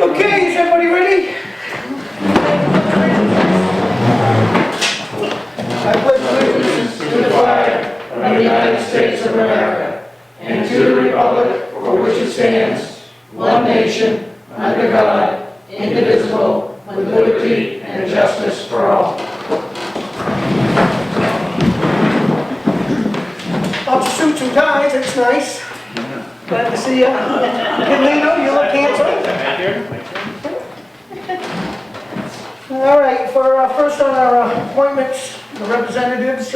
Okay, is everybody ready? I pledge allegiance to the flag of the United States of America and to the republic for which it stands, one nation, under God, indivisible, with liberty and justice for all. Lots of suits and ties, it's nice. Glad to see you. Hey, Lino, you look handsome. All right, for first on our appointments, the representatives,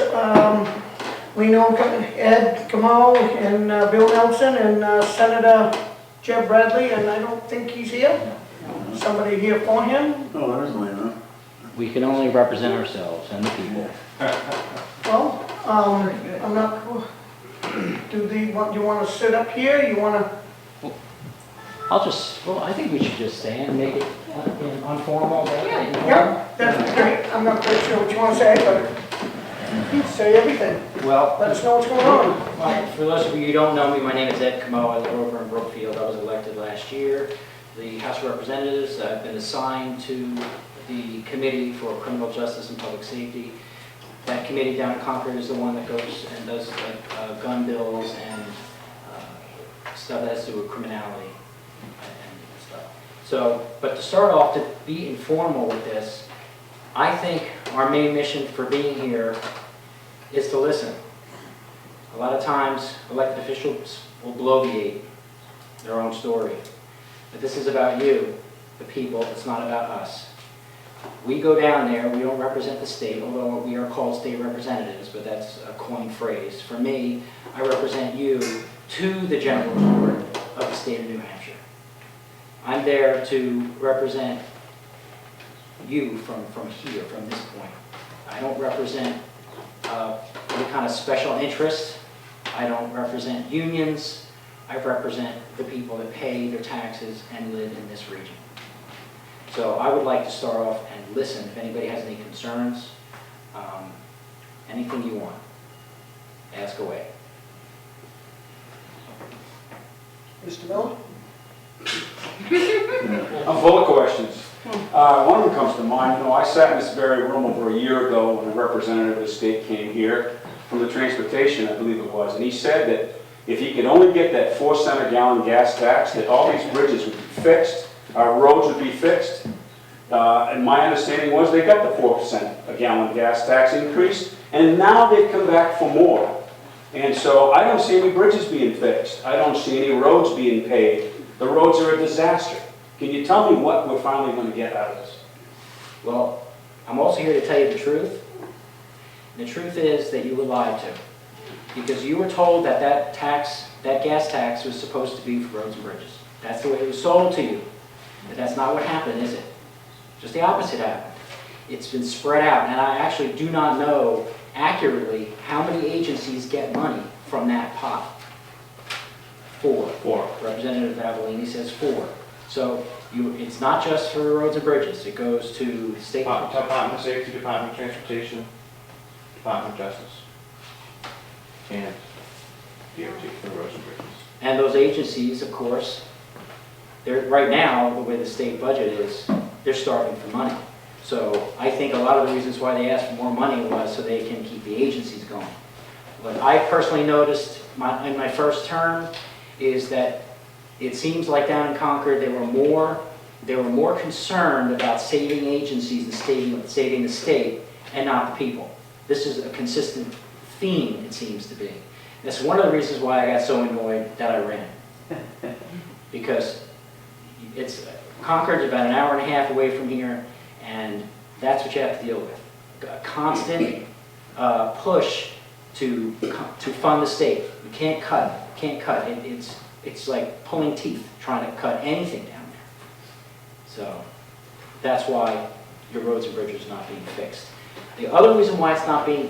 Lino, Ed Comeau, and Bill Nelson, and Senator Jeb Bradley, and I don't think he's here. Somebody here for him? Oh, there's Lino. We can only represent ourselves and the people. Well, I'm not. Do you want to sit up here? You want to? I think we should just stand and make it informal. Yeah, that's great. I'm not quite sure what you want to say, but you say everything. Well, Let us know what's going on. well, for those of you who don't know me, my name is Ed Comeau. I live over in Brookfield. I was elected last year. The House of Representatives, I've been assigned to the Committee for Criminal Justice and Public Safety. That committee down in Concord is the one that goes and does like gun bills and stuff that has to do with criminality and stuff. So, but to start off, to be informal with this, I think our main mission for being here is to listen. A lot of times, elected officials will bloviate their own story. But this is about you, the people. It's not about us. We go down there, we don't represent the state, although we are called state representatives, but that's a coined phrase. For me, I represent you to the general board of the state of New Hampshire. I'm there to represent you from here, from this point. I don't represent any kind of special interest. I don't represent unions. I represent the people that pay their taxes and live in this region. So I would like to start off and listen if anybody has any concerns, anything you want, ask away. Mr. Miller? I'm full of questions. One of them comes to mind. You know, I sat in this very room over a year ago when a representative of the state came here from the transportation, I believe it was, and he said that if he could only get that 4 cent a gallon gas tax, that all these bridges would be fixed, our roads would be fixed. And my understanding was they got the 4 cent a gallon gas tax increase, and now they've come back for more. And so I don't see any bridges being fixed. I don't see any roads being paved. The roads are a disaster. Can you tell me what we're finally going to get out of this? Well, I'm also here to tell you the truth. The truth is that you were lied to. Because you were told that that gas tax was supposed to be for roads and bridges. That's the way it was sold to you. But that's not what happened, is it? Just the opposite happened. It's been spread out, and I actually do not know accurately how many agencies get money from that pot. 4. Representative Avellani says 4. So it's not just for roads and bridges. It goes to state Department of Safety, Department of Transportation, Department of Justice, and DOT for the roads and bridges. And those agencies, of course, they're, right now, the way the state budget is, they're starving for money. So I think a lot of the reasons why they asked for more money was so they can keep the agencies going. What I personally noticed in my first term is that it seems like down in Concord they were more concerned about saving agencies and saving the state and not the people. This is a consistent theme, it seems to be. That's one of the reasons why I got so annoyed that I ran. Because Concord's about an hour and a half away from here, and that's what you have to deal with. A constant push to fund the state. You can't cut. It's like pulling teeth trying to cut anything down there. So that's why your roads and bridges are not being fixed. The other reason why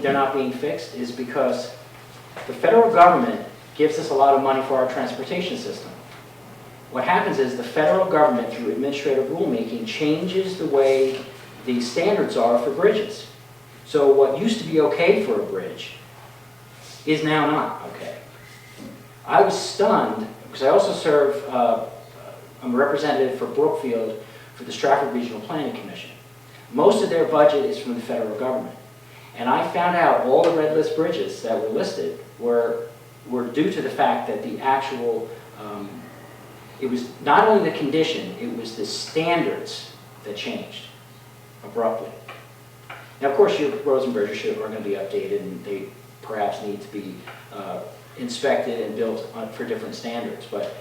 they're not being fixed is because the federal government gives us a lot of money for our transportation system. What happens is the federal government, through administrative rulemaking, changes the way the standards are for bridges. So what used to be okay for a bridge is now not okay. I was stunned, because I also serve I'm a representative for Brookfield for the Stratford Regional Planning Commission. Most of their budget is from the federal government. And I found out all the red list bridges that were listed were due to the fact that the actual, it was not only the condition, it was the standards that changed abruptly. Now, of course, your roads and bridges are going to be updated, and they perhaps need to be inspected and built for different standards, but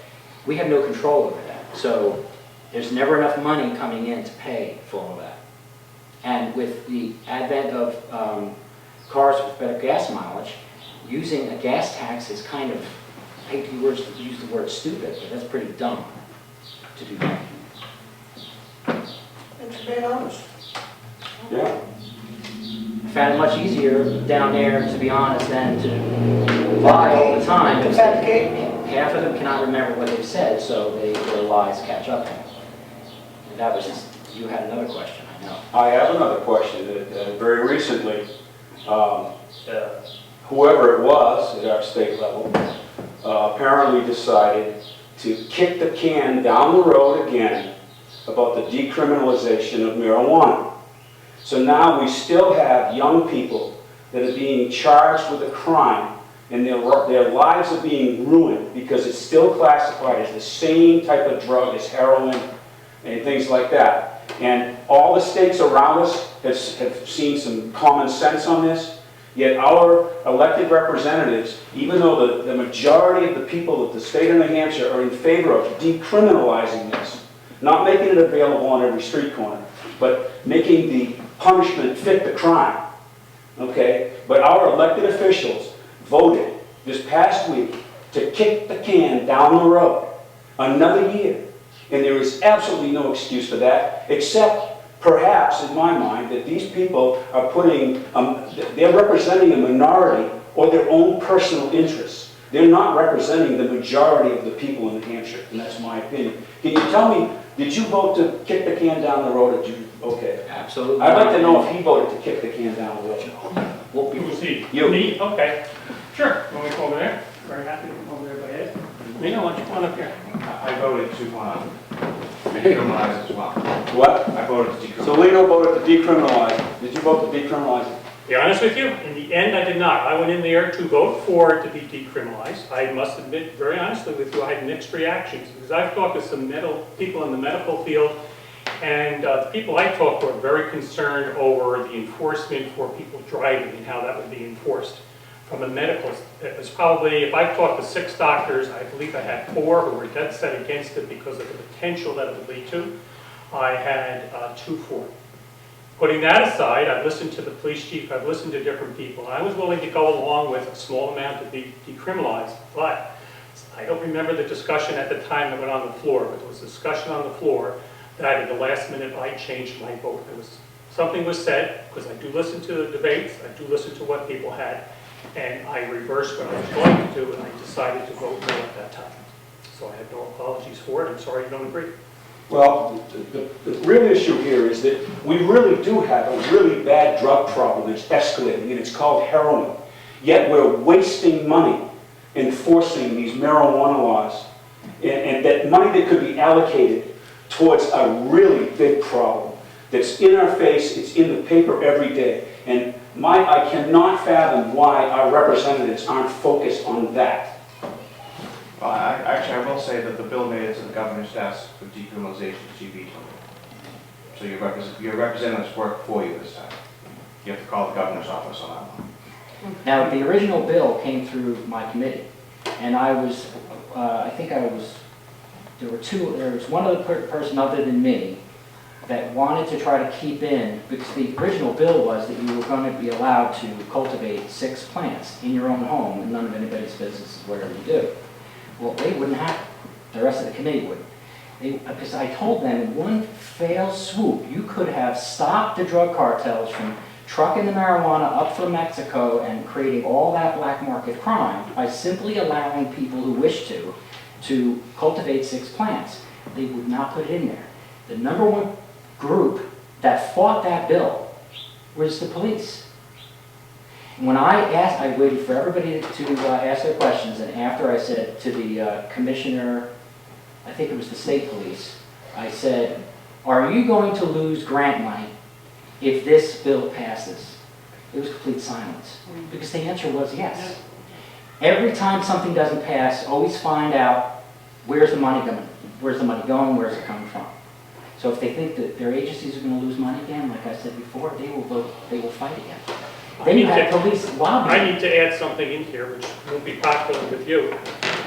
we have no control over that. So there's never enough money coming in to pay for all that. And with the advent of cars with better gas mileage, using a gas tax is kind of, I hate to use the word stupid, but that's pretty dumb to do that. It's being honest. Yeah. I found it much easier down there, to be honest, than to lie all the time. To fabricate. Half of them cannot remember what they've said, so their lies catch up to them. And that was just, you had another question, I know. I have another question. Very recently, whoever it was at our state level apparently decided to kick the can down the road again about the decriminalization of marijuana. So now we still have young people that are being charged with a crime, and their lives are being ruined because it's still classified as the same type of drug as heroin and things like that. And all the states around us have seen some common sense on this, yet our elected representatives, even though the majority of the people of the state of New Hampshire are in favor of decriminalizing this, not making it available on every street corner, but making the punishment fit the crime, okay? But our elected officials voted this past week to kick the can down the road another year. And there is absolutely no excuse for that, except perhaps, in my mind, that these people are putting, they're representing a minority or their own personal interests. They're not representing the majority of the people in New Hampshire, and that's my opinion. Can you tell me, did you vote to kick the can down the road, or did you? Okay. Absolutely. I'd like to know if he voted to kick the can down the road. Well, You will see. You. Me? Okay. Sure. Want me to come over there? Very happy to come over there by Ed. Lino, why don't you come on up here? I voted to decriminalize as well. What? I voted to decriminalize. So Lino voted to decriminalize. Did you vote to decriminalize it? To be honest with you, in the end, I did not. I went in there to vote for it to be decriminalized. I must admit, very honestly with you, I had mixed reactions because I've talked to some people in the medical field, and the people I talked to were very concerned over the enforcement for people driving and how that would be enforced. From a medical, it was probably, if I've talked to 6 doctors, I believe I had 4 who were dead set against it because of the potential that it would lead to. I had 2 for it. Putting that aside, I've listened to the police chief, I've listened to different people, and I was willing to go along with a small amount to be decriminalized, but I don't remember the discussion at the time that went on the floor, but there was a discussion on the floor that at the last minute I changed my vote. Something was said, because I do listen to the debates, I do listen to what people had, and I reversed what I was going to do, and I decided to vote no at that time. So I have no apologies for it. I'm sorry you don't agree. Well, the real issue here is that we really do have a really bad drug problem that's escalating, and it's called heroin. Yet we're wasting money enforcing these marijuana laws, and that money that could be allocated towards a really big problem that's in our face, it's in the paper every day. And I cannot fathom why our representatives aren't focused on that. Well, actually, I will say that the bill made it to the governor's desk for decriminalization, she vetoed it. So your representatives work for you this time. You have to call the governor's office on that one. now, the original bill came through my committee, and I was, there was one other person other than me that wanted to try to keep in, because the original bill was that you were going to be allowed to cultivate 6 plants in your own home, and none of anybody's business is whatever you do. Well, they wouldn't have it. The rest of the committee wouldn't. Because I told them in one fell swoop, you could have stopped the drug cartels from trucking the marijuana up from Mexico and creating all that black market crime by simply allowing people who wish to cultivate 6 plants. They would not put it in there. The number one group that fought that bill was the police. When I asked, I waited for everybody to ask their questions, and after I said to the commissioner, I think it was the state police, I said, are you going to lose grant money if this bill passes? It was complete silence, because the answer was yes. Every time something doesn't pass, always find out where's the money going, where's it coming from. So if they think that their agencies are going to lose money again, like I said before, they will vote, they will fight again. Then you have police lobbying. I need to add something in here, which won't be popular with you.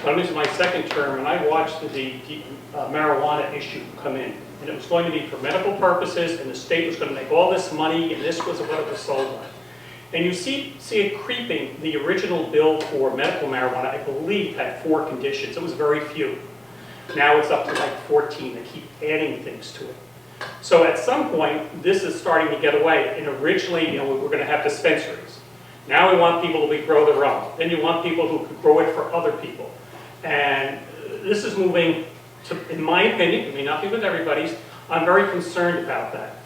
I'm into my second term, and I watched the marijuana issue come in. And it was going to be for medical purposes, and the state was going to make all this money, and this was what it was sold on. And you see it creeping. The original bill for medical marijuana, I believe, had 4 conditions. It was very few. Now it's up to like 14. They keep adding things to it. So at some point, this is starting to get away. And originally, you know, we were going to have dispensaries. Now we want people to grow their own. Then you want people who could grow it for other people. And this is moving to, in my opinion, it may not be with everybody's, I'm very concerned about that.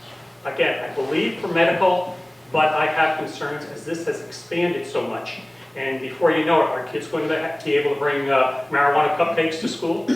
Again, I believe for medical, but I have concerns as this has expanded so much. And before you know it, are kids going to be able to bring marijuana cupcakes to school?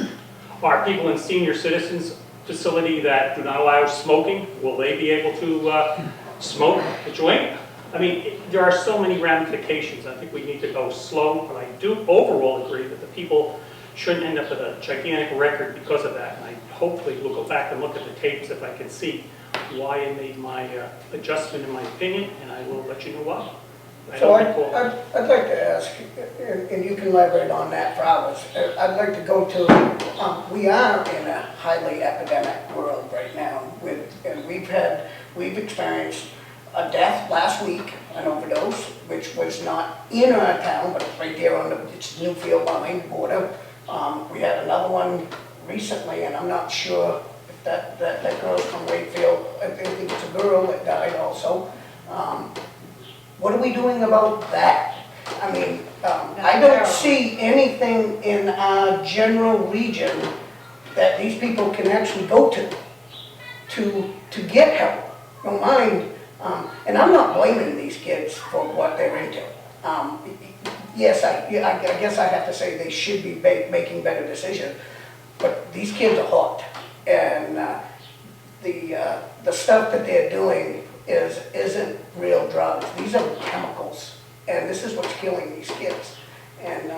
Are people in senior citizens facility that do not allow smoking, will they be able to smoke a joint? I mean, there are so many ramifications. I think we need to go slow, but I do overall agree that the people shouldn't end up with a gigantic record because of that. And I hopefully will go back and look at the tapes if I can see why I made my adjustment in my opinion, and I will let you know why. So I'd like to ask, and you can elaborate on that for hours. I'd like to go to, we are in a highly epidemic world right now, and we've experienced a death last week, an overdose, which was not in our town, but it's right there on it's Newfield line border. We had another one recently, and I'm not sure if that girl's from Wakefield. I think it's a girl that died also. What are we doing about that? I mean, I don't see anything in our general region that these people can actually go to get help. Don't mind. And I'm not blaming these kids for what they're into. Yes, I guess I have to say they should be making better decisions, but these kids are hot, and the stuff that they're doing isn't real drugs. These are chemicals, and this is what's killing these kids. And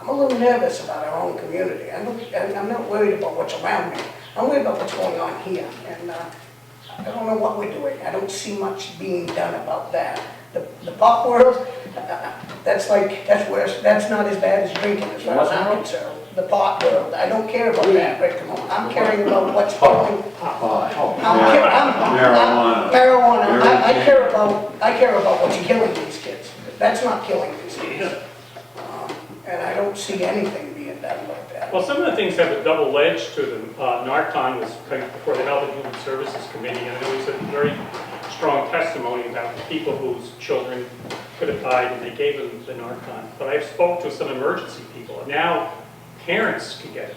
I'm a little nervous about our own community. I'm not worried about what's around me. I'm worried about what's going on here, and I don't know what we're doing. I don't see much being done about that. The pot world, that's not as bad as drinking as far as I'm concerned. The pot world, I don't care about that, Rick. I'm caring about what's going. Marijuana. I care about what's killing these kids. That's not killing these kids. And I don't see anything being done about that. Well, some of the things have a double edge to them. Narcan was before the Health and Human Services Committee, and there was a very strong testimony about the people whose children could have died, and they gave them the Narcan. But I've spoke to some emergency people, and now parents can get it.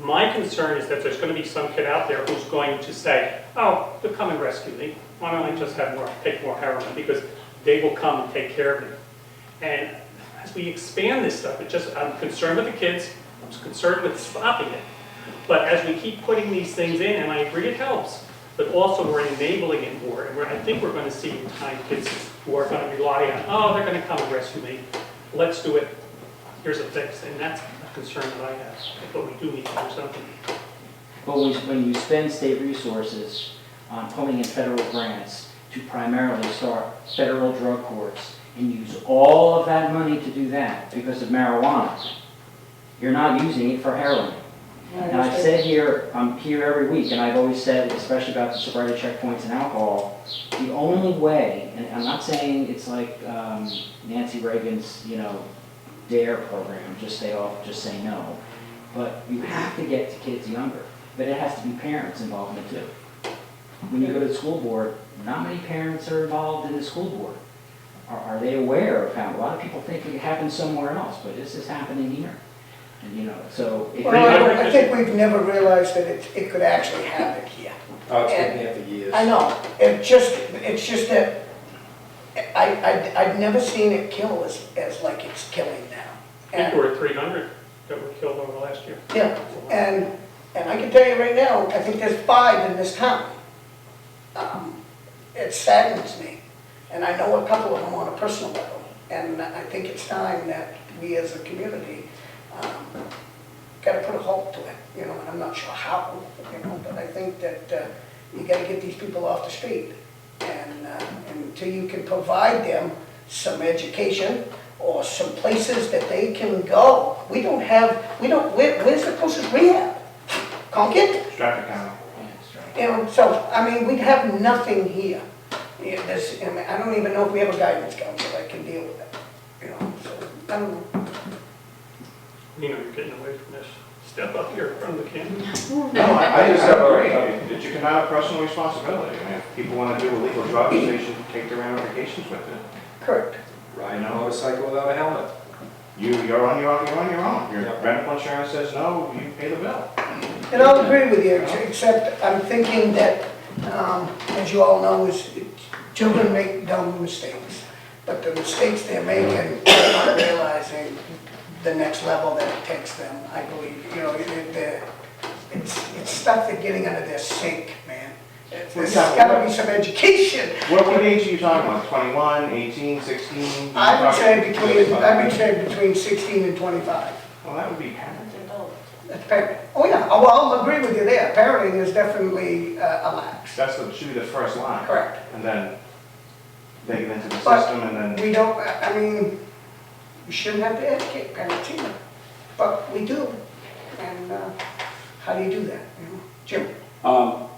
My concern is that there's going to be some kid out there who's going to say, oh, they'll come and rescue me. Why don't I just take more heroin? Because they will come and take care of me. And as we expand this stuff, I'm concerned with the kids, I'm concerned with stopping it. But as we keep putting these things in, and I agree it helps, but also we're enabling it more. And I think we're going to see in time kids who are going to rely on, oh, they're going to come and rescue me. Let's do it. Here's a fix. And that's a concern that I have. But we do need to do something. But when you spend state resources on pulling in federal grants to primarily start federal drug courts and use all of that money to do that because of marijuana, you're not using it for heroin. And I've said here, I'm here every week, and I've always said, especially about the sobriety checkpoints and alcohol, the only way, and I'm not saying it's like Nancy Reagan's, DARE program, just say off, just say no, but you have to get to kids younger, but it has to be parents involved in it too. When you go to the school board, not many parents are involved in the school board. Are they aware of how, a lot of people think it happens somewhere else, but this is happening here. And so if I think we've never realized that it could actually happen here. Oh, it's been here for years. I know. It's just that I've never seen it kill as like it's killing now. I think we're at 300 that were killed over the last year. Yeah, and And I can tell you right now, I think there's 5 in this town. It saddens me, and I know a couple of them on a personal level. And I think it's time that we as a community got to put a halt to it, you know, and I'm not sure how, you know, but I think that you got to get these people off the street. And until you can provide them some education or some places that they can go. Where's the closest rehab? Concord? Stratford County. You know, so, I mean, we have nothing here. Yeah, I mean, I don't even know if we have a guidance council that can deal with it, you know, so, I don't know. You know, you're getting away from this. Step up here in front of the camera. No, I just agree, that you can have personal responsibility. I mean, if people want to do illegal drugs, they should take their ramifications with it. Correct. Riding a motorcycle without a helmet. You're on your own. Your Yep. rental insurance says no, you pay the bill. And I'll agree with you, except I'm thinking that, as you all know, children make dumb mistakes. But the mistakes they're making, they're not realizing the next level that it takes them, I believe. You know, it's stuff they're getting under their sink, man. There's gotta be some education. What age are you talking about? 21, 18, 16? I would say between 16 and 25. Well, that would be parenting. That's parenting. Oh, yeah, oh, well, I'll agree with you there. Parenting is definitely a lax. Should be the first line. Correct. And then they get into the But system and then. we don't, I mean, we shouldn't have to educate parents either, but we do. And how do you do that, you know? Jim?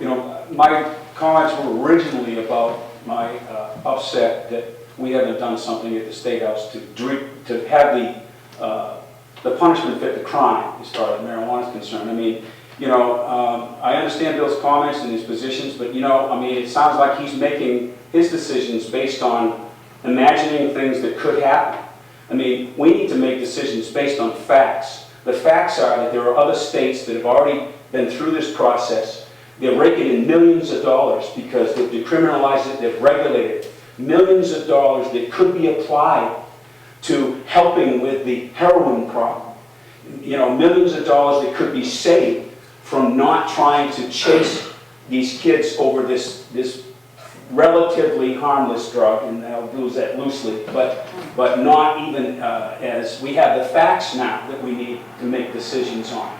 You know, my comments were originally about my upset that we haven't done something at the State House to have the punishment fit the crime as far as marijuana is concerned. I mean, you know, I understand Bill's comments and his positions, but you know, I mean, it sounds like he's making his decisions based on imagining things that could happen. I mean, we need to make decisions based on facts. The facts are that there are other states that have already been through this process. They're raking in millions of dollars because they've decriminalized it, they've regulated it. Millions of dollars that could be applied to helping with the heroin problem. You know, millions of dollars that could be saved from not trying to chase these kids over this relatively harmless drug, and I'll use that loosely, but not even as we have the facts now that we need to make decisions on.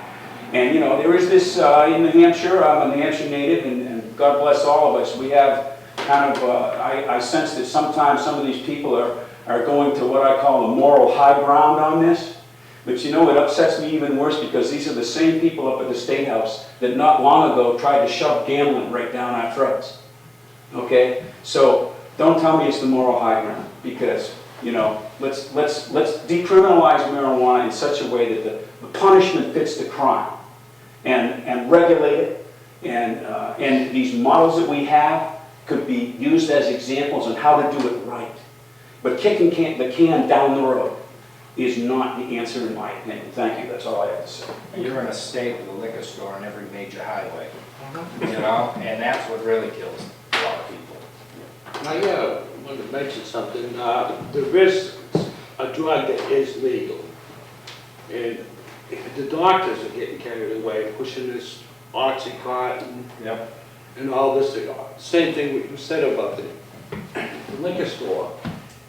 And you know, there is this in New Hampshire, I'm a New Hampshire native, and God bless all of us, we have kind of, I sense that sometimes some of these people are going to what I call the moral high ground on this. But you know, it upsets me even worse because these are the same people up at the State House that not long ago tried to shove gambling right down our throats. Okay? So don't tell me it's the moral high ground, because, you know, let's decriminalize marijuana in such a way that the punishment fits the crime and regulate it. And these models that we have could be used as examples on how to do it right. But kicking the can down the road is not the answer in my opinion. Thank you, that's all I have to say. You're in a state with a liquor store on every major highway, you know, and that's what really kills a lot of people. I want to mention something. There is a drug that is legal, and the doctors are getting carried away, pushing this Oxycontin Yep. and all this. Same thing what you said about the liquor store.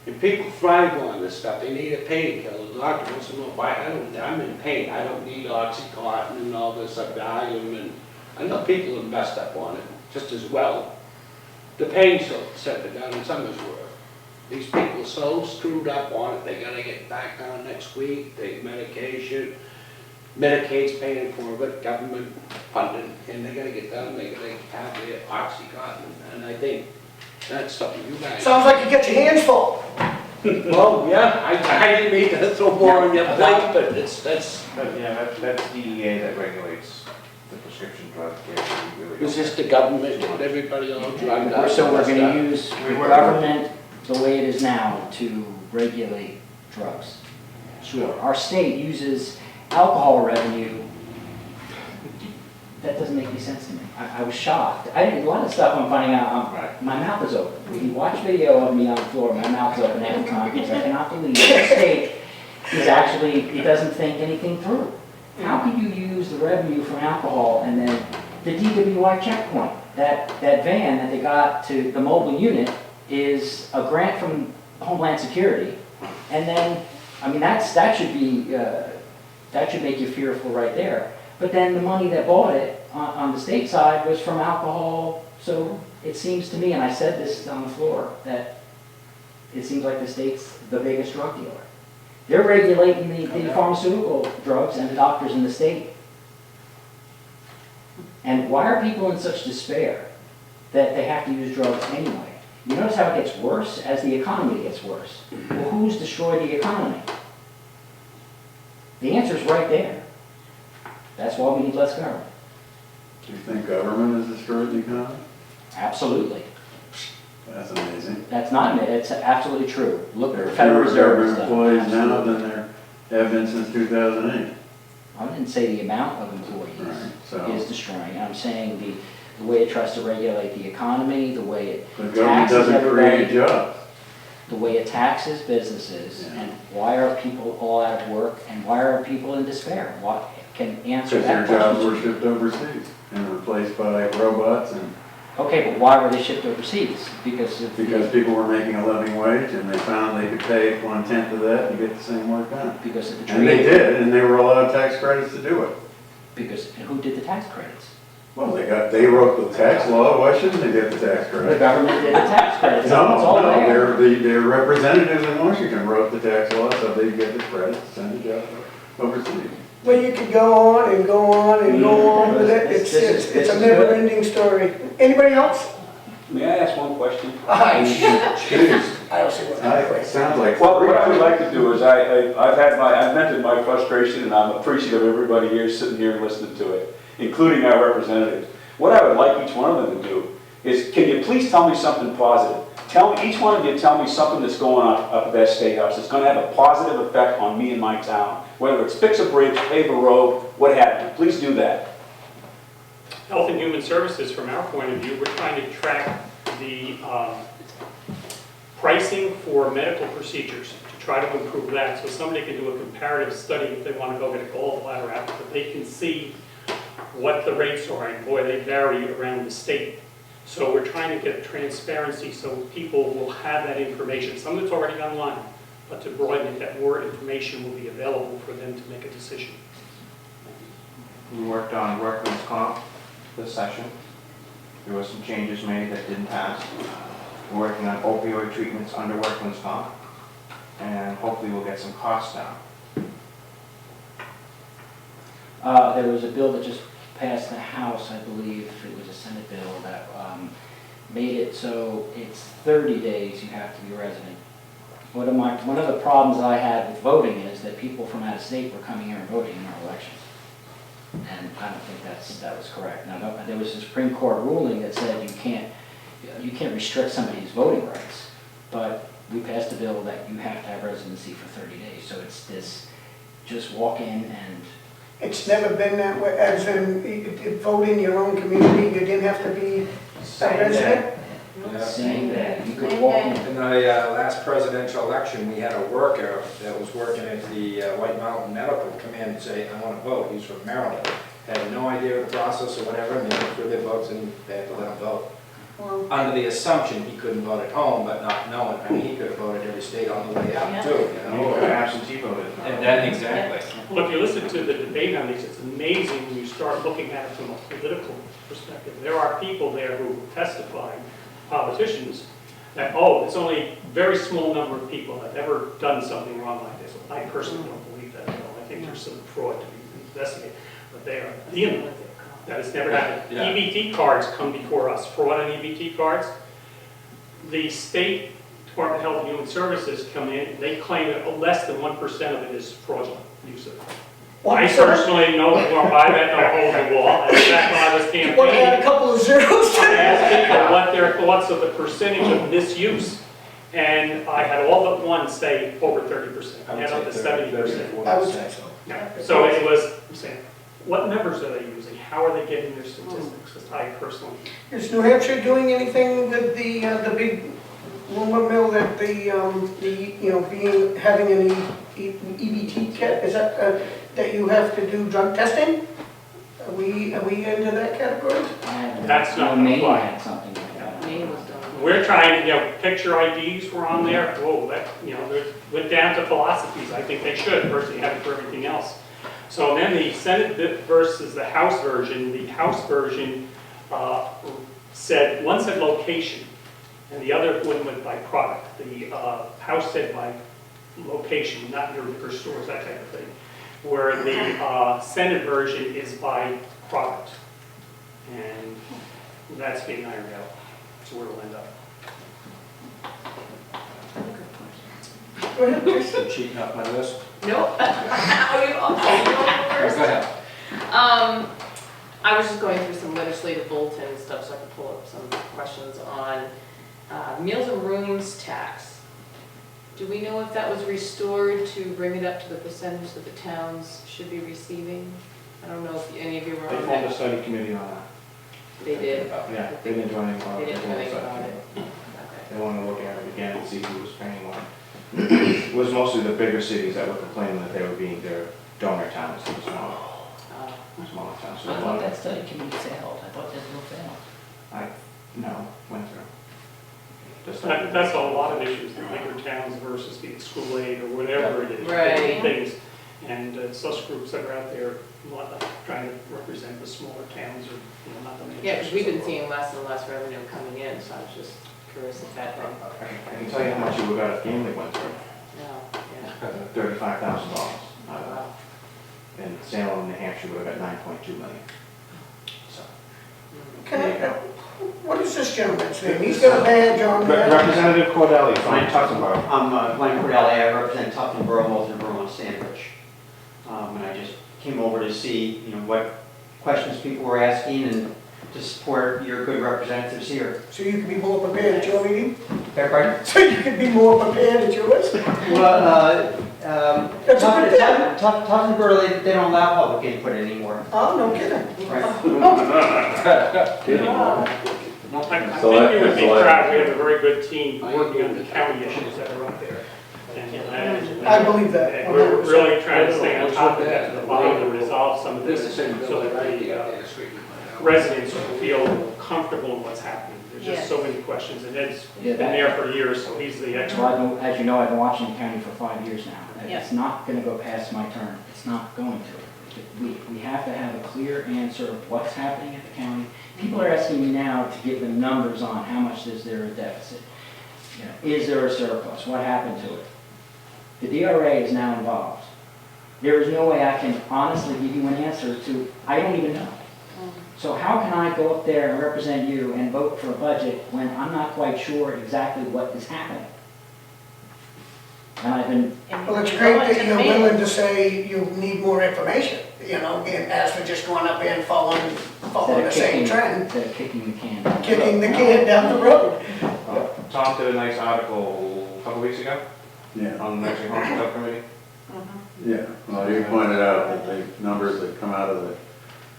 And people thrive on this stuff. They need a painkiller. The doctor wants to know why. I'm in pain. I don't need Oxycontin and all this Valium. And I know people have messed up on it just as well. The pain center down in Summersworth. These people are so screwed up on it. They gotta get back down next week. Take medication. Medicaid's paying for it, government funding, and they gotta get down. They gotta have their Oxycontin. And I think that's something you guys. Sounds like you got your hands full. Well, yeah, I didn't mean to throw more on your plate, but that's. But yeah, that's DEA that regulates the prescription drug care. We really It's don't- just the government and everybody all drugged up. So we're going to and use government the way it is now to regulate drugs. Sure. Our state uses alcohol revenue. That doesn't make any sense to me. I was shocked. A lot of stuff I'm finding out, my mouth is open. When you watch video of me on the floor, my mouth is open every time because I cannot believe that the state is actually, it doesn't think anything through. How can you use the revenue from alcohol and then the DWI checkpoint? That van that they got to the mobile unit is a grant from Homeland Security. And then, I mean, that should make you fearful right there. But then the money that bought it on the state side was from alcohol. So it seems to me, and I said this on the floor, that it seems like the state's the biggest drug dealer. They're regulating the pharmaceutical drugs and the doctors in the state. And why are people in such despair that they have to use drugs anyway? You notice how it gets worse as the economy gets worse. Well, who's destroyed the economy? The answer's right there. That's why we need less government. Do you think government has destroyed the economy? Absolutely. That's amazing. That's not, it's absolutely true. Look at There the are Federal fewer Reserve. government stuff. employees now Absolutely. than there have been since 2008. I didn't say the amount of employees Right, so- is destroying. I'm saying the way it tries to regulate the economy, the way it The government taxes doesn't create everybody, jobs. the way it taxes businesses, Yeah. and why are people all out of work, and why are people in despair? What can answer Because their that jobs were question? shipped overseas and replaced by robots, and Okay, but why were they shipped overseas? Because people were making a living wage and they found they could pay 1/10 of that and get the same work done. because of the And they trade. did, and they were allowed tax credits to do it. And who did the tax credits? Well, they wrote the tax law, why shouldn't they get the tax The credit? government did the tax credits. It's all No, there. their representatives in Washington wrote the tax law, so they get the credit to send the job overseas. Well, you could go on and go on and go on with it. This is It's a good. never-ending story. Anybody else? May I ask one question? Jeez. I don't see what. It sounds like. Well, what I would like to do is, I've vented my frustration, and I'm appreciative of everybody here, sitting here and listening to it, including our representatives. What I would like each one of them to do is, can you please tell me something positive? Each one of you tell me something that's going on up at that State House that's gonna have a positive effect on me and my town, whether it's fix a bridge, pave a road, what have you. Please do that. Health and Human Services, from our point of view, we're trying to track the pricing for medical procedures to try to improve that. So somebody can do a comparative study if they want to go get a gallbladder out, but they can see what the rates are, and boy, they vary around the state. So we're trying to get transparency so people will have that information. Some of it's already online, but to broaden it, that more information will be available for them to make a decision. We worked on workman's comp this session. There were some changes made that didn't pass. We're working on opioid treatments under workman's comp, and hopefully we'll get some costs down. There was a bill that just passed the House, I believe, it was a Senate bill that made it so it's 30 days you have to be resident. One of the problems I had with voting is that people from out of state were coming here and voting in our elections. And I don't think that was correct. Now, there was a Supreme Court ruling that said you can't restrict somebody's voting rights, but we passed a bill that you have to have residency for 30 days. So it's this, just walk in and... It's never been that way, as in, you vote in your own community, you didn't have to be a resident? saying that you could walk in. In the last presidential election, we had a worker that was working at the White Mountain Medical come in and say, I want to vote. He's from Maryland. Had no idea of the process or whatever, and they went through their votes and they had to let him vote. Well, Under the assumption he couldn't vote at home, but not knowing, I mean, he could have voted every state on the way out too, you You know? could absentee voted. And then, exactly. Well, if you listen to the debate on these, it's amazing when you start looking at it from a political perspective. There are people there who testify, politicians, that, oh, it's only a very small number of people that have ever done something wrong like this. I personally don't believe that at all. I think there's some fraud to be investigated, but they are vehement that it's never happened. Yeah. EBT cards come before us, fraud on EBT cards. The state Department of Health and Human Services come in, they claim that less than 1% of it is fraudulent use of it. I personally know that we'll buy that, don't hold the wall. In fact, when I was You want to add a campaigning, couple of zeros to I that? asked people what their thoughts of the percentage of misuse, and I had all but one say over 30%. I had up to 70%. I would say so. So it was, I'm saying, what numbers are they using? How are they getting their statistics? Because I personally, Is New Hampshire doing anything with the big lumber mill that having an EBT kit? Is that, that you have to do drug testing? Are we into that category? That's not Maine applied. had something like that. Maine was done. We're trying to, picture IDs were on there, whoa, that, they went down to philosophies, I think they should, personally have it for everything else. So then the Senate versus the House version, said, one said location, and the other one went by product. The House said by location, not your liquor stores, that type of thing. Where the Senate version is by product. And that's getting ironed out. That's where it'll end up. Go ahead, Chris. Cheating up my list. Nope. Oh, you okay, you go first? Go ahead. I was just going through some legislative bulletin and stuff, so I could pull up some questions on meals and rooms tax. Do we know if that was restored to bring it up to the percentage that the towns should be receiving? I don't know if any of you were They on formed a that. study committee on that. They did? Yeah, they didn't do anything about They it. didn't do anything about it? Okay. They wanted to look at it again and see who was paying what. It was mostly the bigger cities that were complaining that they were being their donor towns to the smaller towns. So I thought that study committee failed. I thought that bill failed. No, went through. Just That's a lot of issues, the bigger towns versus the school aid or whatever it is. Right. Things. And such groups that are out there trying to represent the smaller towns or, not the major. Yeah, because we've been seeing less and less revenue coming in, so I was just curious if that thing. I can tell you how much you got if Gamely went through. No, yeah. $35,000. Wow. And Salem, New Hampshire would have got 9.2 million. So. What is this gentleman's name? He's got a badge on there. Representative Cordelli from Tuftonboro. I'm Glenn Cordelli, I represent Tuftonboro, Moultonboro, and Sandwich. And I just came over to see, what questions people were asking and to support your good representatives here. So you can be more prepared at your meeting? Beg your pardon? So you can be more prepared at yours? Well, That's a good thing. Tuftonboro, they don't allow public input anymore. Oh, no kidding. Right. I So think you would be that- proud, we have a very good team working on the county issues that are up there. And I believe that. and we're really trying to stay on top of that, to the bottom, to resolve some of this, so that the residents will feel comfortable in what's happening. There's just so many questions, and Ed's been there for years, so he's the expert. Well, as you know, I've been watching the county for 5 years now. Yeah. It's not going to go past my term. It's not going to. We have to have a clear answer of what's happening at the county. People are asking me now to give them numbers on how much is there a deficit. Is there a surplus? What happened to it? The DRA is now involved. There is no way I can honestly give you an answer to, I don't even know. So how can I go up there and represent you and vote for a budget when I'm not quite sure exactly what is happening? And I've been, Well, it's great that you're willing to say you need more information, as for just going up there and following the same trend, instead of kicking the can. kicking the can down the road. Tom did a nice article a couple weeks ago Yeah, on the nursing home subcommittee. yeah. Well, you pointed out that the numbers that come out of the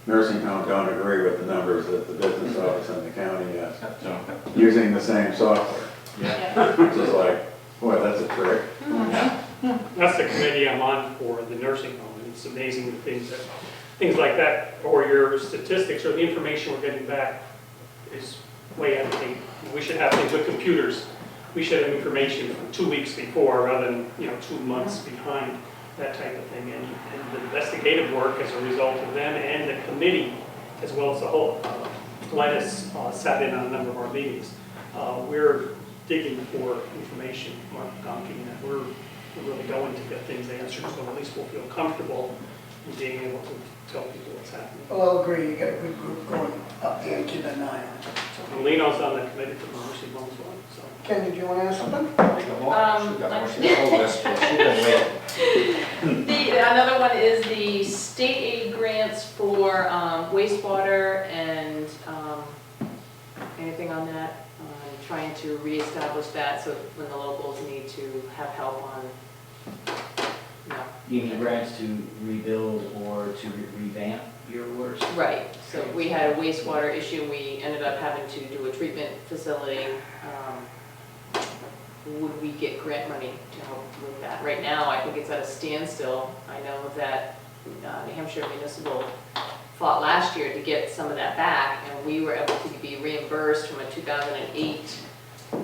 nursing home don't agree with the numbers that the business office and the county has, So, using the same software. yeah. Which is like, boy, that's a trick. That's the committee I'm on for, the nursing home, and it's amazing the things like that, or your statistics, or the information we're getting back is way out of date. We should have things with computers. We should have information from 2 weeks before, rather than, 2 months behind, that type of thing. And the investigative work as a result of them, and the committee, as well as the whole, Glennis sat in on a number of our meetings. We're digging for information, Mark Gonke, and we're really going to get things answered, so at least we'll feel comfortable in being able to tell people what's happening. Well, I'll agree, you got a good group going up there and keeping an eye on it. And Lino's on the committee for the nursing homes one, so. Ken, did you want to ask something? Another one is the state aid grants for wastewater and anything on that. Trying to reestablish that so when the locals need to have help on, You need grants to rebuild or to revamp your waters? Right, so we had a wastewater issue, we ended up having to do a treatment facility. Would we get grant money to help with that? Right now, I think it's at a standstill. I know that New Hampshire Municipal fought last year to get some of that back, and we were able to be reimbursed from a 2008 We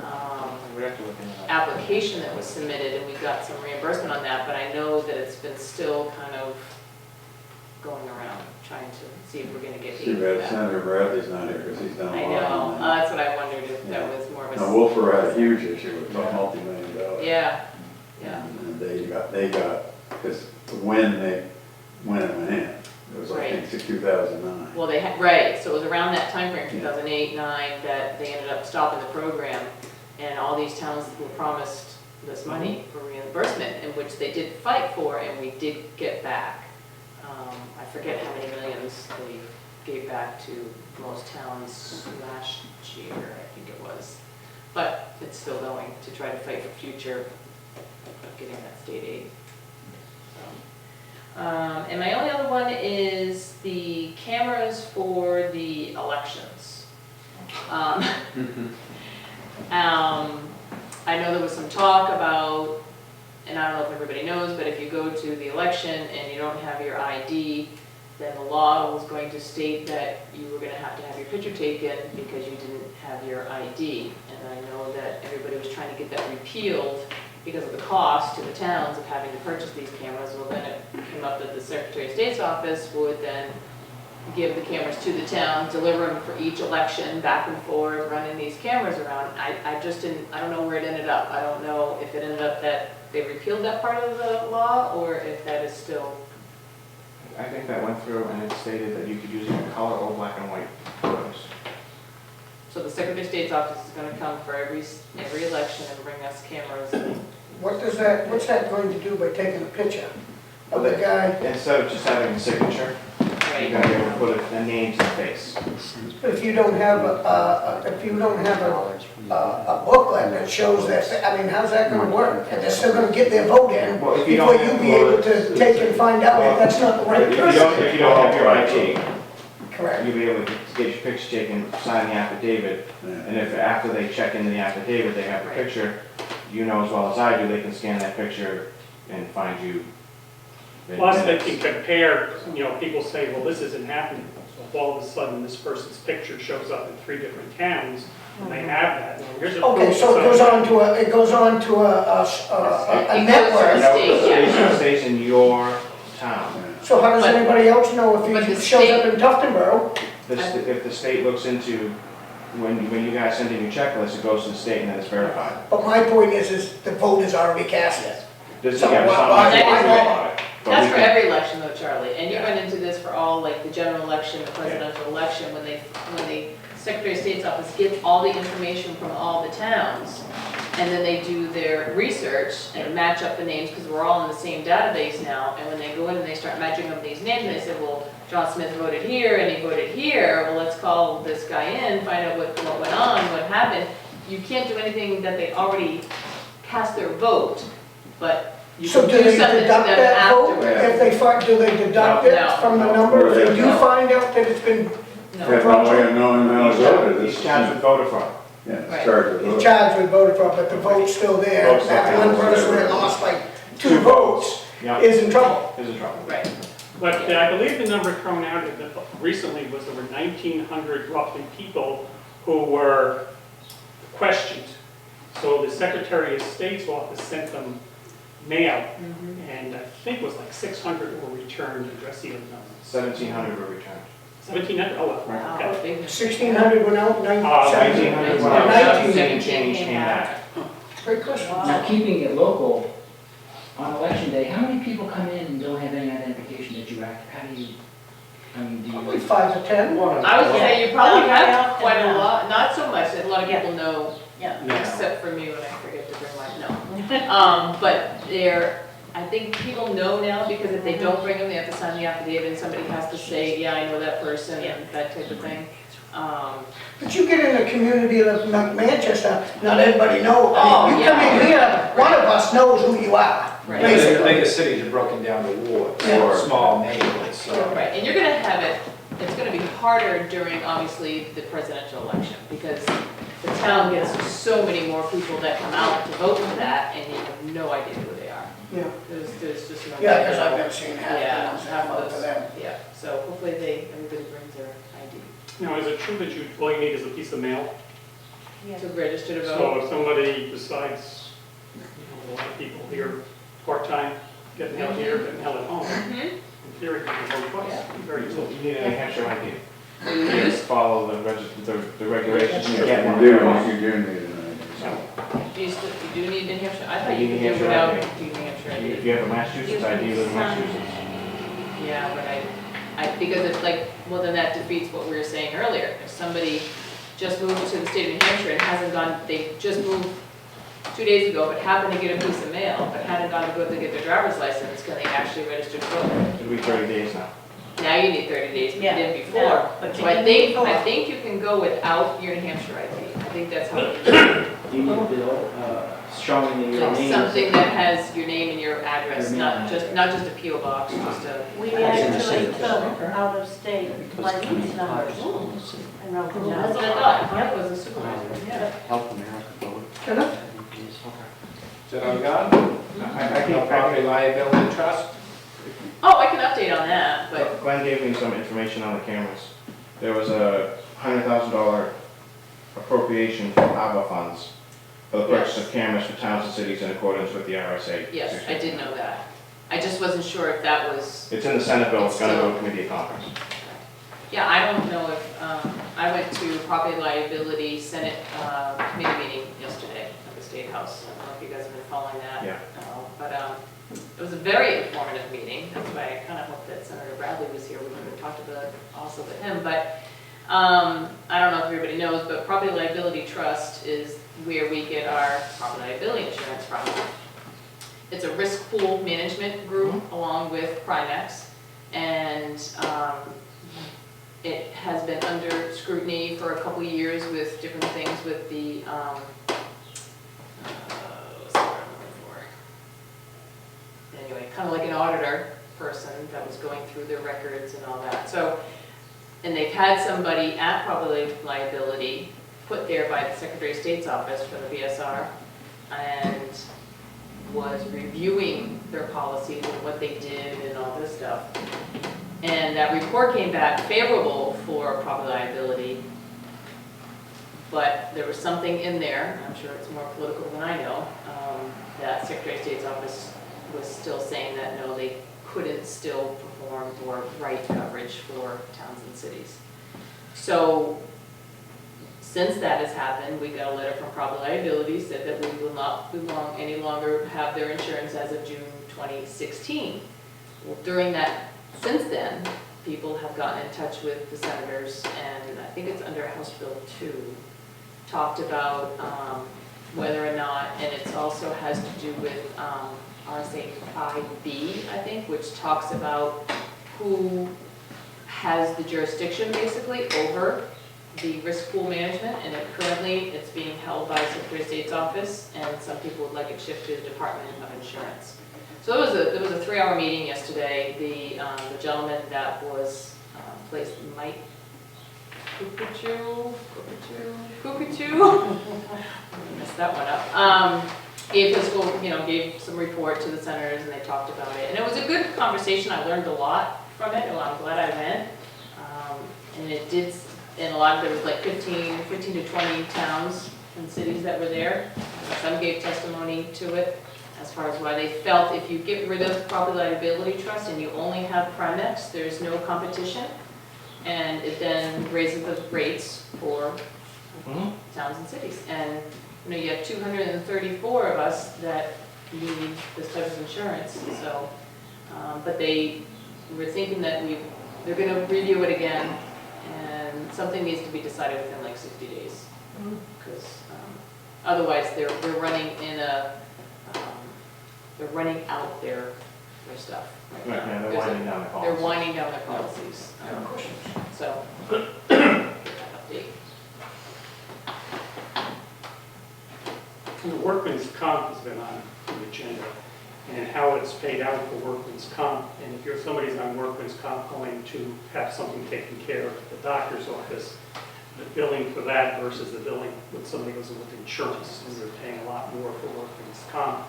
have to look into that. application that was submitted, and we got some reimbursement on that, but I know that it's been still kind of going around, trying to see if we're gonna get Too aid for bad that. Senator Bradley's not here, because he's done I a lot know, on that. that's what I wondered, if that was more of Now, a, Wolfer had a huge issue with about multi-million dollars. yeah, yeah, And they got, because when it went in, it was, I think, 2009. well, they had, right, so it was around that timeframe, 2008, 9, that they ended up stopping the program, and all these towns were promised this money for reimbursement, in which they did fight for, and we did get back. I forget how many millions they gave back to most towns last year, I think it was. But it's still going to try to fight for future of getting that state aid. So, and my only other one is the cameras for the elections. I know there was some talk about, and I don't know if everybody knows, but if you go to the election and you don't have your ID, then the law was going to state that you were gonna have to have your picture taken because you didn't have your ID. And I know that everybody was trying to get that repealed because of the cost to the towns of having to purchase these cameras. Well, then it came up that the Secretary of State's office would then give the cameras to the town, deliver them for each election, back and forth, running these cameras around. I just didn't, I don't know where it ended up. I don't know if it ended up that they repealed that part of the law, or if that is still, I think that went through and it stated that you could use either color or black and white photos. so the Secretary of State's office is gonna come for every election and bring us cameras. What's that going to do by taking a picture of the guy? Instead of just having a signature, you're gonna be able to put a name to the face. But if you don't have a booklet that shows that, I mean, how's that gonna work? And they're still gonna get their vote in Well, if you before don't you be able to take and find out if that's not the right If person. you don't have your ID, Correct. you'll be able to get your picture taken, sign the affidavit, and if after they check into the affidavit, they have the picture, you know as well as I do, they can scan that picture and find you. in Plus, they minutes. can compare, you know, people say, well, this isn't happening. So if all of a sudden this person's picture shows up in 3 different towns, and they have that, well, here's a Okay, proof so of it goes something. on to a It goes to network. the state, yeah. It stays in your town. So how does But- anybody else know but if the he shows up state- in Tuftonboro? If the state looks into, when you guys send in your checklist, it goes to the state and then it's verified. But my point is the vote is already cast. There's, So yeah, there's why- not much why- we can do about it, but That's we for can- every election though, Charlie, and you Yeah. went into this for all, like, the general election, the presidential election, when the Secretary of State's office gets all the information from all the towns, and then they do their research and match up the names, because we're all in the same database now, and when they go in and they start matching up these names, and they say, well, John Smith voted here, and he voted here, well, let's call this guy in, find out what went on, what happened. You can't do anything that they already cast their vote, but you So can do do they something to them deduct that vote? afterwards. If they find, do they deduct No. it from the number? If they do No. find out that it's been, No. There's no way of knowing how it voted. Each town's been voted for. Yeah, it's Right. charged with he's voting. charged with voting for, but the vote's still there. Vote's still That there. one person that lost like 2 votes Yeah, is in trouble. is in trouble. Right. But I believe the number thrown out recently was there were 1,900 roughly people who were questioned. So the Secretary of State's office sent them mail, and I think it was like 600 were returned, addressing them. 1,700 were returned. 1,700, oh, well, Right. okay. Big. 1,600 went out, 1,900 went out, 19. 17 change came back. Great question. Now, keeping it local, on election day, how many people come in and don't have any identification that you act? How do you, I mean, do Probably you? 5 to 10. I would say you probably Not very have often, quite a no. lot, not so much, a lot of people know, Yeah. except for me when I forget to bring mine, no. But I think people know now, because if they don't bring them, they have to sign the affidavit, and somebody has to say, yeah, I know that person, and that type of thing. But you get in a community like Manchester, not everybody knows. Oh, You come in here, one of us knows who you are, Right. The basically. biggest cities are broken down to wards, Yeah. or small neighborhoods, so. Right, and you're gonna have it, it's gonna be harder during, obviously, the presidential election, because the town gets so many more people that come out to vote for that, and you have no idea who they are. Yeah. There's just no. Yeah, because I've been seeing half Yeah, the ones that half come of up to those, them. yeah, so hopefully everybody brings their ID Now, is it true that all you need is a piece of mail? to register to So vote. if somebody decides, a lot of people here, part-time, getting mail here, getting mail at home, Mhm. in theory, you can vote twice. Very You good. need a New Hampshire ID. So You you need to just, follow the regulations. You get You one. do, you do need an you do need New Hampshire, I thought you New could do Hampshire without ID. New Hampshire If ID. you have a Massachusetts ID, you live in Massachusetts. Yeah, but because it's like, well, then that defeats what we were saying earlier. If somebody just moved to the state of New Hampshire and hasn't gone, they just moved 2 days ago, but happened to get a piece of mail, but hadn't gone to go to get their driver's license, can they actually register to vote? It'll be 30 days now. Now you need 30 days, but you Yeah, didn't before. no, but you So I didn't think, before. I think you can go without your New Hampshire ID. I think that's how it You need a bill showing that your is. name Something is. that has your name and your address, Your not name. just a PO box, just a. We That's in the actually same took out-of-state license numbers and wrote them That's what I down. thought. Mine was a supervisor, yeah. Help America vote. Enough? Is that all gone? I No property liability trust? Oh, I can update on that, but, Glenn gave me some information on the cameras. There was a $100,000 appropriation from ARPA funds for the purchase of cameras for towns and cities in accordance with the RSA. yes, I did know that. I just wasn't sure if that was, It's in the Senate bill, it's gonna go to committee of conference. yeah, I don't know if, I went to property liability Senate committee meeting yesterday at the State House. I don't know if you guys have been following that. Yeah. But it was a very informative meeting. That's why I kind of hope that Senator Bradley was here. We could have talked about also with him. But I don't know if everybody knows, but property liability trust is where we get our property liability insurance from. It's a risk pool management group along with Primex, and it has been under scrutiny for a couple years with different things with the, what's the word I'm looking for? Anyway, kind of like an auditor person that was going through their records and all that. So, and they've had somebody at property liability put there by the Secretary of State's office for the BSR, and was reviewing their policies and what they did and all this stuff. And that report came back favorable for property liability, but there was something in there, I'm sure it's more political than I know, that Secretary of State's office was still saying that no, they couldn't still perform or write coverage for towns and cities. So since that has happened, we got a letter from property liability said that we will not any longer have their insurance as of June 2016. Well, during that, since then, people have gotten in touch with the senators, and I think it's under House Bill 2, talked about whether or not, and it also has to do with RSA 5B, I think, which talks about who has the jurisdiction basically over the risk pool management, and currently it's being held by Secretary of State's office, and some people would like it shifted to the Department of Insurance. So there was a 3-hour meeting yesterday. The gentleman that was placed, Mike Kukuchu, messed that one up. Gave some report to the senators, and they talked about it. And it was a good conversation. I learned a lot from it, and I'm glad I went. And it did, and there was like 15 to 20 towns and cities that were there. Some gave testimony to it as far as why they felt if you get rid of property liability trust and you only have Primex, there's no competition. And it then raises the rates for towns and cities. And you have 234 of us that need this type of insurance. So, but they were thinking that they're going to review it again, and something needs to be decided within like 60 days. Because otherwise, they're running they're running out their stuff. Right now. Yeah, they're winding down the policies. They're winding down their policies. So, update. The workman's comp has been on the agenda, and how it's paid out for workman's comp. And if somebody's on workman's comp going to have something taken care of at the doctor's office, the billing for that versus the billing when somebody goes in with insurance, and they're paying a lot more for workman's comp.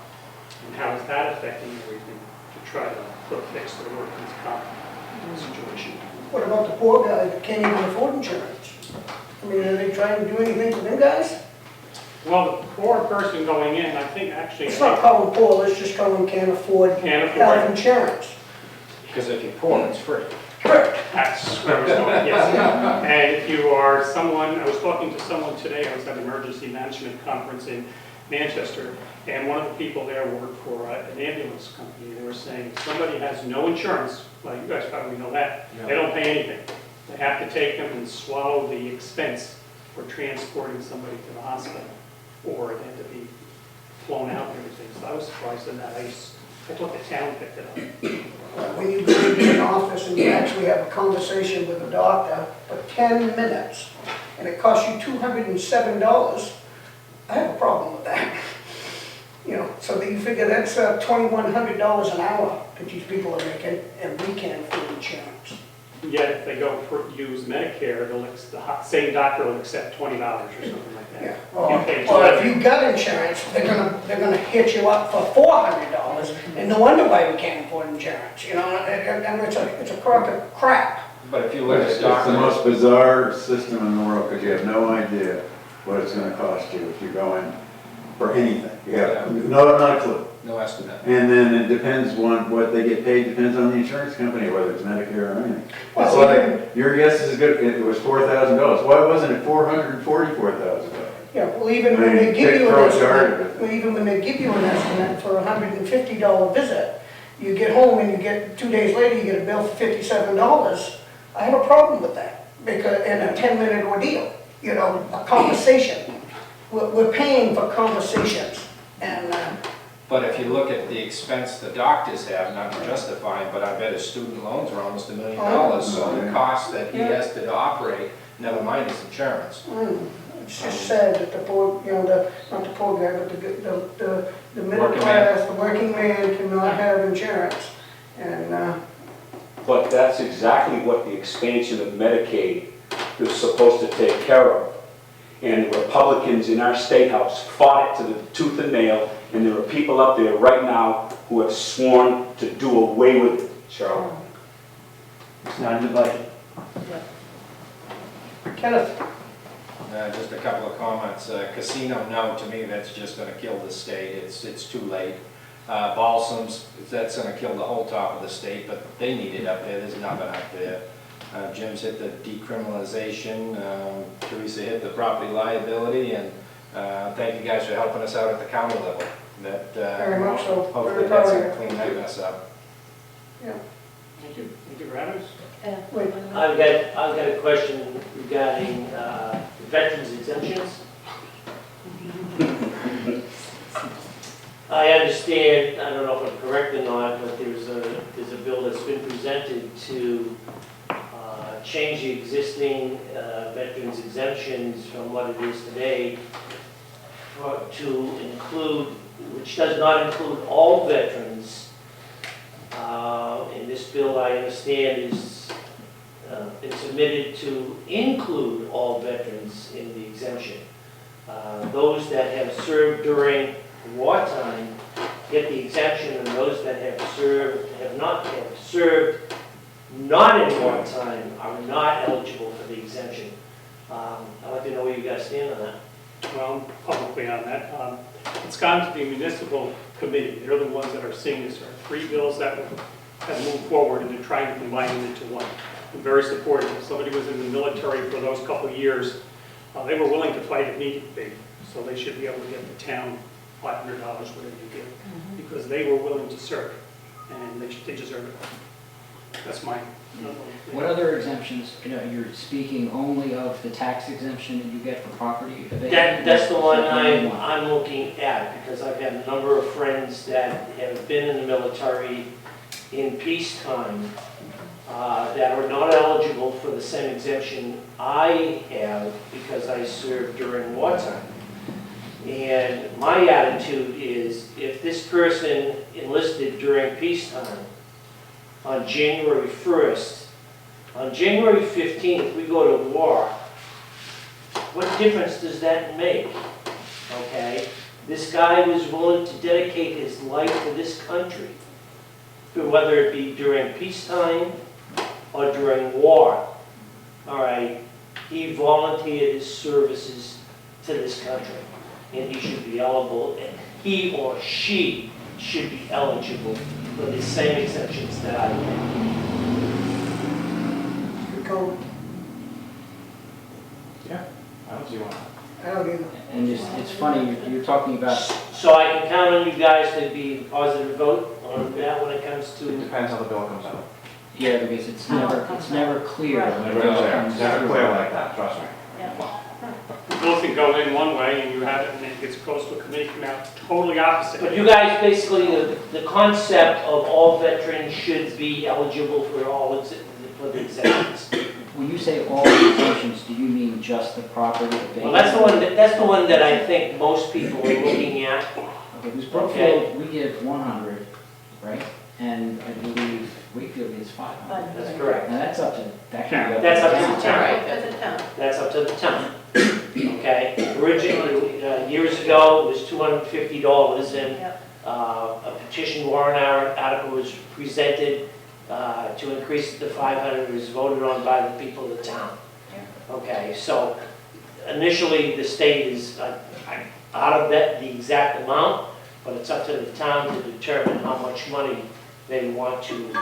And how is that affecting everything to try to put a fix to the workman's comp situation? What about the poor guy that can't even afford insurance? I mean, are they trying to do anything for them guys? Well, the poor person going in, I think actually. It's not calling poor, let's just call them can't afford Can't health afford. insurance. Because if you're poor, it's free. Correct. That's where I was going, yes. And if you are someone, I was talking to someone today, I was at an emergency management conference in Manchester, and one of the people there worked for an ambulance company. They were saying, if somebody has no insurance, well, you guys probably know that, they don't pay anything. They have to take them and swallow the expense for transporting somebody to the hospital, or they have to be flown out and everything. So I was surprised at that. I thought the town picked it up. When you go into an office and you actually have a conversation with a doctor for 10 minutes, and it costs you $207, I have a problem with that. You know, so that you figure that's $2,100 an hour that these people are making, and we can't afford insurance. Yet if they go use Medicare, the same doctor will accept $20 or something like that. Yeah. You pay Or if $200. you got insurance, they're gonna hit you up for $400, and no wonder why we can't afford insurance, you know, and it's a crock of crap. But if you look It's at the doctors, most bizarre system in the world, because you have no idea what it's gonna cost you if you go in for anything. You have not a clue. no estimate. And then it depends on what they get paid, depends on the insurance company, whether it's Medicare or anything. Well, It's like, your guess is as good, it was $4,000. Why wasn't it $444,000? Yeah, well, even when I mean, they give you an throw a yard at estimate, it. well, even when they give you an estimate for a $150 visit, you get home and you get, 2 days later, you get a bill for $57. I have a problem with that, because, in a 10-minute ordeal, you know, a conversation. We're paying for conversations, and, But if you look at the expense the doctors have, not to justify it, but I bet his student loans are almost $1 million. So the cost that he has to operate, never mind his insurance. it's just sad that the poor, you know, not the poor guy, but the middle Working man. class, the working man cannot have insurance, and, But that's exactly what the expansion of Medicaid is supposed to take care of. And the Republicans in our state house fought it to the tooth and nail, and there are people up there right now who have sworn to do away with it, Charlie. It's not in the budget. Kenneth, Just a couple of comments. Casino, no, to me, that's just gonna kill the state. It's too late. Balsams, that's gonna kill the whole top of the state, but they need it up there. There's nothing up there. Jim's hit the decriminalization. Teresa hit the property liability, and thank you guys for helping us out at the county level. That, very much so. hopefully Very that's proud of gonna you. clean that mess up. Thank you. Thank you, Rabbits. Wait. I've got a question regarding veterans exemptions. I understand, I don't know if I'm correct or not, but there's a bill that's been presented to change the existing veterans exemptions from what it is today to include, which does not include all veterans. And this bill, I understand, is been submitted to include all veterans in the exemption. Those that have served during wartime get the exemption, and those that have not served not in wartime are not eligible for the exemption. I'd like to know where you guys stand on that. Well, publicly on that. It's gone to the municipal committee. They're the ones that are seeing this. There are 3 bills that have moved forward, and they're trying to combine them into one. I'm very supportive. If somebody was in the military for those couple of years, they were willing to fight if needed be. So they should be able to get the town $500, whatever you give, because they were willing to serve, and they deserve it. That's my. What other exemptions, you're speaking only of the tax exemption that you get for property? That's the one I'm looking at, because I've had a number of friends that have been in the military in peacetime that are not eligible for the same exemption I have because I served during wartime. And my attitude is, if this person enlisted during peacetime on January 1st, on January 15th, we go to war, what difference does that make? Okay? This guy was willing to dedicate his life to this country, whether it be during peacetime or during war. All right, he volunteered his services to this country, and he should be eligible, and he or she should be eligible for the same exemptions that I am. Good call. Yeah, I don't see why not. I don't either. And it's funny, you're talking about, So I can count on you guys to be a positive vote on that when it comes It to, depends how the bill comes out. yeah, because it's never clear. Right. when it Never clear, comes it's never through. clear like that, trust me. The bill can go in one way and you have it, and then it gets close to a committee, come out totally opposite. but you guys, basically, the concept of all veterans should be eligible for for the exemptions. When you say all the exemptions, do you mean just the property? Well, that's the one that I think most people are looking at. Okay, because Brookfield, we give 100, right? And I believe Wakefield is 500. That's correct. Now that's up to, that can be up to That's up to town. the town. Right, that's a town. That's up to the town. Okay, originally, years ago, it was $250, and Yep. a petition warrant article was presented to increase it to 500, it was voted on by the people of the town. Okay, so initially, the state is out of that, the exact amount, but it's up to the town to determine how much money they want to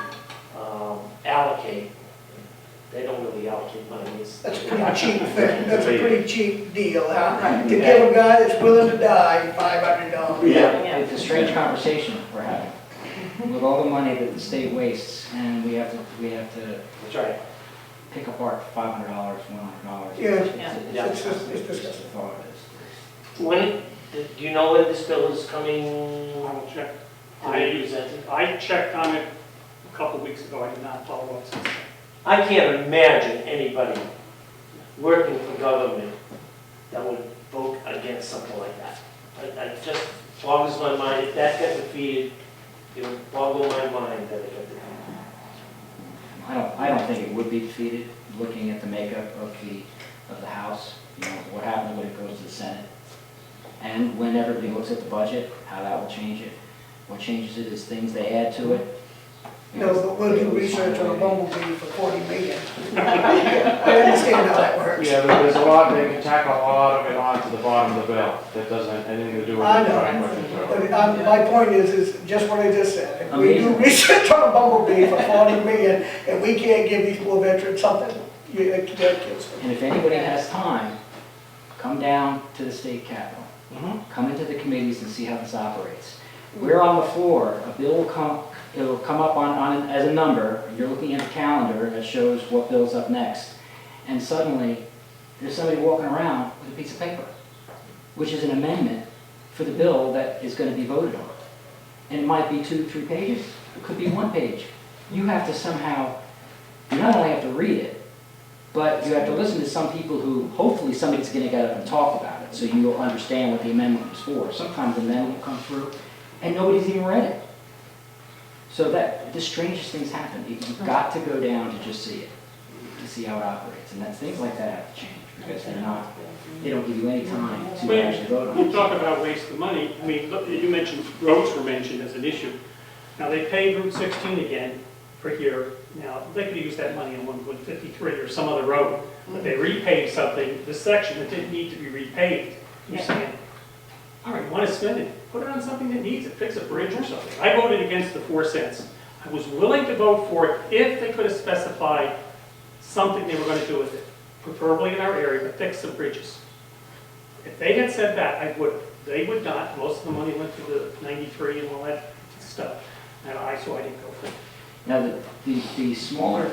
allocate. They don't really allocate money. That's a pretty cheap thing, that's a pretty cheap deal, huh? Right. To give a guy that's willing to die $500. Yeah. It's a strange conversation we're having. With all the money that the state wastes, and we have to That's right. pick apart $500, $100. Yeah. Yeah. It's just Just disgusting. the thought of this. When, do you know when this bill is coming I will check. to be presented? I checked on it a couple weeks ago, I did not follow up since then. I can't imagine anybody working for government that would vote against something like that. I just boggles my mind, if that got defeated, it would boggle my mind that it got defeated. I don't think it would be defeated, looking at the makeup of the House, what happens when it goes to the Senate. And when everybody looks at the budget, how that will change it. What changes it is things they add to it. No, but we'll do research on a bumblebee for 40 million. I understand how that works. Yeah, but there's a lot, they can tack a lot of it onto the bottom of the bill that doesn't have anything to do with I the know. trying to push it But through. my point is just what I just said. If we do Amazing. research on a bumblebee for 40 million and we can't give these poor veterans something, that kills them. And if anybody has time, come down to the state capitol. Come into the committees and see how this operates. We're on the floor, a bill will come, it'll come up on as a number, you're looking at a calendar that shows what bill's up next, and suddenly, there's somebody walking around with a piece of paper, which is an amendment for the bill that is going to be voted on. And it might be 2-3 pages, it could be 1 page. You have to somehow, you not only have to read it, but you have to listen to some people who, hopefully somebody's going to get up and talk about it, so you'll understand what the amendment was for. Sometimes the amendment will come through, and nobody's even read it. So that, the strangest things happen. You've got to go down to just see it, to see how it operates. And that things like that have to change, because they don't give you any time to actually vote on You it. talk about waste of money, I mean, look, you mentioned, roads were mentioned as an issue. Now, they paved Route 16 again for here. Now, they could use that money on 153 or some other road, but they repaved something, this section that didn't need to be repaved. You're saying, all right, you want to spend it, put it on something that needs it, fix a bridge or something. I voted against the 4 cents. I was willing to vote for it if they could have specified something they were going to do with it, preferably in our area, but fix some bridges. If they had said that, I would. They would not. Most of the money went to the 93 and all that stuff. And so I didn't go for it. Now, the smaller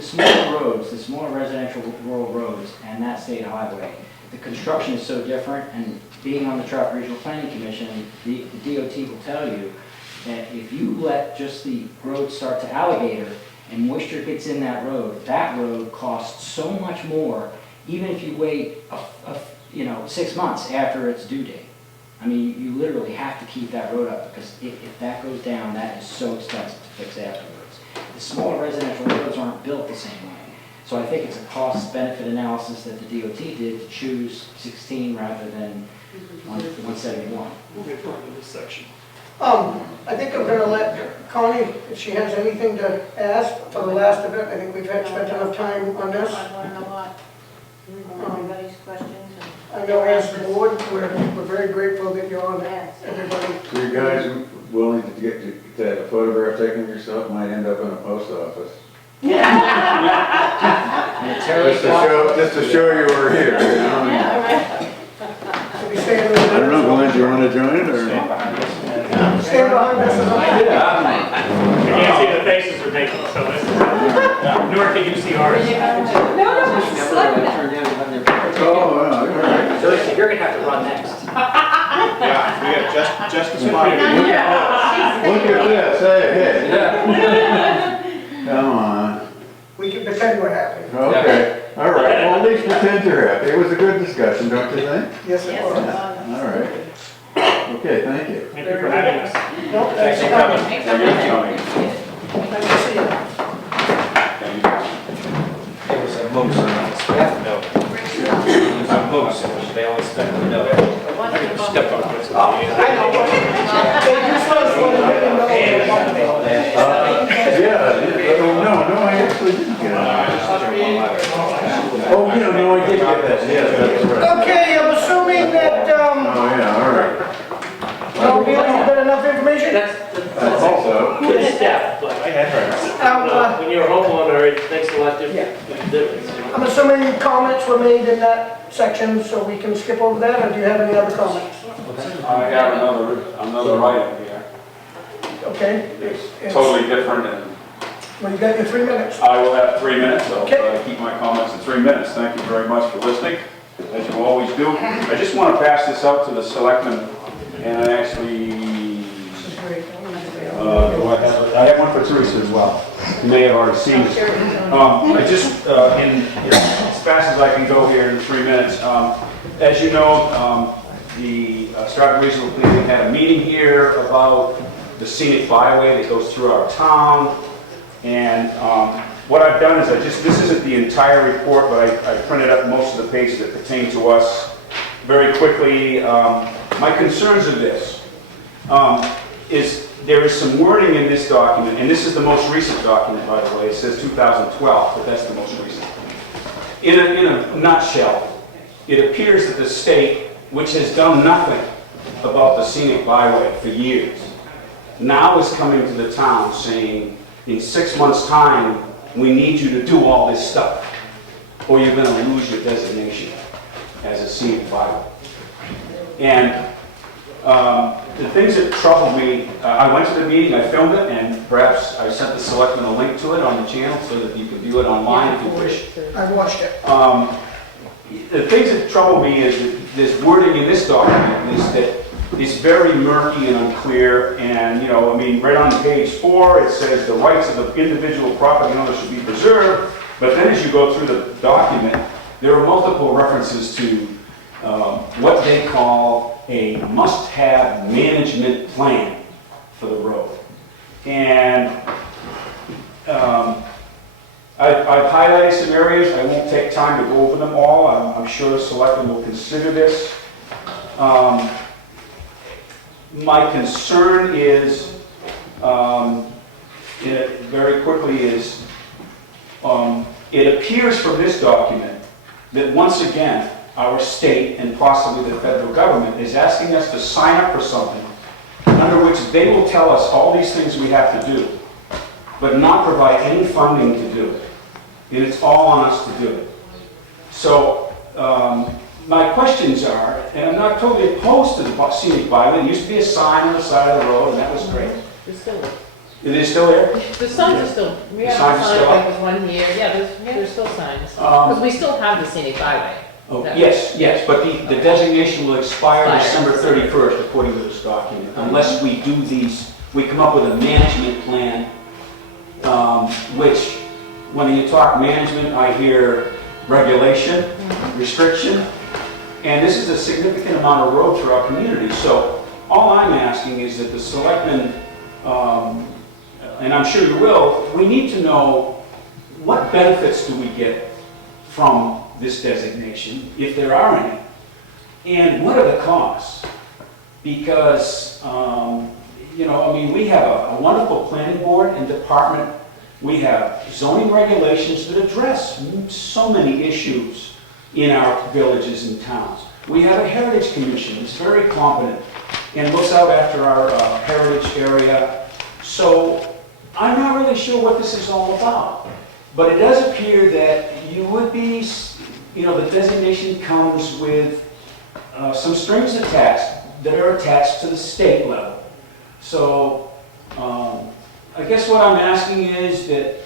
roads, the smaller residential rural roads, and that state highway, the construction is so different, and being on the Trout Regional Planning Commission, the DOT will tell you that if you let just the road start to alligator and moisture gets in that road costs so much more, even if you wait 6 months after its due date. I mean, you literally have to keep that road up, because if that goes down, that is so expensive to fix afterwards. The smaller residential roads aren't built the same way. So I think it's a cost-benefit analysis that the DOT did to choose 16 rather than 171. We'll get to this section. I think I'm gonna let Connie, if she has anything to ask for the last of it. I think we've had spent enough time on this. I want to know what, everybody's questions and. I know as the board, we're very grateful that you're on Yes. everybody. So you guys willing to to have a photograph taken of yourself, might end up in a post office? Just to show you were here, you know? Yeah, right. Should we stand over I there? don't know, Glenn, do you want to join it, or? Stand behind us. I can't see the faces we're making, so this is, nor can you see ours. Oh, wow, all right. So you're going to have to run next. Yeah, we got just a spot. Look at this, hey, come on. We can pretend we're happy. Okay, all right, well, at least pretend you're happy. It was a good discussion, don't you think? Yes, it was. All right. Okay, thank you. Thank you for having us. No, thanks for coming. Thanks, everybody. Nice to see you. It was a moose on the staff note. A moose, which they always spend the note. Step on it. No, I actually didn't get it. Oh, yeah, no, I did get that, yeah, that's right. Okay, I'm assuming that, Oh, yeah, all right. no, Bill, you got enough information? I think so. Good step, but when you're a homeowner, it makes a lot difference. I'm assuming comments were made in that section, so we can skip over that, or do you have any other comments? I have another item here, Okay? totally different, and Well, you got your 3 minutes. I will have 3 minutes. I'll Okay. try to keep my comments in 3 minutes. Thank you very much for listening, as you always do. I just want to pass this out to the selectmen, and I actually, I have one for Teresa as well. You may have already seen it. I just, as fast as I can go here in 3 minutes, as you know, the Stratford Regional Planning had a meeting here about the scenic byway that goes through our town. And what I've done is this isn't the entire report, but I printed up most of the pages that pertain to us very quickly. My concerns of this is there is some wording in this document, and this is the most recent document, by the way. It says 2012, but that's the most recent. In a nutshell, it appears that the state, which has done nothing about the scenic byway for years, now is coming to the town saying, in 6 months' time, we need you to do all this stuff, or you're going to lose your designation as a scenic byway. And the things that troubled me, I went to the meeting, I filmed it, and perhaps I sent the selectmen a link to it on the channel so that you can view it online if you wish. I watched it. The things that trouble me is that this wording in this document is that it's very murky and unclear, and, you know, I mean, right on page 4, it says the rights of the individual property owner should be preserved, but then as you go through the document, there are multiple references to what they call a must-have management plan for the road. And I've highlighted some areas. I won't take time to go over them all. I'm sure the selectmen will consider this. My concern is, very quickly, is it appears from this document that once again, our state and possibly the federal government is asking us to sign up for something under which they will tell us all these things we have to do, but not provide any funding to do it. And it's all on us to do it. So, my questions are, and I'm not totally opposed to the scenic byway. There used to be a sign on the side of the road, and that was great. It's still, It is still there? the signs are still, we The have a signs are sign, still I up? think, was 1 year, yeah, there's still signs. Because we still have the scenic byway. Oh, yes, but the designation will expire December 31st, according to this document, unless we do these, we come up with a management plan, which, when you talk management, I hear regulation, restriction, and this is a significant amount of road for our community. So all I'm asking is that the selectmen, and I'm sure you will, we need to know what benefits do we get from this designation, if there are any? And what are the costs? Because, you know, I mean, we have a wonderful planning board and department. We have zoning regulations that address so many issues in our villages and towns. We have a heritage commission that's very competent and looks out after our heritage area. So I'm not really sure what this is all about. But it does appear that you would be, you know, the designation comes with some strings attached that are attached to the state level. So I guess what I'm asking is that,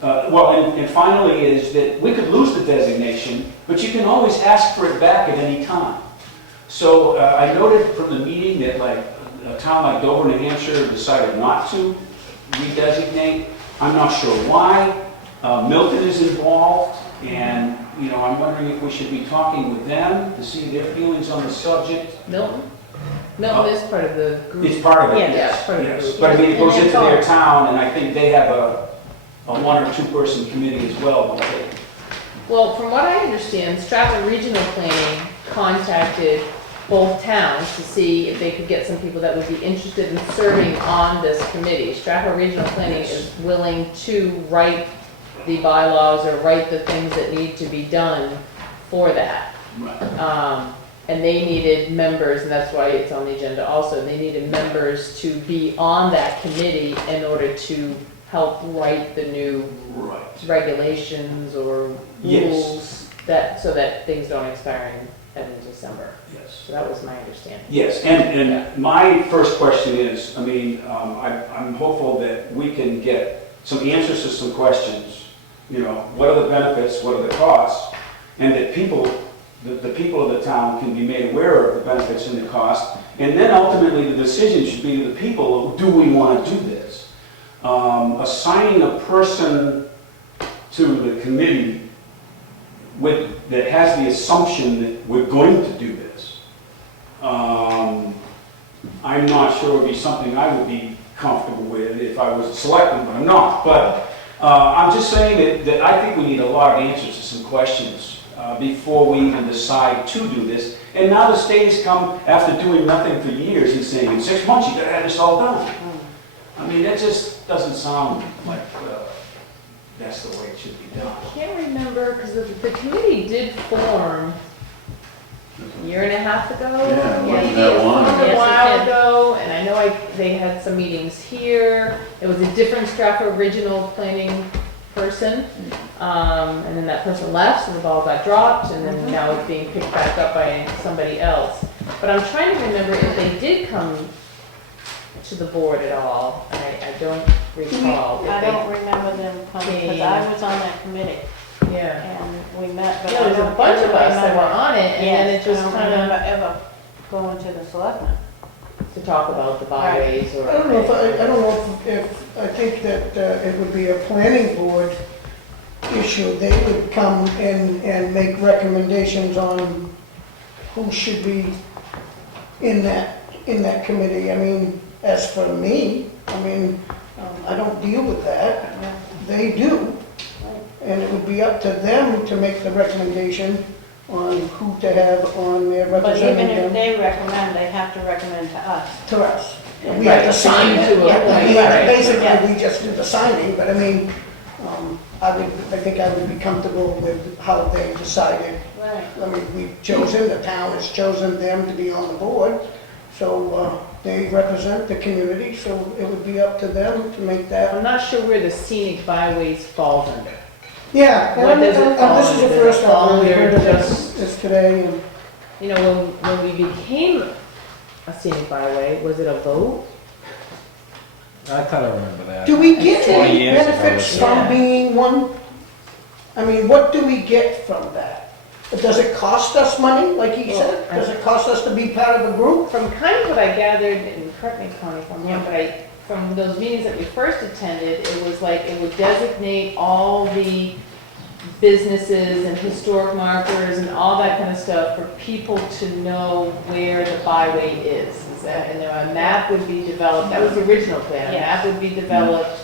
well, and finally is that we could lose the designation, but you can always ask for it back at any time. So I noted from the meeting that like a town like Dover, New Hampshire decided not to redesignate. I'm not sure why. Milton is involved, and you know, I'm wondering if we should be talking with them to see their feelings on the subject. Milton? Milton is part of the group. It's part of it, Yeah, yes. it's part of the Yes. group. But I mean, it goes And into it's their all- town, and I think they have a one or two person committee as well, don't they? Well, from what I understand, Stratford Regional Planning contacted both towns to see if they could get some people that would be interested in serving on this committee. Stratford Regional Planning is willing to write the bylaws or write the things that need to be done for that. Right. And they needed members, and that's why it's on the agenda also, they needed members to be on that committee in order to help write the new Right. regulations or Yes. rules that, so that things don't expire in December. Yes. So that was my understanding. Yes, and my first question is, I mean, I'm hopeful that we can get some answers to some questions. You know, what are the benefits, what are the costs, and that people, the people of the town can be made aware of the benefits and the costs, and then ultimately the decision should be to the people, do we want to do this? Assigning a person to the committee that has the assumption that we're going to do this, I'm not sure would be something I would be comfortable with if I was a selectman, but I'm not. But I'm just saying that I think we need a lot of answers to some questions before we even decide to do this. And now the state has come after doing nothing for years and saying, in 6 months, you gotta have this all done. I mean, that just doesn't sound like that's the way it should be done. I can't remember, because the committee did form a year and a half ago. Yeah, maybe. wasn't that It long? formed Yes, a it while did. ago, and I know they had some meetings here. It was a different Stratford Regional Planning person, and then that person left, so the ball got dropped, and then now it's being picked back up by somebody else. But I'm trying to remember if they did come to the board at all, and I don't recall. I if don't remember them coming, because I was on that committee, they- Yeah. and we met, but Yeah, I there's a don't bunch of ever us that were remember- on it, and then it Yes, just I don't kind remember of ever going to the selectmen. to talk about the byways or. I don't know if, I don't know if, I think that it would be a planning board issue. They would come and make recommendations on who should be in that committee. I mean, as for me, I mean, I don't deal with that. They do. And it would be up to them to make the recommendation on who to have on their But even if representative they recommend, they have to recommend to us. to us. We have to Right, sign to it. a Yeah, point, I mean, right. basically, we just do the signing, but I mean, I think I would be comfortable with how they decided. Right. I mean, we've chosen, the town has chosen them to be on the board, so they represent the community, so it would be up to them to make that. I'm not sure where the scenic byways falls under. Yeah, What and does it fall this is the under? first Does it fall I've really heard of under it just- is today, and You know, when we became a scenic byway, was it a vote? I thought I remember that. do we get 20 any years ago benefits or so. from being one? I mean, what do we get from that? Does it cost us money, like he said? Does it cost us to be part of the group? From kind of what I gathered, and correct me, Connie, if I'm wrong, but from those meetings that we first attended, it was like it would designate all the businesses and historic markers and all that kind of stuff for people to know where the byway is. And then a map would be developed, that was the original plan, a Yes. map would be developed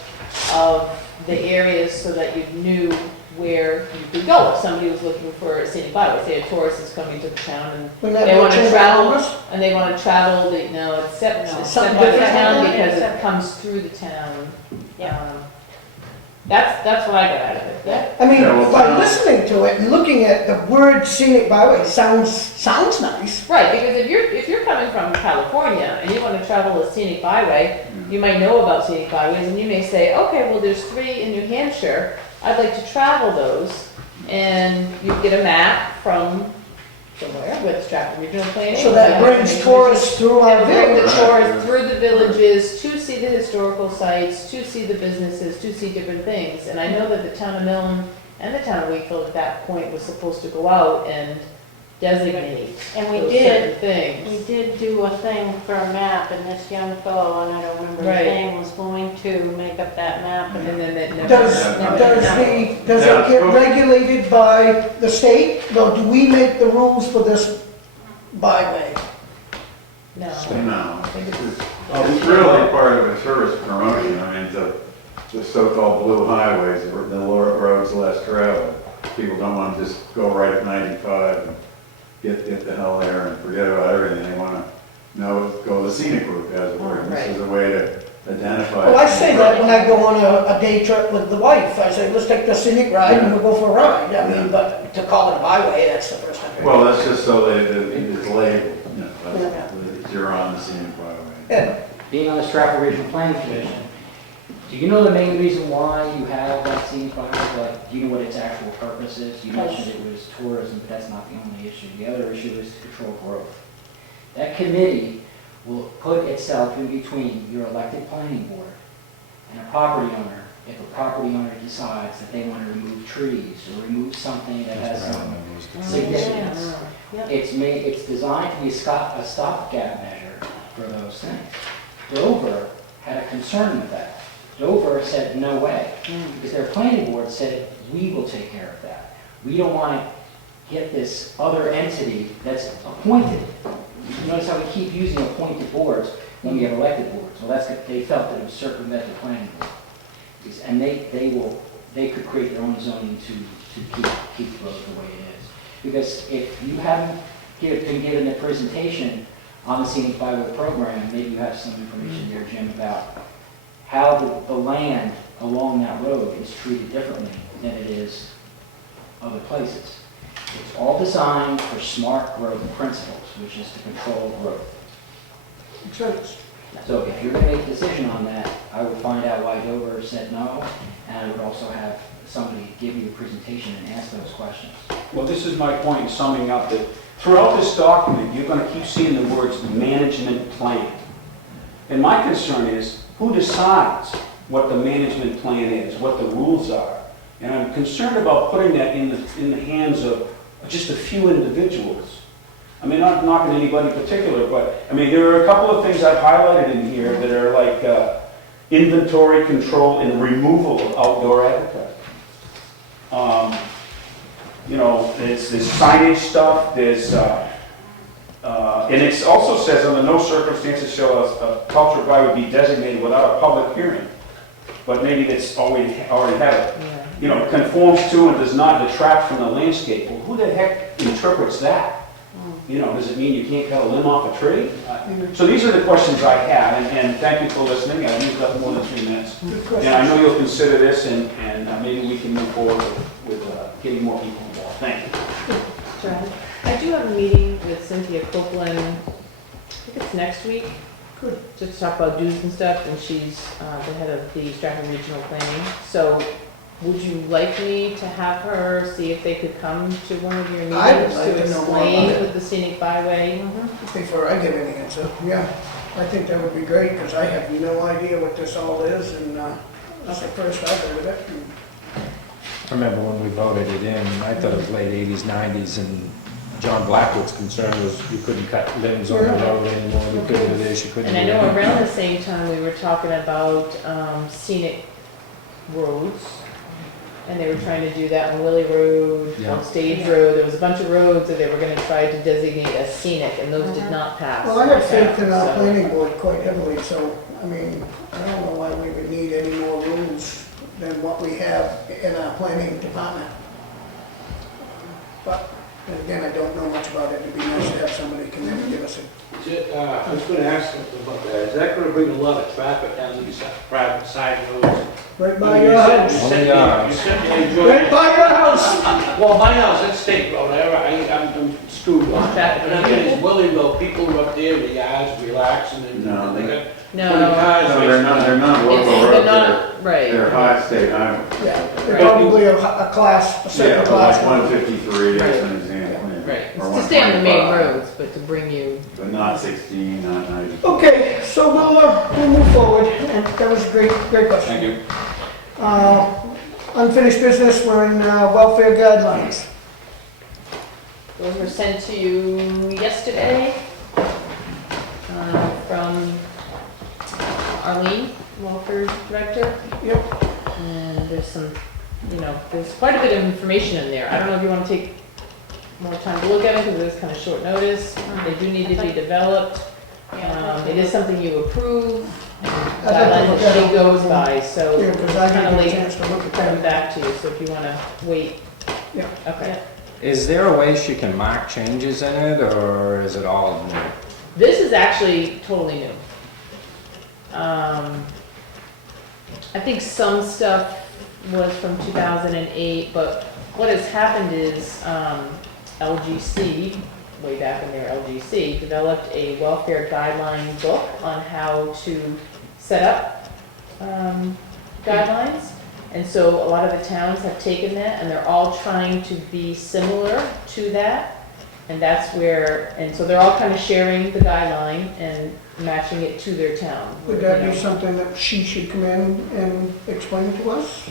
of the areas so that you knew where you could go. If somebody was looking for a scenic byway, say a tourist is coming to the town and Wouldn't that they be want to Chamber of travel, Commerce? and they want to travel, no, it's set, No. it's Something set by the different? town because it Except- comes through the town. Yeah. That's what I got out of it. Yeah. I mean, Yeah, well, by now- listening to it and looking at the word scenic byway, sounds nice. Right, because if you're coming from California and you want to travel a scenic byway, you might know about scenic byways and you may say, okay, well, there's 3 in New Hampshire, I'd like to travel those. And you get a map from somewhere with Stratford Regional Planning. So that brings tourists through our That will bring the village. tourists through the villages to see the historical sites, to see the businesses, to see different things. And I know that the town of Milne and the town of Wakefield at that point was supposed to go out and designate And we those did, certain we things. did do a thing for a map, and this young fellow, and I don't remember his Right. name, was going to make up that map, and And then that never. Does it get regulated by the state? No, do we make the rules for this byway? No. No. I think it's- It's really part of a tourist promotion. I mean, the so-called blue highways, the roads less traveled. People don't want to just go right at 95 and get the hell there and forget about everything. They want to go the scenic route, as it were. This is a way to identify. Well, I say that when I go on a day trip with the wife. I say, let's take the scenic ride and we'll go for a ride. I mean, but to call it a byway, that's the first time. Well, that's just so that it's labeled, you know, that you're on the scenic byway. Yeah. Being on the Stratford Regional Planning Commission, do you know the main reason why you have that scenic byway? Like, do you know what its actual purpose is? You mentioned it was tourism, but that's not the only issue. The other issue is to control growth. That committee will put itself in between your elected planning board and a property owner if a property owner decides that they want to remove trees or remove something that has some significance. Yep. It's designed to be a stopgap measure for those things. Dover had a concern with that. Dover said, no way, because their planning board said, we will take care of that. We don't want to get this other entity that's appointed. You notice how we keep using appointed boards when we have elected boards. Well, they felt that it would circumvent the planning board. And they could create their own zoning to keep the road the way it is. Because if you haven't been given a presentation on the Scenic Byway program, maybe you have some information there, Jim, about how the land along that road is treated differently than it is other places. It's all designed for smart growth principles, which is to control growth. So if you're going to make a decision on that, I would find out why Dover said no, and I would also have somebody give you a presentation and ask those questions. Well, this is my point in summing up that throughout this document, you're going to keep seeing the words management plan. And my concern is, who decides what the management plan is, what the rules are? And I'm concerned about putting that in the hands of just a few individuals. I mean, not knocking anybody in particular, but, I mean, there are a couple of things I've highlighted in here that are like inventory control and removal of outdoor advertising. You know, there's signage stuff, there's, and it also says under no circumstances shall a cultural byway be designated without a public hearing. But maybe that's already have it. You know, conforms to and does not detract from the landscape. Well, who the heck interprets that? You know, does it mean you can't cut a limb off a tree? So these are the questions I have, and thank you for listening. I've used up more than 3 minutes. And I know you'll consider this, and maybe we can move forward with getting more people involved. Thank you. I do have a meeting with Cynthia Copeland, I think it's next week. Good. Just to talk about dues and stuff, and she's the head of the Stratford Regional Planning. So would you like me to have her see if they could come to one of your meetings I would like to to know more explain about it. with the scenic byway? Before I get any answer, yeah. I think that would be great, because I have no idea what this all is, and that's the first I've heard of it. I remember when we voted it in, I thought it was late 80s, 90s, and John Blackwood's concern was you couldn't cut limbs on the road anymore, you couldn't do this, you couldn't do And I that. know around the same time, we were talking about scenic roads. And they were trying to do that on Willie Road, Yeah. on Stage Road. There was a bunch of roads that they were gonna try to designate as scenic, and those did not pass. Well, I have faith in our So- planning board quite heavily, so, I mean, I don't know why we would need any more rules than what we have in our planning department. But, and again, I don't know much about it. It'd be nice to have somebody come in and give us a, I was gonna ask something about that. Is that gonna bring a lot of traffic down these private side roads? right by your house. You said you enjoy Right by your house. Well, my house, that's state road, I'm screwed on that. And I'm in Willowville, people are up there in the yards relaxing and No, they got No. 20 cars. No, they're not local It's roads, not, right. they're high state highways. Yeah, they're probably a class, a Yeah, certain but class. like 153 as an example. yeah. Right, Or it's to stay on the main 125, roads, but to bring you, But not 16, not 90. Okay, so we'll move forward, and that was a great question. Thank you. Unfinished business, we're in welfare guidelines. those were sent to you yesterday from Arlene, welfare director. Yep. And there's some, there's quite a bit of information in there. I don't know if you want to take more time to look at it, because it was kind of short notice. They do need to be developed. It is something you approve, guidelines that she goes by, so Yeah, because I kind didn't of get a late chance to look at coming that. back to you, so if you want to wait. Yeah. Okay. Is there a way she can mark changes in it, or is it all new? This is actually totally new. I think some stuff was from 2008, but what has happened is LGC, way back in their LGC, developed a welfare guideline book on how to set up guidelines. And so a lot of the towns have taken that, and they're all trying to be similar to that. And that's where, and so they're all kind of sharing the guideline and matching it to their town. Would that be something that she should come in and explain to us?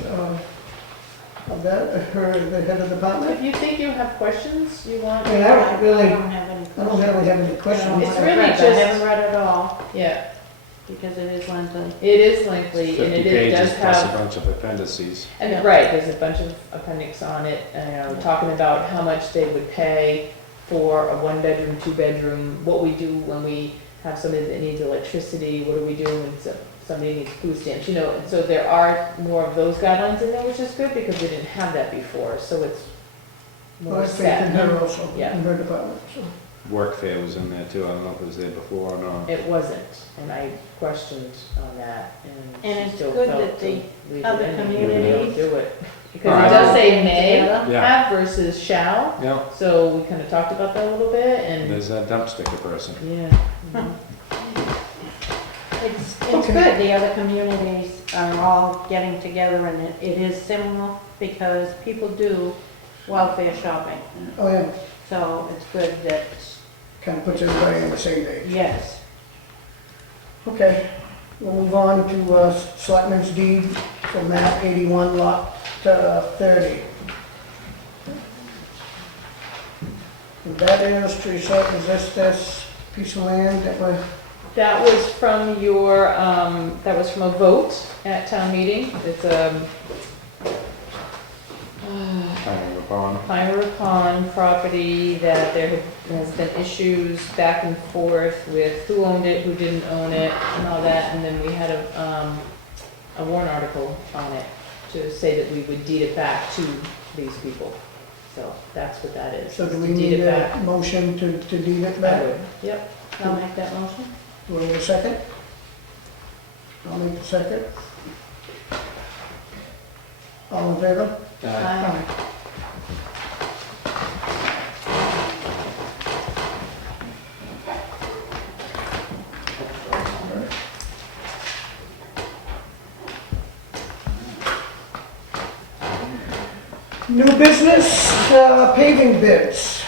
Of that, the head of the department? If you think you have questions, you want. I mean, I don't really, I don't have any I don't really have any questions. It's I really haven't read- I just- haven't read it all, Yeah, because it is lengthy. it is lengthy, and 50 it does pages plus a have, bunch of appendices. and right, there's a bunch of appendix on it, talking about how much they would pay for a 1-bedroom, 2-bedroom, what we do when we have somebody that needs electricity, what do we do when somebody needs food stamps, and so there are more of those guidelines in there, which is good, because we didn't have that before, so it's Well, more I faith in set. her also, Yeah. in her department, so. Work fair was in there too, I don't know if it was there before or not. It wasn't, and I questioned on that, And and it's she still good felt that to the leave it other in, and communities do it. Because Alright. it does say All may together. Yeah. have versus shall, Yeah, so we kind of talked about that a little bit, and, there's that dump sticker person. yeah. It's Okay. good, the other communities are all getting together, and it is similar, because people do welfare shopping. Oh, yeah, So it's good that, kind of puts everybody on the same page. yes, Okay, we'll move on to Selectmen's deed for map 81 lot 30. And that is, Teresa, is this piece of land that we're, That was from your, that was from a vote at town meeting, it's Kind of a pond. Pine Pond property that there has been issues back and forth with who owned it, who didn't own it, and all that, and then we had a warrant article on it to say that we would deed it back to these people. So that's what that is. so do to we deed need it a back. motion to deed it I back? would, yep. I'll make that motion. Do we need a second? I'll make the second. All in favor? Aye. New business, paving bids.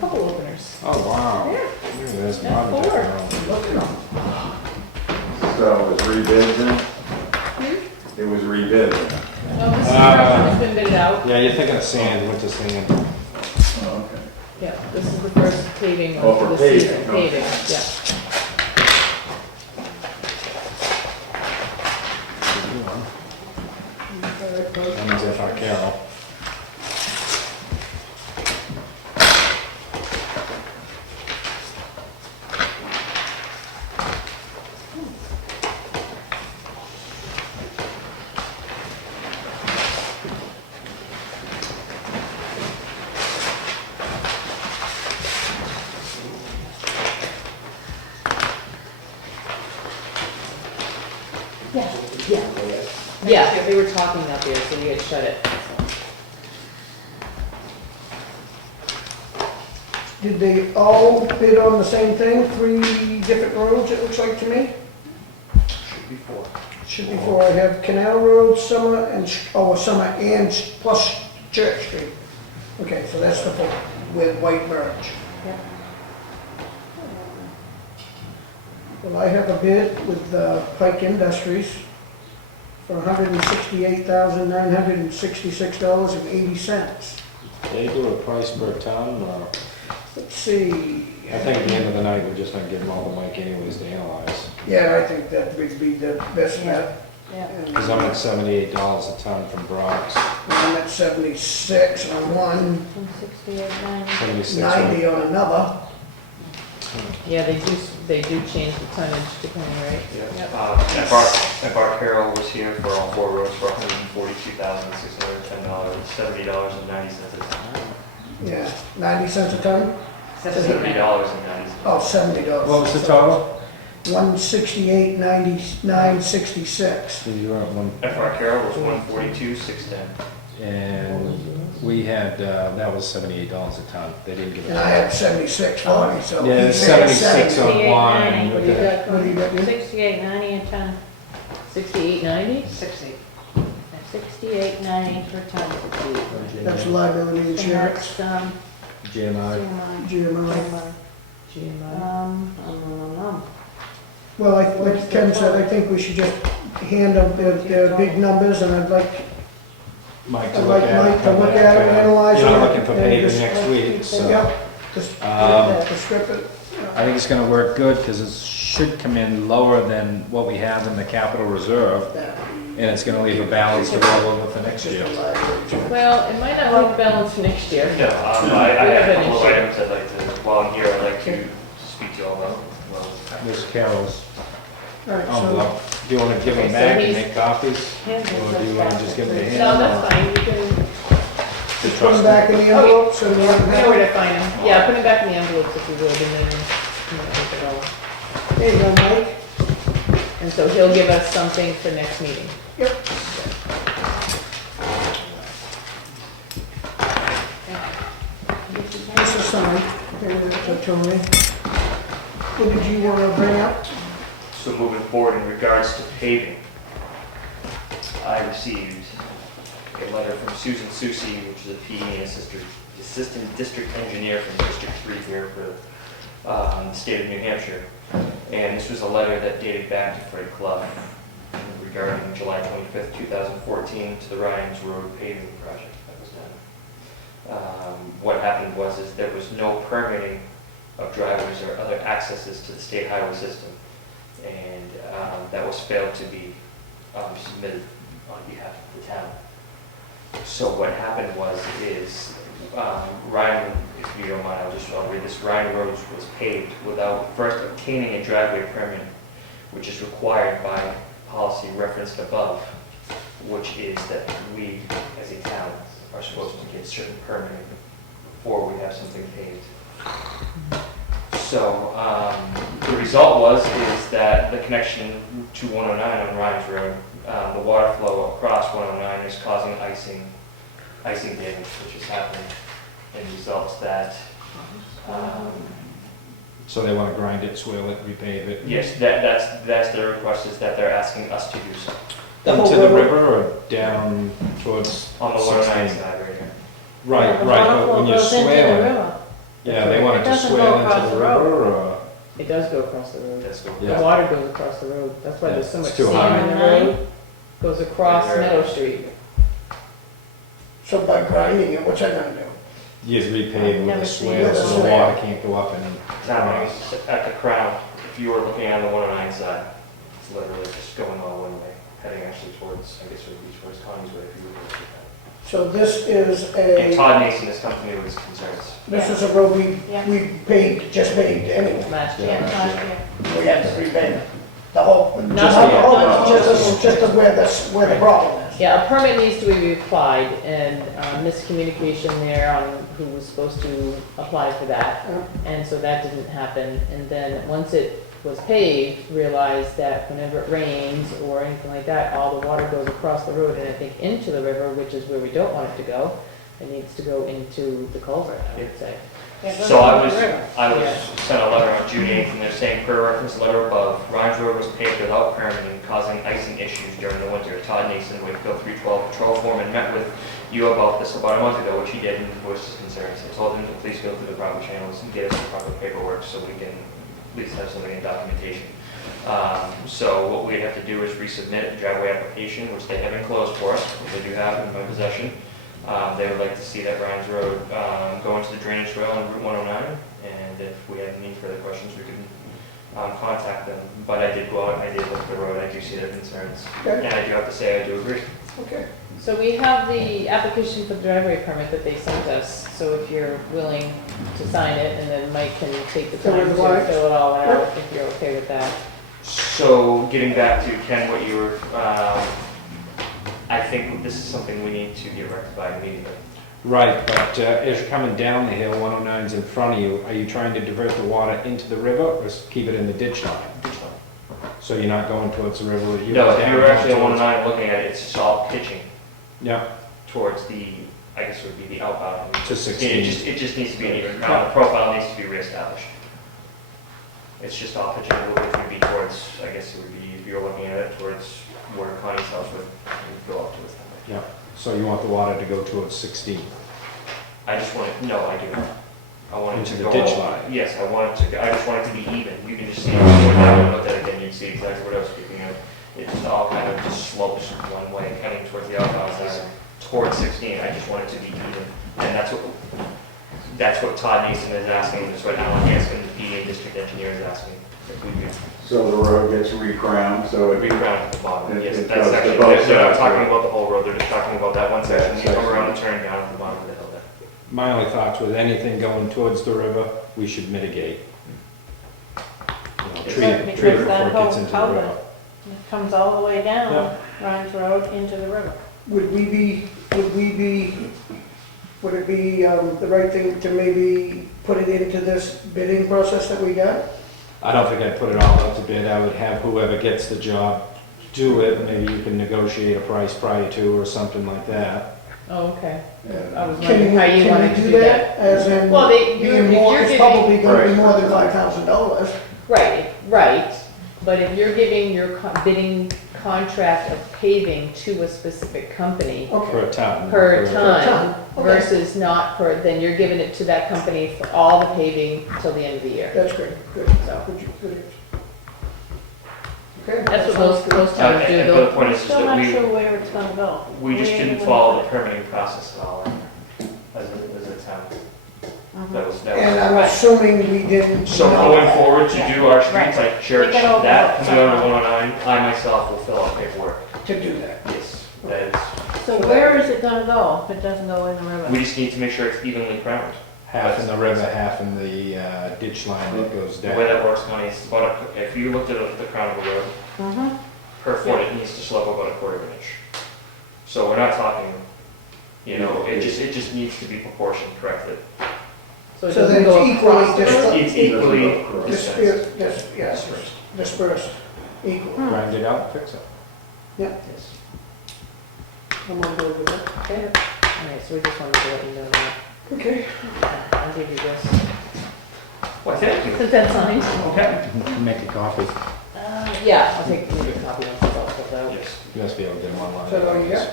Couple openers. Oh, wow. Yeah. Look at this Yeah, pond. four. Look at them. So it was rebid then? It was rebid. No, this is has been bidded out. Yeah, you're thinking of sand, winter sand. Oh, okay. Yeah, this is the first paving Oh, for for the paving, season, okay. paving, yeah. That if I Carol. Yeah, they were talking out there, so we had shut it. Did they all bid on the same thing, 3 different roads, it looks like to me? Should be 4. Should be 4, I have Canal Road, Summer, and, Summer and plus Church Street. Okay, so that's the 4, with white merge. Yep. Well, I have a bid with Pike Industries for $168,966.80. They do a price per ton, or, Let's see. I think at the end of the night, we're just gonna give them all the mic anyways to analyze. Yeah, I think that would be the best bet. Yeah. Because I'm at $78 a ton from Brock's, I'm at 76 on one, 168.90. 76. 90 on another. Yeah, they do change the tonnage depending, right? Yep. FR Carroll was here for all 4 roads for $142,610, $70.90 a ton. Yeah, 90 cents a ton? $70.90. Oh, $70. What was the total? 168.9966. You were at one, FR Carroll was $142,610. and we had, that was $78 a ton. They didn't give it. And I had 76.40, so. Yeah, he said 76 on one. 68.90. What do you got, What do you got, you? 68.90 a ton. 68.90? 68.90 per ton. That's liability And insurance, that's, GMI. GMI. GMI. Well, like Ken said, I think we should just hand them their big numbers, and I'd like Mike to I'd look like at. Mike to look at it, analyze it. You're not looking for and paving just- next week, so. Yep, just strip it. I think it's gonna work good, because it should come in lower than what we have in the capital reserve, and it's gonna leave a balance to roll over for next year. Well, it might not be balanced next year. No, I We have have a an couple of issue. items I'd like to, while I'm here, I'd like to speak to you all about. There's Carol's All right, so envelope. Do you wanna give them Okay, so back and he's- make copies? Or do you wanna just give them to him? No, that's fine, you can, just put them back in the envelope, so we we have know where them. to find them. Yeah, put them back in the envelopes if you would, and then, take it all. There you go, Mike. And so he'll give us something for next meeting. Yep. This is signed. Here, that's Tony. What did you want to bring up? So moving forward in regards to paving, I received a letter from Susan Susi, which is a PE assistant district engineer from District 3 here for the state of New Hampshire. And this was a letter that dated back to Fred Clough regarding July 25th, 2014 to the Ryan's Road paving project that was done. What happened was there was no permitting of driveways or other accesses to the state highway system. And that was failed to be submitted on behalf of the town. So what happened is Ryan, if you don't mind, I'll read this. Ryan Road was paved without first obtaining a driveway permit, which is required by policy referenced above, which is that we, as a town, are supposed to get certain permitting before we have something paved. So the result is that the connection to 109 on Ryan's Road, the water flow across 109 is causing icing damage, which has happened, and results that, So they wanna grind it, swale it, repave it? yes, that's their request, is that they're asking us to do so. Into the river or down towards On the 109 16? side right here. Right, The right, water but flow when you're goes into the swaling, river. yeah, they want it It to doesn't go swale across into the the road. river, or? It does go across the road. That's what The Yeah. water goes across the road. That's why there's so Yeah, much it's too sand high. in the road. Goes across Right there. Meadow Street. So by grinding it, what's that gonna do? You just repave with Never a seen swale, it. so the water can't go up and in. Now, at the crown, if you were looking on the 109 side, it's literally just going all one way, heading actually towards, I guess it would be towards Connie's way if you were looking at So this is it. And a, Todd Nason has come to me with his concerns. this is a road we Yeah. paved, just paved anyway. Last year. Yeah, last year. We had to repave it. The whole, Not just the the whole- whole, just where the problem is. Yeah, a permit needs to be applied, and miscommunication there on who was supposed to apply for that. And so that didn't happen. And then once it was paved, realized that whenever it rains or anything like that, all the water goes across the road and I think into the river, which is where we don't want it to go. It needs to go into the culvert, I would say. So I was sent a letter on June 8th, and they're saying, per reference letter above, Rhines Road was paved without permitting, causing icing issues during the winter. Todd Nason, Wakefield 312 patrol foreman, met with you about this about a month ago, which he did, and voiced his concerns. I told him to please go through the proper channels and get us the proper paperwork so we can at least have something in documentation. So what we'd have to do is resubmit a driveway application, which they have enclosed for us, which they do have in my possession. They would like to see that Rhines Road go into the drainage swale on Route 109, and if we have any further questions, we can contact them. But I did go out, I did look at the road, I do see their concerns, Okay. and I do have to say I do agree. Okay. So we have the application for the driveway permit that they sent us, so if you're willing to sign it, and then Mike can take the Fill time in to the blanks. fill it all out, if you're okay with that. So getting back to Ken, what you were, I think this is something we need to get rectified immediately. Right, but as you're coming down the hill, 109's in front of you, are you trying to divert the water into the river or keep it in the ditch line? So you're not going towards the river? No, if you're actually on towards- 109 looking at it, it's just all pitching Yeah, towards the, I guess it would be the outbound. to 16. It just needs to be an even, the profile needs to be reestablished. It's just all pitching, it would be towards, I guess it would be, if you're looking at it, towards where Connie's house would go up towards that. Yeah, so you want the water to go towards 16? I just want it, no, I do. I want it Into to the go. ditch line. Yes, I want it to, I just want it to be even. You can just see, when I looked at it again, you'd see exactly what I was speaking of. It's all kind of just slopes one way, heading towards the outbound side, towards 16. I just want it to be even. And that's what Todd Nason is asking, that's what Alan Hanson, the PA district engineer, is asking. If we could So the road gets re-crowned, so it reground at the bottom. It- Yes, it that goes to section. both They're not sides, talking right? about the whole road, they're just talking about that one section. You come section. around the turn down at the bottom of the hill there. My only thoughts with anything going towards the river, we should mitigate. Treat it Because before that it whole gets into the culvert river. comes all the way down Yeah. Rhines Road into the river. Would it be the right thing to maybe put it into this bidding process that we got? I don't think I'd put it all up to bid. I would have whoever gets the job do it. Maybe you can negotiate a price prior to or something like that. Oh, okay. I was Can wondering how you we wanted to do that. As in, Well, being more, if it's you're probably gonna be Right. more than $5,000. Right, right, but if you're giving your bidding contract of paving to a specific company Okay. Per ton. per ton, ton okay. versus not per, then you're giving it to that company for all the paving till the end of the year. That's good, good. So, Good. Okay. that's what most towns do, And the they'll, point is Still that not we, sure where it's gonna go. we just Where didn't it follow would- the permitting process at all as a town. That was, And I'm assuming we didn't. So going forward to do our streets Right. like Church, Take it over. that, coming on to 109, I myself will fill out paperwork. To do that. Yes, that is, So where is it gonna go if it doesn't go in the river? we just need to make sure it's evenly crowned. Half in the river, half in the ditch line that goes The way down. that works, Connie, is about, if you looked at the crown of a road, Mm-hmm. per foot, it needs to slope about a quarter of an inch. So we're not talking, it just needs to be proportioned correctly. so it So doesn't then go it's equally across the road. It's equally Yes, dispersed, equal. Grind it out, fix it. Yes. I'm on board with that. Okay. All right, so we just wanted to let you know that. Okay. I'll give you this. Well, thank you. Since that's signed. Okay. Make a copy. Yeah, I'll take maybe a copy once it's all filled out. Yes. You must be able to get them online. Is that all you got?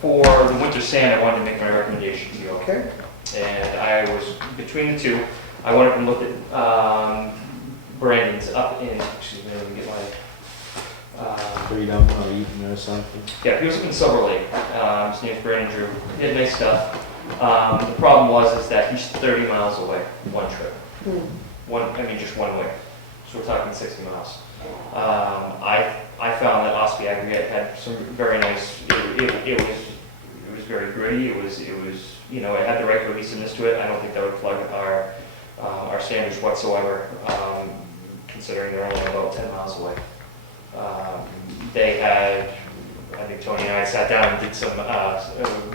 For the winter sand, I wanted to make my recommendation to you. Okay. And I was, between the two, I went up and looked at Brandon's up in, excuse me, let me get my, Freedom or Eaton or something. yeah, he was up in Silver Lake. His name's Brandon Drew. He had nice stuff. The problem is that he's 30 miles away, one trip. Just one way. So we're talking 60 miles. I found that Ospey Aggregate had some very nice, it was very gritty, it was, it had the right cohesiveness to it. I don't think that would plug our standards whatsoever, considering they're only about 10 miles away. They had, I think Tony and I sat down and did some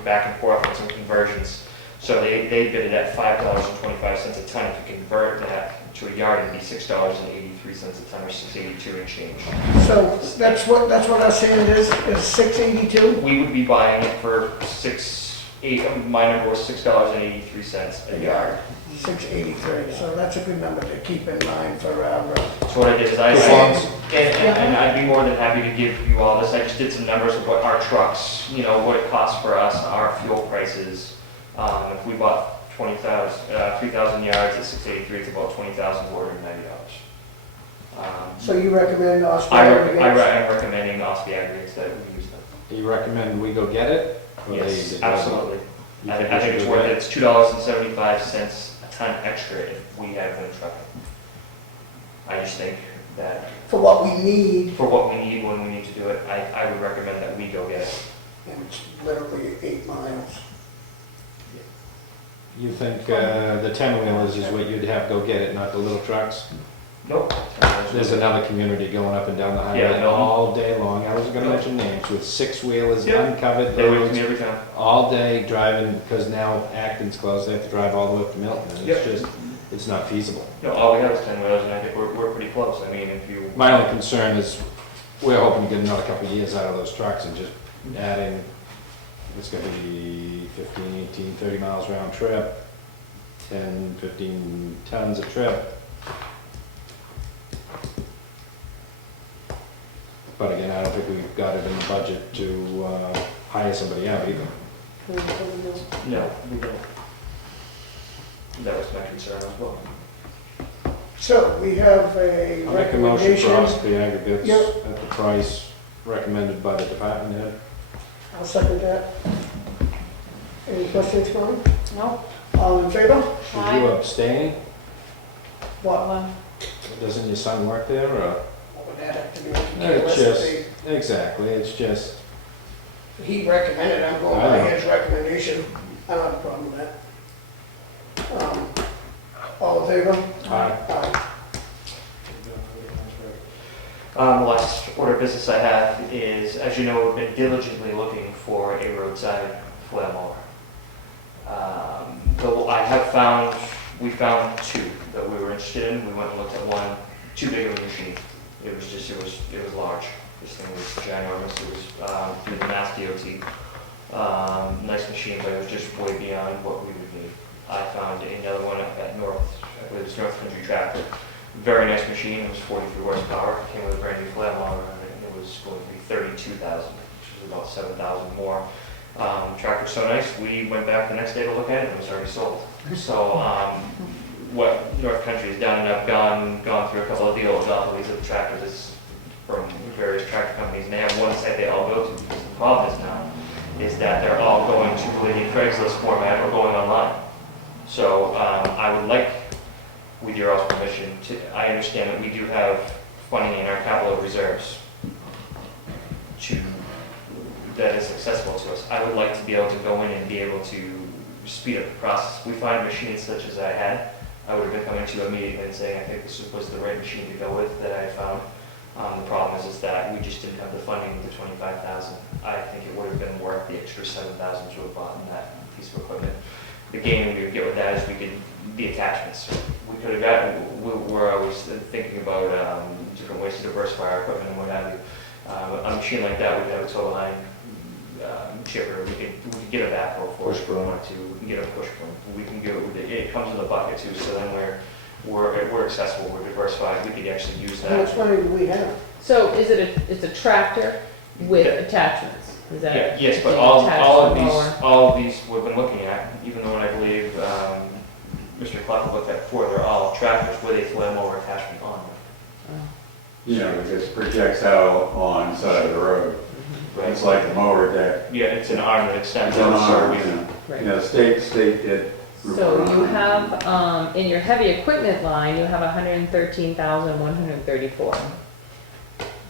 back and forth on some conversions. So they bid it at $5.25 a ton to convert that to a yard, it'd be $6.83 a ton, or $6.82 and change. So that's what our sand is 682? We would be buying it for my number was $6.83 a yard. 683, so that's a good number to keep in mind for our, So what I did is and I'd be more than happy to give you all this. I just did some numbers of what our trucks, what it costs for us, our fuel prices. If we bought 3,000 yards at 683, it's about $20,490. so you recommend us? I'm recommending Osby aggregates that we use them. You recommend we go get it? Or Yes, they- absolutely. You I think think we it's should worth go it. get It's $2.75 a ton extra if we have them trucking. I just think that For what we need, for what we need when we need to do it, I would recommend that we go get it. and it's literally 8 miles. You think the 10-wheelers is what you'd have go get it, not the little trucks? Nope. There's another community going up and down the Yeah, highway no. all day long. I wasn't gonna mention names, with 6-wheelers, Yeah. uncovered They wait with roads, me every time. all day driving, because now Acton's closed, they have to drive all the way up to Milton. And Yep. it's just, it's not feasible. No, all we have is 10 wheelers, and I think we're pretty close. I mean, if you. My only concern is, we're hoping to get another couple of years out of those trucks and just adding, it's gonna be 15, 18, 30 miles round trip, 10, 15 tons a trip. But again, I don't think we've got it in the budget to hire somebody out either. No, we don't. That was my concern as well. So we have a I'll make a motion recommendation. for Osby aggregates Yep. at the price recommended by the department head. I'll second that. Any questions, Connie? No, All in favor? Should you abstain? What? well, Doesn't your son work there, or? What would that have to do with It's the just, exactly, it's just, He recommended, I'm going by his recommendation. I don't have a problem with that. All in favor? Aye. Aye. The last order of business I have is, as you know, we've been diligently looking for a roadside flail mower. Though we found two that we were interested in. We went and looked at one, too big of a machine. It was large. This thing was ginormous. It was through the Mass DOT. Nice machine, but it was just way beyond what we would need. I found another one at North Country Tractor. Very nice machine. It was 43 horsepower. Came with a brand new flail mower on it. It was going to be $32,000, which was about $7,000 more. Tractor's so nice, we went back the next day to look at it, and it was already sold. So, what North Country has done, and I've gone through a couple of the old monopolies of tractors from various tractor companies, and they have one site they all go to, because the problem is now, is that they're all going to the Craigslist format or going online. So, I would like, with your all's permission, I understand that we do have funding in our capital reserves that is accessible to us. I would like to be able to go in and be able to speed up the process. If we find machines such as I had, I would have been coming to a meeting and saying, I think this was the right machine to go with that I found. The problem is that we just didn't have the funding with the $25,000. I think it would have been worth the extra $7,000 to have bought in that piece of equipment. The gain we would get with that is we could, the attachments. We could have gotten, we're always thinking about different ways to diversify our equipment and what have you. A machine like that, we'd have a tow line chipper, we could get a backhoe for it if we wanted to, we can get a push broom, we can go, it comes with a bucket too, so then we're accessible, we're diversified, we could actually use How much that. money do we have? So it's a tractor with Yeah. attachments? Is that? Yeah, yes, but the all attached of mower? all of these we've been looking at, even though I believe Mr. Clark looked at before, they're all tractors with a flail mower attachment on them. You know, it just projects out on the side of the road. Right. It's like a mower deck. Yeah, it's an arm that extends It's an out, so arm, we you can. know. Right. You know, state did. So you have, in your heavy equipment line, you have 113,134.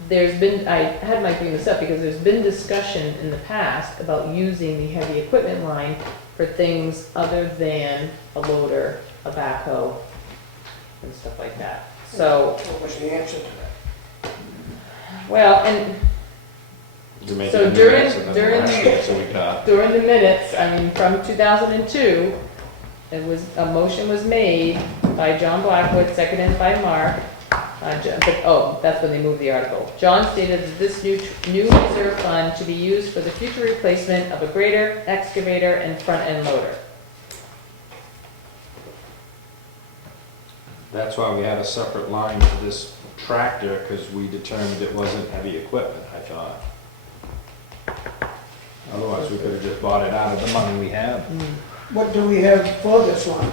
There's been, I had Mike bring this up because there's been discussion in the past about using the heavy equipment line for things other than a loader, a backhoe, and stuff like that. So, What was the answer to that? well, and You're making So a new during- mess of them during- last year, so we got. during the minutes, I mean, from 2002, a motion was made by John Blackwood, seconded by Mark. That's when they moved the article. John stated that this new reserve fund to be used for the future replacement of a grader, excavator, and front-end loader. That's why we had a separate line for this tractor, because we determined it wasn't heavy equipment, I thought. Otherwise, we could have just bought it out of the money we had. What do we have for this one?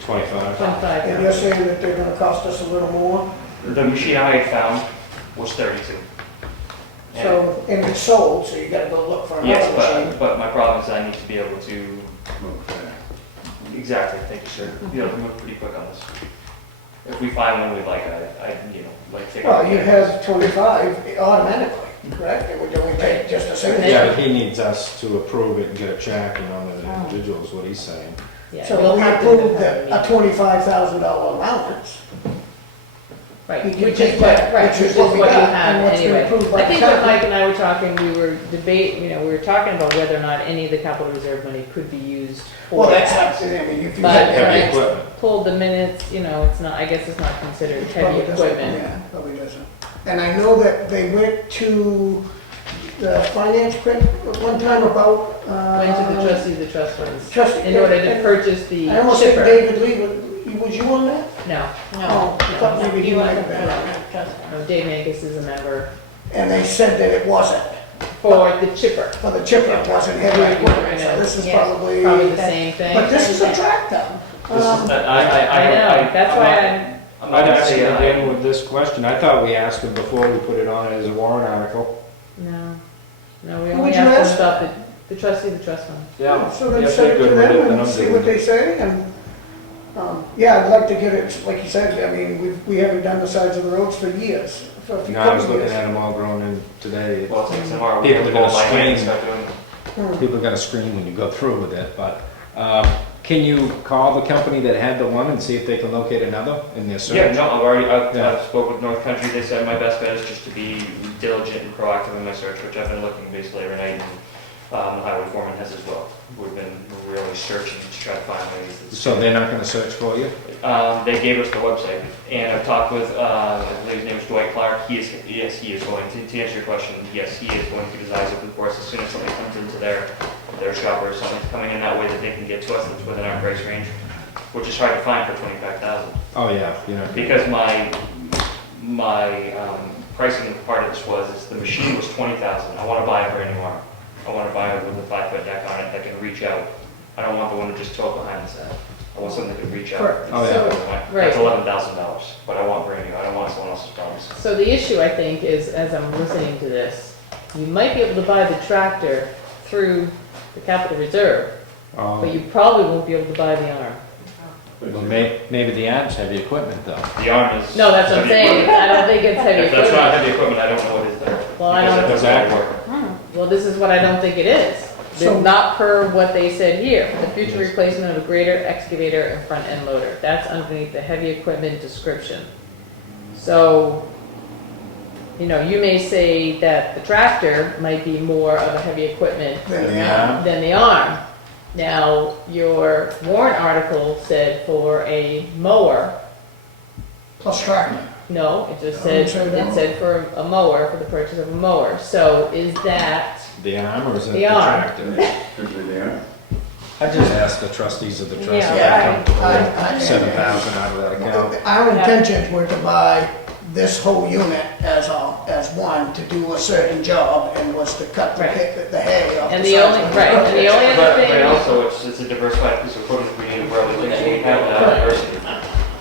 25. 25. And you're saying that they're gonna cost us a little more? The machine I had found was 32. And- So, and it's sold, so you gotta go look for Yes, another machine. but my problem is I need to be able to, Okay. exactly, thank you, sir, be able to move pretty quick on this. If we find one we like, take. Well, you have 25 automatically, correct? It would only take just a second. Yeah, but he needs us to approve it and get a check, on the individual is what he's saying. Yeah, So we'll we have to approved definitely a $25,000 allowance. Right, We can which take is that, what, right, which which is is what we what you got, have and what's been anyway. approved by I think the when town. Mike and I were talking, we were talking about whether or not any of the capital reserve money could be used for Well, that's that. up to them, and if you But had Heavy that, equipment. Pulled the minutes, it's not, I guess it's not considered it heavy probably doesn't, equipment. yeah, probably doesn't. And I know that they went to the finance print at one time about, Went to the trustees of trust funds trustee. in order to purchase the I almost think chipper. David Lee, was you on that? No, Oh, I thought maybe he might have been. no, Dave Mangus is a member And they said that it wasn't, for the chipper. for the chipper, it wasn't heavy Right, equipment, so this is yeah. probably, Probably the same thing. but this is a tractor. This is, Um, I know, that's why I'm not I'd gonna ask say him that again with this question. I thought we asked him before we put it on as a warrant article. we Who only would you asked them ask? about the trustee of the trust fund. So then Yeah, send it they're to good with them then and I'm see good what with they say, and, yeah, I'd like to get it, like you said, I mean, we haven't done the sides of the roads for years, for a few No, I was couple looking years. at them all grown in today. Well, it's tomorrow. People are gonna scream. Start doing it. People are gonna scream when you go through with it, but, can you call the company that had the one and see if they can locate another in their search? Yeah, no, I've Yeah. spoke with North Country, they said my best bet is just to be diligent and proactive in my search, which I've been looking basically every night, and the highway foreman has as well. We've been really searching to try to find ways. So they're not gonna search for you? They gave us the website, and I've talked with, I believe his name is Dwight Clark, he is going, to answer your question, yes, he is going to keep his eyes open for us as soon as something comes into their shop or something's coming in that way that they can get to us that's within our price range, which is hard to find for 25,000. Oh, yeah, Because my pricing part of this is the machine was 20,000. I want to buy a brand new arm. I want to buy it with a 5-foot deck on it that can reach out. I don't want the one to just tow behind the set. I want something that can reach out. Oh, yeah. Right. That's $11,000, but I want brand new. I don't want someone else's problems. So the issue, I think, is, as I'm listening to this, you might be able to buy the tractor through the capital reserve, but you probably won't be able to buy the arm. Well, maybe the arm's heavy equipment though. The arm is. No, that's what I'm heavy saying, equipment. I don't think it's heavy If that's not equipment. heavy equipment, I don't know what is there. Well, I Because don't- it doesn't Exactly. work. Well, this is what I don't think it is. So- Not per what they said here, the future replacement of a grader, excavator, and front-end loader. That's underneath the heavy equipment description. So, you may say that the tractor might be more of a heavy equipment Then, Yeah. than the arm. Now, your warrant article said for a mower, plus tractor. no, it just Oh, said, so it that- said for a mower, for the purchase of a mower. So is that, The arm or is it The the arm. tractor? Could be there. I just asked the trustees of the trust if Yeah, they're I- comfortable 7,000 out of that account. Our intentions were to buy this whole unit as one to do a certain job, and was to cut the Right. the hay off the and the sides only, of right, and the only other But thing. also, it's a diversified piece of equipment we need to grow. We have that diversity.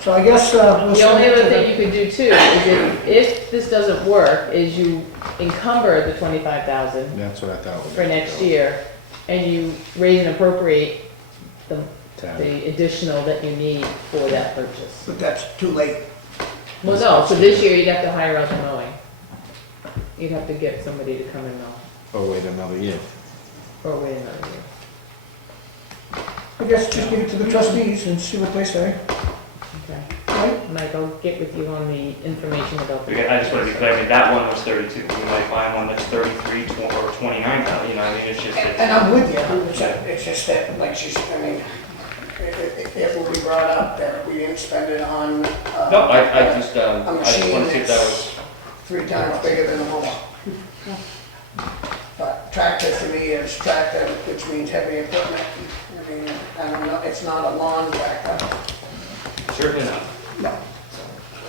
So I guess, we'll The send only it other to thing the, you could do too is if this doesn't work, is you encumber the 25,000 That's what I thought. for next year, and you raise and appropriate the Town. additional that you need for that purchase. but that's too late. Well, no, so this year you'd have to hire out the mowing. You'd have to get somebody to come and mow, Oh, wait another year. or wait another year. I guess just give it to the trustees and see what they say. Okay. Right? Mike, I'll get with you on the information about the. Again, I just want to be clear, I mean, that one was 32. We might find one that's 33 or 29 now, I mean, it's just. And I'm with you, 100%. It's just that, like she's, I mean, it will be brought up that we didn't spend it on, No, I just want to see if that was, 3 times bigger than a mower. But tractor to me is tractor, which means heavy equipment. I mean, I don't know, it's not a lawn tractor. certainly not. No.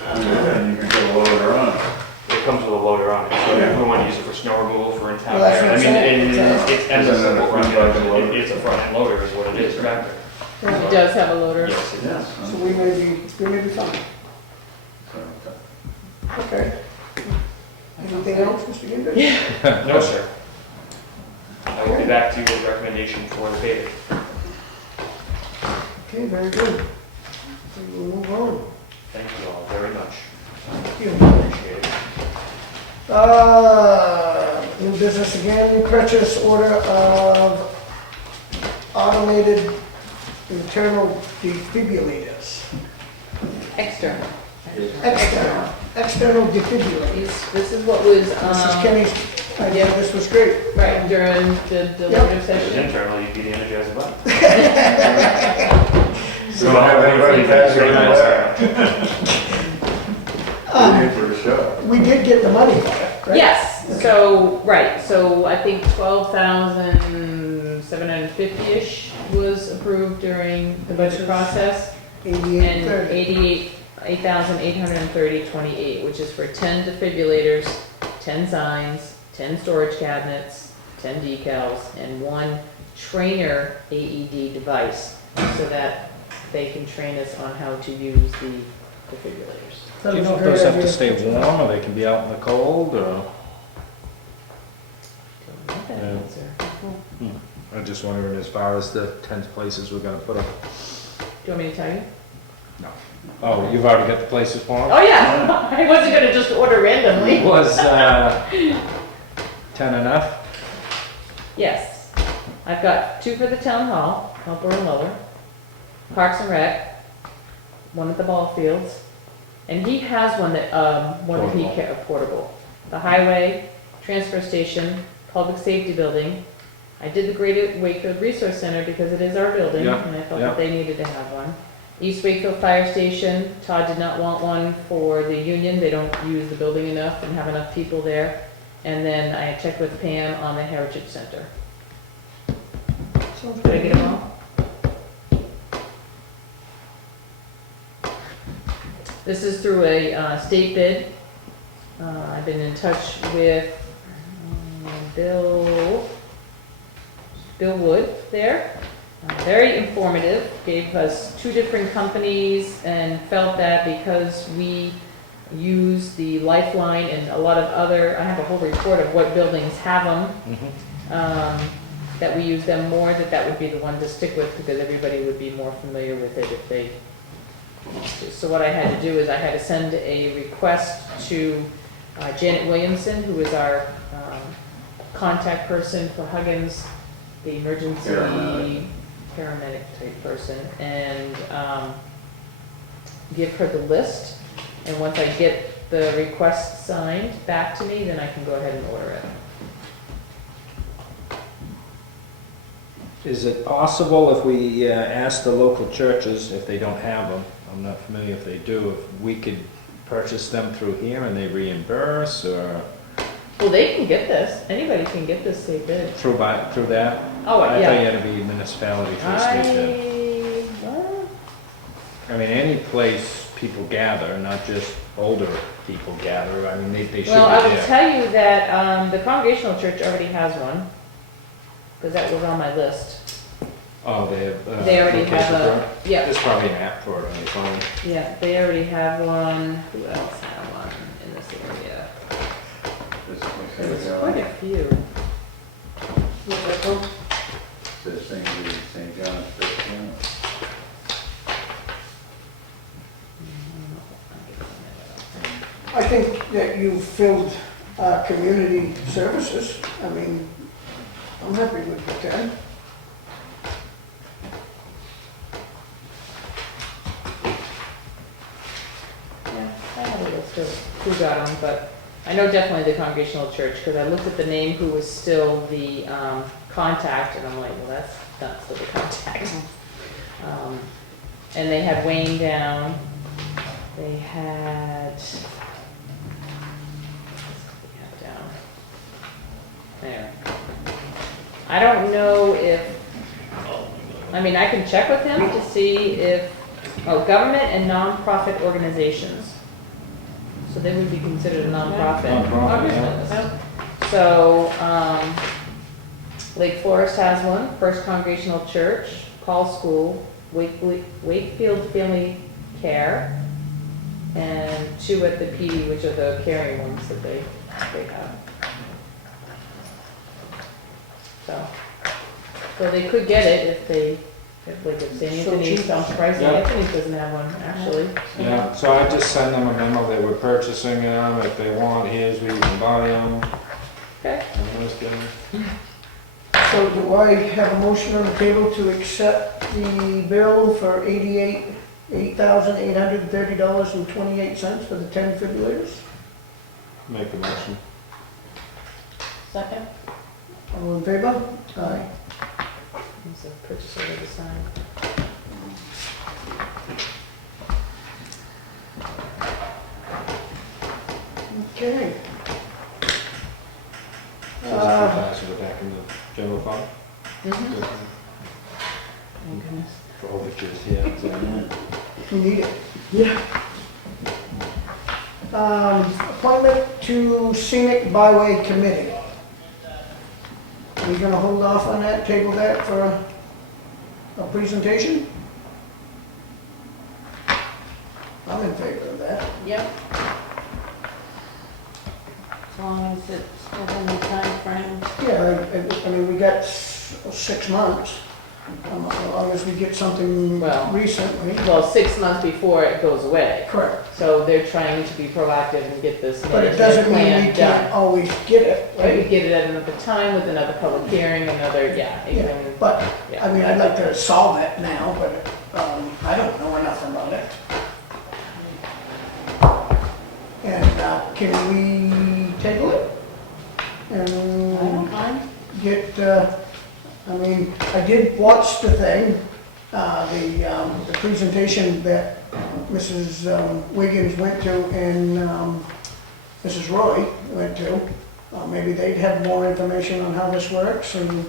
And you can put a loader on it. It comes with a loader on it, so if we want to use it for snow removal for in town. Well, that's what I I'm mean, saying. it's endless, Isn't it a front end loader? it's a front end loader is what it is, tractor. It does have a loader. Yes, it does. Yes. So we may be fine. Okay. Anything else, Mr. Ginder? No, sir. I will be back to you with recommendation for the paving. Okay, very good. We will move on. Thank you all very much. Thank you. Appreciate it. New business again, purchase order of automated internal defibrillators. External. External defibrillators. This is what was, This is Kenny's idea, this was great. right, during the deliberative If it was session. internal, you'd be the energizing button. So don't have anybody passing that. For a show. We did get the money for it, right? Yes, so, right, so I think 12,750-ish was approved during the budget process. 88, And 8,830.28, which is for 10 defibrillators, 10 signs, 10 storage cabinets, 10 decals, and 1 trainer AED device, so that they can train us on how to use the defibrillators. Do you know if those have to stay warm, or they can be out in the cold, or? Don't know that Yeah. answer. I'm just wondering, as far as the 10 places we're gonna put them. Do you want me to tell you? Oh, you've already got the places for them? Oh, yeah, I wasn't gonna just order randomly. Was 10 enough? Yes, I've got 2 for the town hall, upper and lower, Parks and Rec, 1 at the ball fields, and he has one that portable. The highway, transfer station, public safety building. I did the Greater Wakefield Resource Center because it is our building, Yeah, and I felt yeah. that they needed to have one. East Wakefield Fire Station, Todd did not want one for the union, they don't use the building enough and have enough people there. And then I checked with Pam on the Heritage Center. Did I get them all? This is through a state bid. I've been in touch with Bill Wood there. Very informative, gave us 2 different companies and felt that because we use the Lifeline and a lot of other, I have a whole report of what buildings have them, that we use them more, that would be the one to stick with because everybody would be more familiar with it if they want to. So what I had to do is I had to send a request to Janet Williamson, who is our contact person for Huggins, the emergency paramedic type person, and give her the list. And once I get the request signed back to me, then I can go ahead and order it. Is it possible if we ask the local churches if they don't have them, I'm not familiar if they do, if we could purchase them through here and they reimburse, or Well, they can get this. Anybody can get this state bid. through that? Oh, I yeah. thought you had to be municipality through state bid. Well, I mean, any place people gather, not just older people gather, I mean, they should be well, I will there. tell you that the Congregational Church already has one, because that was on my list. Oh, they have. They already location have for a, it? yeah, There's probably an app for it on your phone. yeah, they already have one. Who else had one in this area? There was quite a few. What's that called? Says St. John's Christian. I think that you filled community services. I mean, I'm happy with the 10. Yeah, I have a list of who got them, but I know definitely the Congregational Church, because I looked at the name who was still the contact, and I'm like, well, that's not still the contact. And they had Wayne down, they had, what did they have down? Anyway. I don't know if, I mean, I can check with him to see if, government and nonprofit organizations. So they would be considered a nonprofit. Nonprofit, yeah. So, Lake Forest has one, First Congregational Church, Paul School, Wakefield Family Care, and two at the PD, which are the caring ones that they have. So they could get it if they, if St. Anthony's, I'm surprised St. Anthony's doesn't have one, actually. Yeah, so I just send them a memo that we're purchasing them, if they want his, we can buy them. Okay. So do I have a motion on the table to accept the bill for $8,830.28 for the 10 defibrillators? Make a motion. Second? All in favor? Aye. There's a purchase order to sign. Okay. So just put that sort of back in the general fund? Mm-hmm. Thank goodness. For overtures, yeah. We need it. Yeah. Appointment to Scenic Byway Committee. Are we gonna hold off on that, table that for a presentation? I'm in favor of that. Yep. As long as it's within the time frame. Yeah, I mean, we got 6 months, as long as we get something Well- recently. Well, 6 months before it goes away. Correct. So they're trying to be proactive and get this But it management doesn't mean we plan can't done. always get it, Right, we right? get it at another time with another public hearing, another, Yeah, even, but, yeah. I mean, I'd like to solve it now, but, I don't know enough about it. And, can we table it? I don't And mind. get, I mean, I did watch the thing, the presentation that Mrs. Wiggins went to and, Mrs. Roy went to. Maybe they'd have more information on how this works, and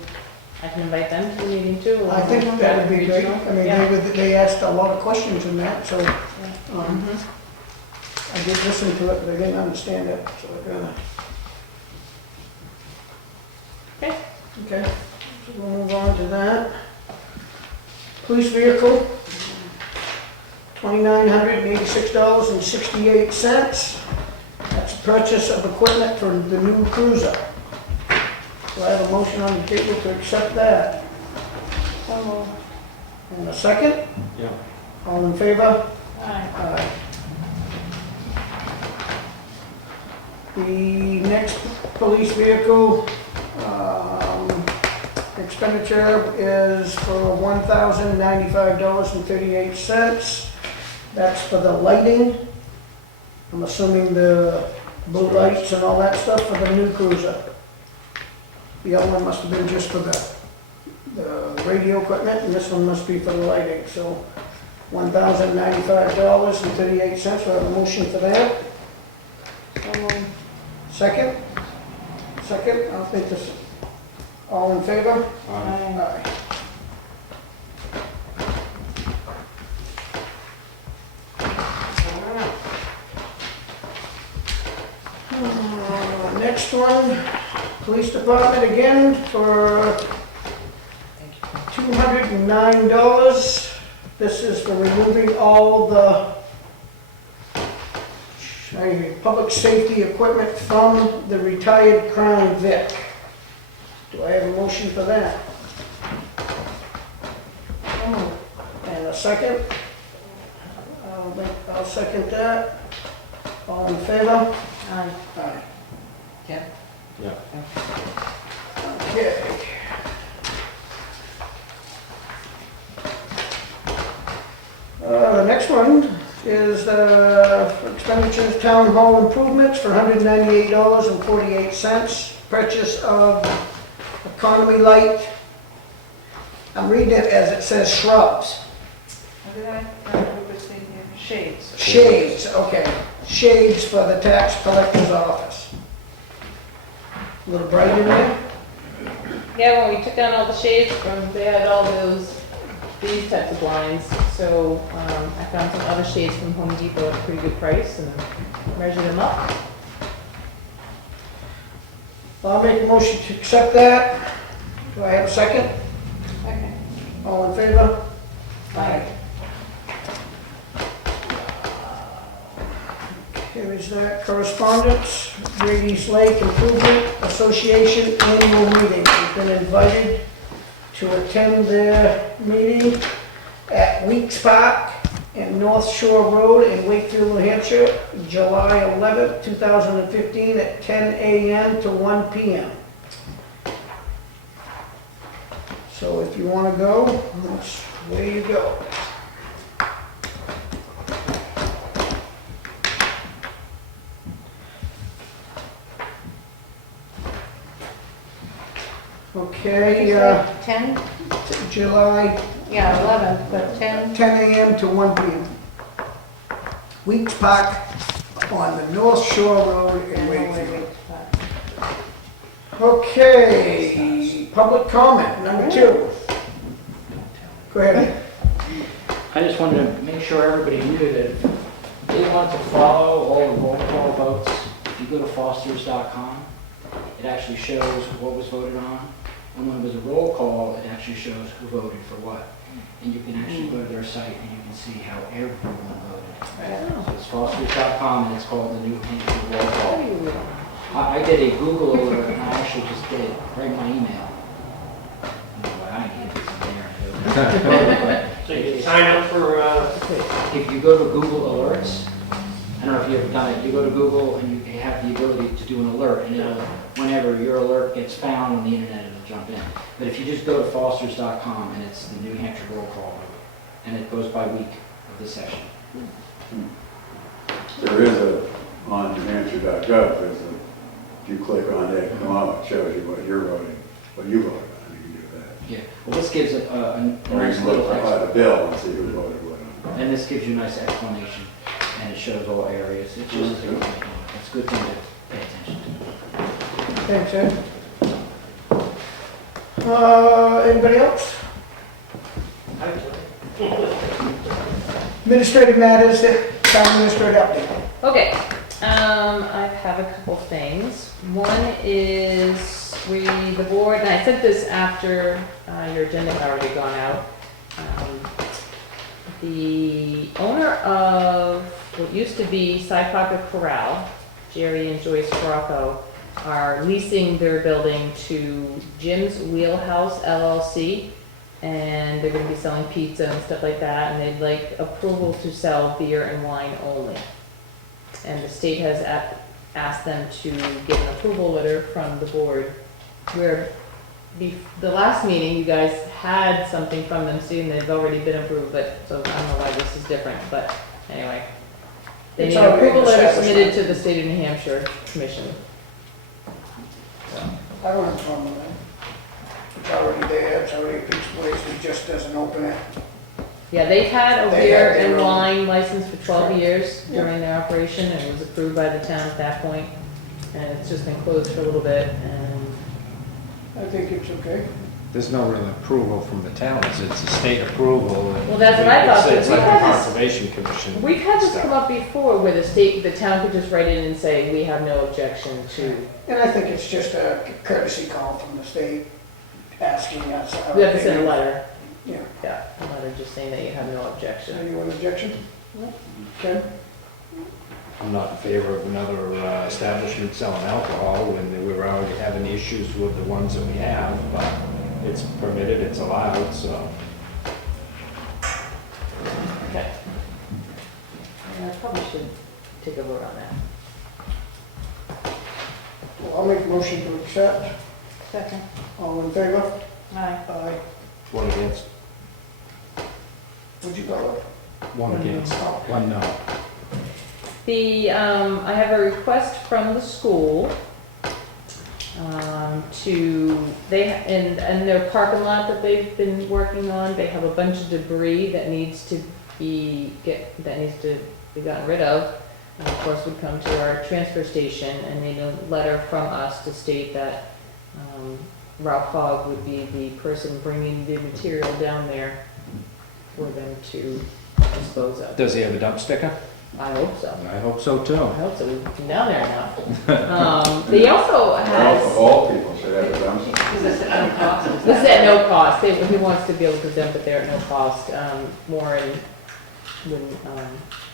I can invite them to the meeting too. I think that would be great. I mean, Yeah. they asked a lot of questions in that, so, Mhm. I did listen to it, but I didn't understand it, so we're gonna. Okay. Okay, so we'll move on to that. Police vehicle, $2,986.68. That's purchase of equipment for the new cruiser. Do I have a motion on the table to accept that? And a second? Yeah. All in favor? Aye. Aye. The next police vehicle, expenditure is for $1,095.38. That's for the lighting. I'm assuming the blue lights and all that stuff for the new cruiser. The other one must have been just for the radio equipment, and this one must be for the lighting, so $1,095.38. We have a motion for that. Second? Second, I'll take this. All in favor? Aye. Next one, police department again for $209. This is for removing all the public safety equipment from the retired Crown Vic. Do I have a motion for that? And a second? I'll second that. All in favor? Aye. Aye. Yeah. Okay. The next one is for expenditures, town hall improvements for $198.48. Purchase of economy light. I'm reading it as it says shrubs. What did what was in here? Shades. Shades, okay. Shades for the tax collector's office. A little bright in there? Yeah, when we took down all the shades from, they had all these types of blinds. So I found some other shades from Home Depot at a pretty good price and measured them up. I'll make a motion to accept that. Do I have a second? Okay. All in favor? Aye. Here is that correspondence, Brady's Lake Improvement Association annual meeting. We've been invited to attend their meeting at Weeks Park and North Shore Road in Wakefield, New Hampshire, July 11th, 2015 at 10 a.m. to 1 p.m. So if you want to go, that's where you go. Okay, 10? July Yeah, 11, but 10? 10 a.m. to 1 p.m. Weeks Park on the North Shore Road in Wakefield. Okay, public comment, number 2. Go ahead. I just wanted to make sure everybody knew that if they want to follow all the roll call votes, if you go to fosters.com, it actually shows what was voted on. And when it was a roll call, it actually shows who voted for what. And you can actually go to their site and you can see how everyone voted. So it's fosters.com and it's called the New Hampshire Roll Call. I did a Google alert and I actually just did it right in my email. I don't know why I need it there. So you can sign up for, If you go to Google Alerts, I don't know if you've ever done it, you go to Google and you have the ability to do an alert, and it'll, whenever your alert gets found on the internet, it'll jump in. But if you just go to fosters.com and it's the New Hampshire Roll Call, and it goes by week of the session. There is a, on newhampshire.gov, there's a, if you click on that, Comeau, it shows you what you're voting, what you voted on, you can do that. Yeah, well, this gives a Or you nice can look little, by the bill and see who voted what on. and this gives you a nice explanation, and it shows all areas. It's just, it's a good thing to pay attention to. Thanks, Ed. Anybody else? Administrative matters, town administrator update. Okay, I have a couple things. One is the board, and I sent this after your agenda had already gone out. The owner of what used to be Cycloper Corral, Jerry and Joyce Rocco, are leasing their building to Jim's Wheelhouse LLC, and they're gonna be selling pizza and stuff like that, and they'd like approval to sell beer and wine only. And the state has asked them to get an approval letter from the board, where the last meeting, you guys had something from them saying they've already been approved, but, so I don't know why this is different, but anyway. They It's need an already approval letter establishment. submitted to the state of New Hampshire Commission. I don't have a problem with that. It's already there, it's already a pizza place, it just doesn't open it. Yeah, they've had a They beer had their and own- wine license for 12 years Yeah. during their operation, and it was approved by the town at that point. And it's just been closed for a little bit, and I think it's okay. There's no real approval from the towns, it's a state approval. and Well, that's what I thought, It's but like we a had this- conservation commission. we've had this stuff. come up before where the town could just write in and say, we have no objection to, And I think it's just a courtesy call from the state asking us. our we have to send a opinion. letter. Yeah. Yeah, a letter just saying that you have no objection. Anyone objection? Okay. I'm not in favor of another establishment selling alcohol when we're already having issues with the ones that we have, but it's permitted, it's allowed, so. Okay. Yeah, I probably should take a vote on that. Well, I'll make a motion to accept. Second. All in favor? Aye. Aye. One against, What'd you call it? one against, Oh. one no. I have a request from the school. and their parking lot that they've been working on, they have a bunch of debris that needs to be gotten rid of. And of course would come to our transfer station, and they need a letter from us to state that Ralph Fogg would be the person bringing the material down there for them to dispose of. Does he have a dump sticker? I hope so. I hope so too. I hope so. We've been down there enough. They also has. All people should have a dumpster. This is at no cost. He wants to be able to dump it there at no cost. Warren wouldn't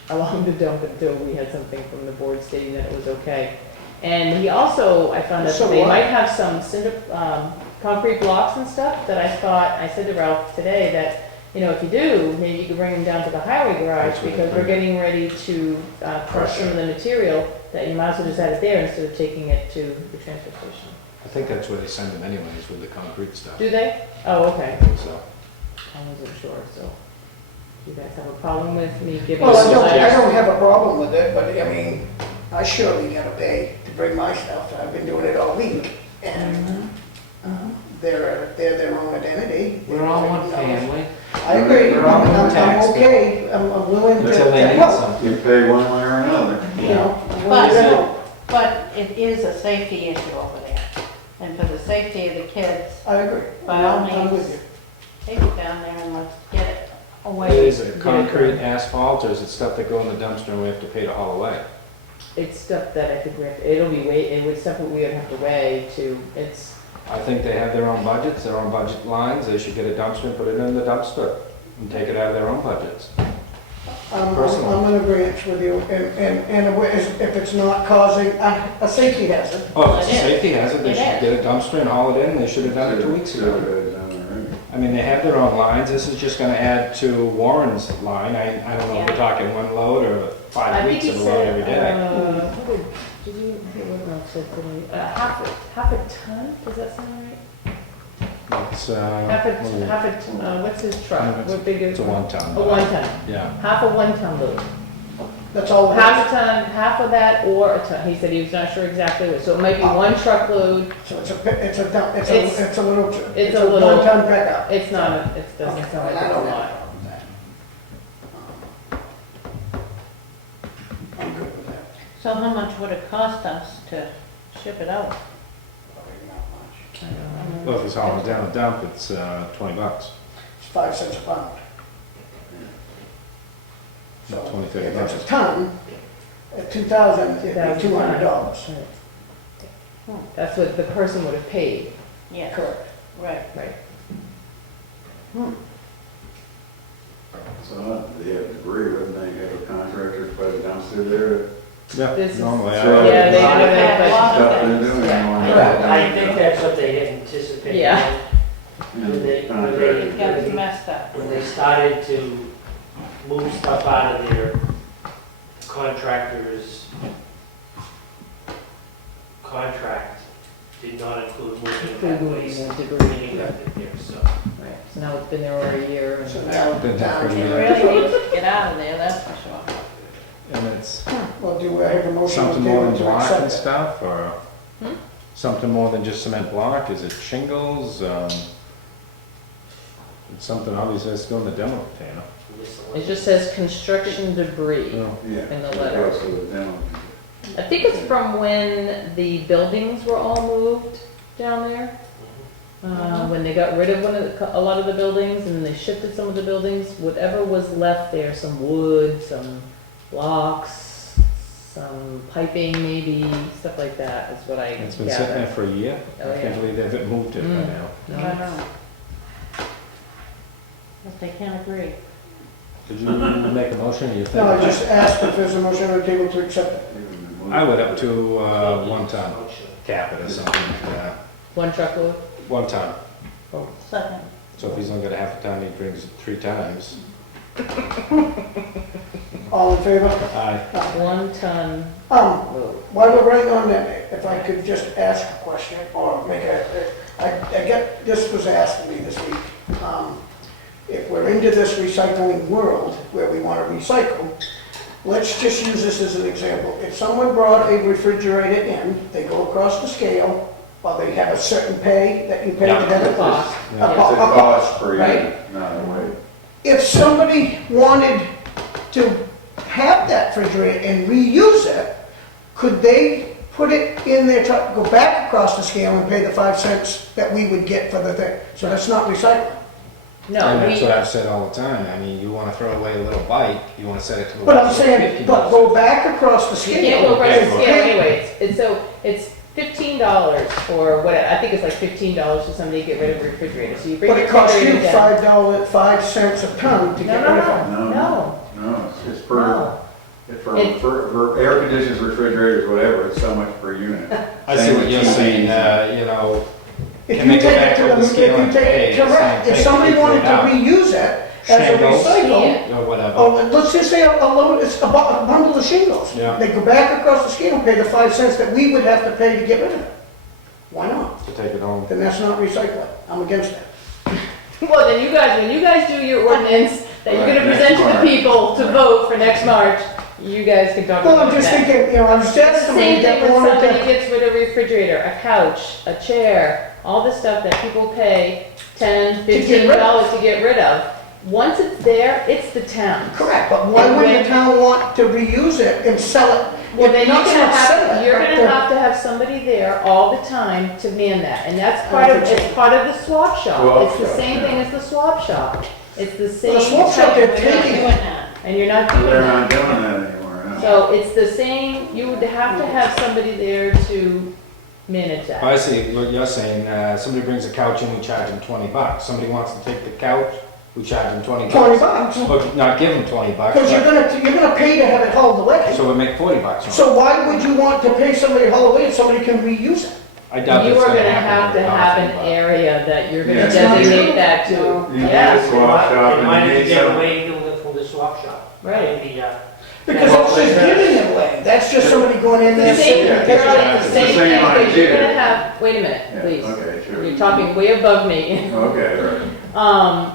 allow him to dump it until we had something from the board stating that it was okay. And he also, I found out that they might have some concrete blocks and stuff that I said to Ralph today that, you know, if you do, maybe you could bring them down to the highway garage, because we're getting ready to crush some of the material, that you might as well just have it there instead of taking it to the transfer station. I think that's where they send them anyways, with the concrete stuff. Do they? Oh, okay. I think so. I wasn't sure, so. Do you guys have a problem with me giving? Well, you I letters? don't have a problem with it, but I mean, I surely gotta pay to bring my stuff. I've been doing it all week, and they're their own identity. We're all one family. I agree, They're all I'm taxed. okay, I'm willing to Until they need help, something. You pay one way or another. you know. I'm willing to help. But it is a safety issue over there. And for the safety of the kids, I agree. by all I'm with means, you. take it down there and let's get it away. Is it concrete, asphalt, or is it stuff that go in the dumpster and we have to pay to haul away? It's stuff that I think it would stuff that we would have to weigh to, I think they have their own budgets, their own budget lines. They should get a dumpster and put it in the dumpster and take it out of their own budgets. Personally. I'm in agreement with you, and if it's not causing a safety hazard. Oh, if it's It a is. safety hazard, they It should is. get a dumpster and haul it in. They should have done it 2 weeks ago. I mean, they have their own lines. This is just gonna add to Warren's line. I don't know if we're talking one load or 5 weeks of a load every day. Did you, what else said to me? Half a ton, does that sound right? It's, Half a ton, what's his truck? What big is? it's a 1 ton. A 1 ton, Yeah. half a 1 ton load. That's all. it is. Half a ton, half of that, or a ton. He said he was not sure exactly what, so it might be one truckload. So it's a little, It's a little- one-ton pickup. It doesn't sound like I it's a don't have a lot. problem with that. I'm good with that. So how much would it cost us to ship it out? Probably not much. I don't know. Well, if it's hauling down a dump, it's $20. It's 5 cents a pound. So About 20, 30 if it's bucks. a ton, at 2,000, it'd be $200. That's what the person would have paid. Yeah, Correct. right. Right. So they have debris, wouldn't they have a contractor put a dumpster there? Yeah, This is- normally. So- Yeah, they Well, have I've had it, lots of Stuff they're things. doing. Yeah. you know, I think that's what they had anticipated. Yeah. When they, It got messed up. when they started to move stuff out of their contractors' contract, did not include moving that waste. Debris. Any of it there, so. Right, so now it's been there over a year. and- So now the Been there for a town, It year. really needs to get out of there, that's for sure. And it's well, do I have a motion? something on the more table than to block accept and it? stuff, or something more than just cement block? Is it shingles? It's something obviously has to go in the demo container. It just says construction debris Yeah. in the it letter. goes to the demo. I think it's from when the buildings were all moved down there. When they got rid of a lot of the buildings and they shifted some of the buildings, whatever was left there, some wood, some blocks, some piping maybe, stuff like that is what I It's been sitting there gathered. for a year. Oh, I can't yeah. believe they haven't moved it by Mm. now. I don't know. But they can't agree. Did you make a motion, or you think? No, I just asked if there's a motion on the table to accept it. I would up to 1 ton, cap it or something like that. One truckload? 1 ton. Second. So if he's only got a half a ton, he brings it 3 times. All in favor? Aye. 1 ton load. While we're right on that, if I could just ask a question, or make I get, this was asked to me this week. If we're into this recycling world where we want to recycle, let's just use this as an example. If someone brought a refrigerator in, they go across the scale, Well, they have a certain pay that you pay Yeah. to them. The cost. It's a cost per unit, not a weight. If somebody wanted to have that refrigerator and reuse it, could they put it in their truck, go back across the scale and pay the 5 cents that we would get for the thing? So that's not recycling. No, And we, that's what I've said all the time. I mean, you wanna throw away a little bike, you wanna set it to the. But I'm wall, saying, 50 but bucks. go back across the you scale. can't go right to Okay. scale anyway. It's $15 for what, I think it's like $15 for somebody to get rid of a refrigerator. So you bring But your it costs you refrigerator down. 5 cents a ton to No, get no, rid of it. no, No. no, No, it's per, no. for air conditioners, refrigerators, whatever, it's so much per unit. I see what you're saying, you know, If Can you they go take back it to up the, the if scale you and take pay it, the same correct, if thing, somebody people wanted to down. reuse it as a Shingles. recycle, or whatever. oh, let's just say a load, it's a bundle of shingles. Yeah. They go back across the scale and pay the 5 cents that we would have to pay to get rid of it. Why not? To take it home. Then that's not recycling. I'm against that. Well, then you guys, when you guys do your ordinance that you're gonna present to the people to vote for next March, you guys can talk Well, about I'm just that. thinking, you know, I was It's just the somebody same thing that when wanted somebody to. gets rid of a refrigerator, a couch, a chair, all this stuff that people pay $10, get rid of. $15 to get rid of. Once it's there, it's the town. Correct, but why And would when- the town want to reuse it and sell it? Well, then you're Not gonna sell have, it, you're but gonna have to have somebody there all the time to man that, and that's part of, think so. it's part of the swap shop. Swap It's the shop, same yeah. thing as the swap shop. It's the same. The swap shop, type they're of- taking it. And you're not doing They're that. not doing that anymore, no. So it's the same, you would have to have somebody there to manage that. I see what you're saying, somebody brings a couch in, we charge them $20. Somebody wants to take the couch, we charge them $20. 20 bucks. But not give them $20, Because you're gonna pay to have it hauled away. so we make $40 on it. So why would you want to pay somebody to haul away if somebody can reuse it? I doubt You that's are gonna gonna happen have to very have often, an but- area that you're gonna Yeah. designate that to. No. You Yeah. get a swap shop Why and did you you need get some. away doing it from the swap shop? Right. Because that's just giving it away. That's just somebody going in there The and same, saying, Yeah, "Take they're it." like the it's the same same thing, but you're idea. gonna have, wait a minute, Yeah, please. okay, sure. You're talking way above me. Okay, right.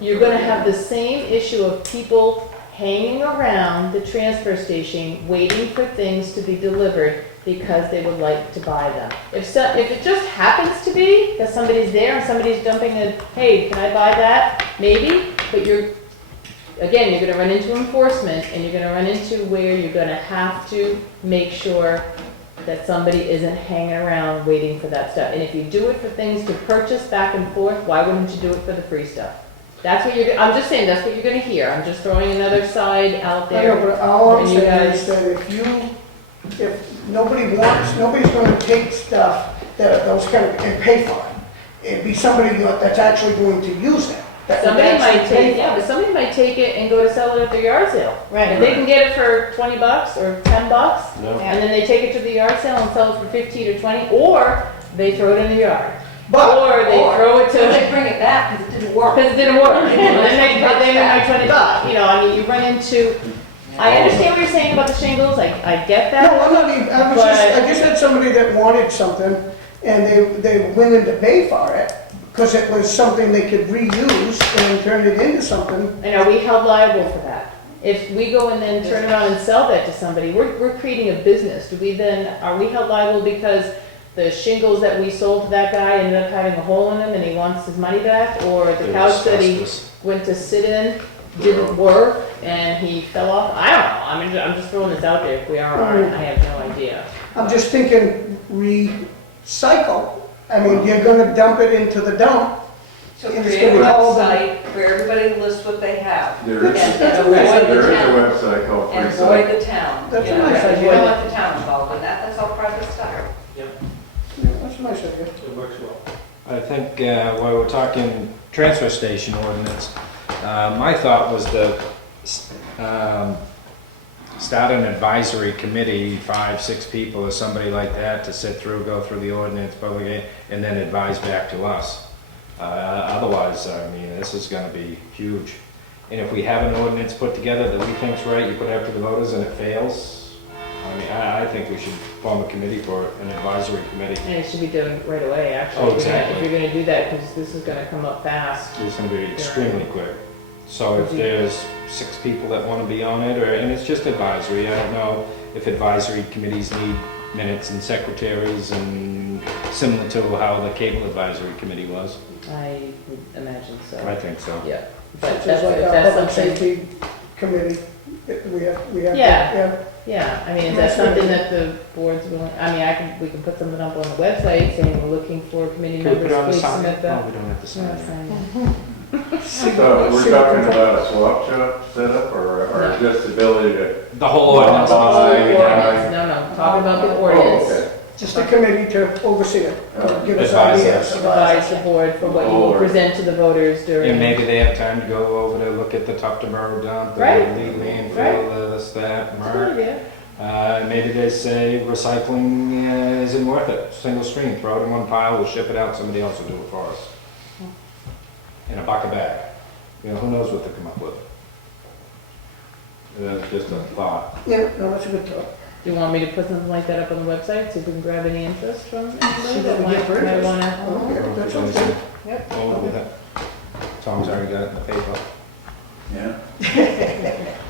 You're gonna have the same issue of people hanging around the transfer station, waiting for things to be delivered because they would like to buy them. If it just happens to be that somebody's there and somebody's dumping a, hey, can I buy that? Maybe, but you're gonna run into enforcement and you're gonna run into where you're gonna have to make sure that somebody isn't hanging around waiting for that stuff. And if you do it for things to purchase back and forth, why wouldn't you do it for the free stuff? That's what I'm just saying, that's what you're gonna hear. I'm just throwing another side out I know, there. but all I'm And you saying is guys- that if nobody's gonna take stuff that those kind of, and pay for it. It'd be somebody that's actually going to use it. that would Somebody actually might pay take, for yeah, it. but somebody might take it and go to sell it at their yard sale. Right. If they can get it for $20 or $10, No. and then they take it to the yard sale and sell it for 15 or 20, or they throw it in the yard. But, Or they throw it to, bring it back because it didn't work. because it didn't work. And then they make $20. You know, I mean, you run into, I understand what you're saying about the shingles, I get no, that. I'm not even, I just had somebody that wanted something, and they were willing to pay for it, because it was something they could reuse and turn it into something. And are we held liable for that? If we go and then turn around and sell that to somebody, we're creating a business. Are we held liable because the shingles that we sold to that guy ended up having a hole in them and he wants his money back? Or the couch that he went to sit in didn't work and he fell off? I don't know. I'm just throwing this out there. If we are, I have no idea. I'm just thinking recycle. I mean, you're gonna dump it into the dump. So It's create a gonna be called- website where everybody lists what they have. There is, And That's a avoid nice the there is a town. website called And Free avoid Site. the town. That's You a know, nice because idea. You don't want the town involved in that, that's all private stuff. Yeah, that's a nice idea. It works well. I think while we're talking transfer station ordinance, my thought was to start an advisory committee, 5, 6 people or somebody like that to sit through, go through the ordinance, public, and then advise back to us. Otherwise, I mean, this is gonna be huge. And if we have an ordinance put together that we think's right, you put it up to the voters and it fails, I mean, I think we should form a committee for an advisory committee. And it should be done right away, actually. Oh, exactly. If you're gonna do that, because this is gonna come up fast. It's gonna be extremely quick. So if there's 6 people that wanna be on it, and it's just advisory, I don't know if advisory committees need minutes and secretaries and similar to how the cable advisory committee was? I would imagine so. I think so. Yeah, but Such as that's, like if our that's public something, safety committee, we have. Yeah. yeah, I mean, is that That's something good. that the board's willing, I mean, we can put something up on the website saying we're looking for committee Can we put members, it on the please sign? submit No, that. we don't have to No, sign it's it. fine. So we're talking about a swap shop setup or No. just ability to? The whole ordinance. Ordinance, no, talk about the ordinance. Oh, okay. Just a committee to oversee it, give us Advise ideas. us. Advise the board for what you will present to the voters during. And maybe they have time to go over to look at the Tufton Borough dump, the Right. Lee landfill, Right. this, that, That's a good Mark. idea. Maybe they say recycling isn't worth it, single stream, throw it in one pile, we'll ship it out, somebody else will do it for us. In a bucket bag. You know, who knows what they come up with. That's just a thought. Yeah, no, that's a good thought. Do you want me to put something like that up on the website, see if we can grab any interest from anybody See that what we get for might interest. wanna? Okay, that sounds good. Yep. Oh, we'll do that. Tom's already got it in the paper. Yeah.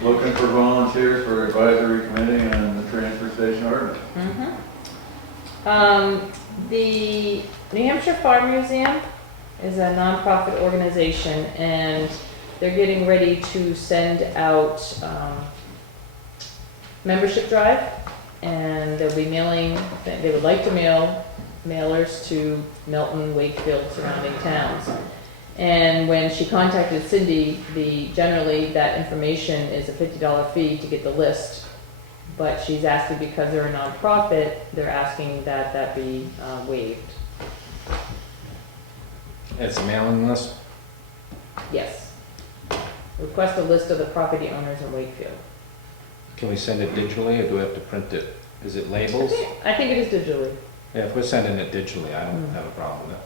Looking for volunteers for advisory committee on the transfer station ordinance. The New Hampshire Farm Museum is a nonprofit organization, and they're getting ready to send out membership drive, and they'll be mailing, they would like to mail mailers to Milton, Wakefield, surrounding towns. And when she contacted Cindy, generally that information is a $50 fee to get the list. But she's asking, because they're a nonprofit, they're asking that that be waived. It's a mailing list? Yes. Request a list of the property owners in Wakefield. Can we send it digitally or do we have to print it? Is it labels? I think it is digitally. Yeah, if we're sending it digitally, I don't have a problem with it.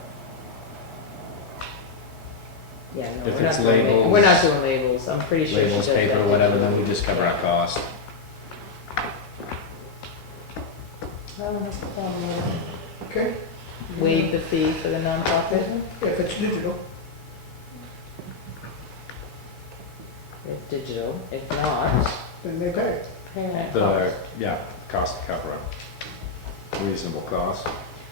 Yeah, no, If we're not it's doing labels- we're not doing labels. I'm pretty sure she Labels, does that paper, whatever, then digitally. we just cover our cost. I don't have a problem with it. Okay, Waive the fee for the nonprofit. if it's digital. If digital, if not, Then they pay. The, yeah, cost to cover it. Reasonable cost.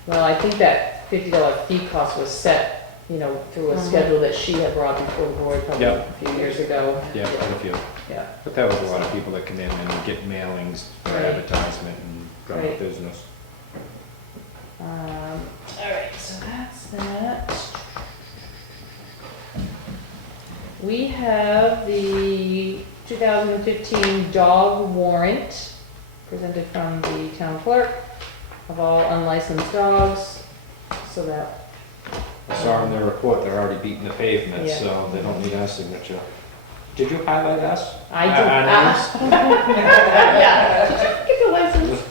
well, I think that $50 fee cost was set, through a schedule that she had brought before the board probably Yeah. a few years ago. Yeah, quite a few. Yeah. But that was a lot of people that come in and get mailings for Right. advertisement and run a Right. business. All right, so that's that. We have the 2015 dog warrant presented from the town clerk of all unlicensed dogs, so that, I saw in their report, they're already beating the pavement, Yeah. so they don't need our signature. Did you highlight us? I Our do. names? Yeah. Get the license.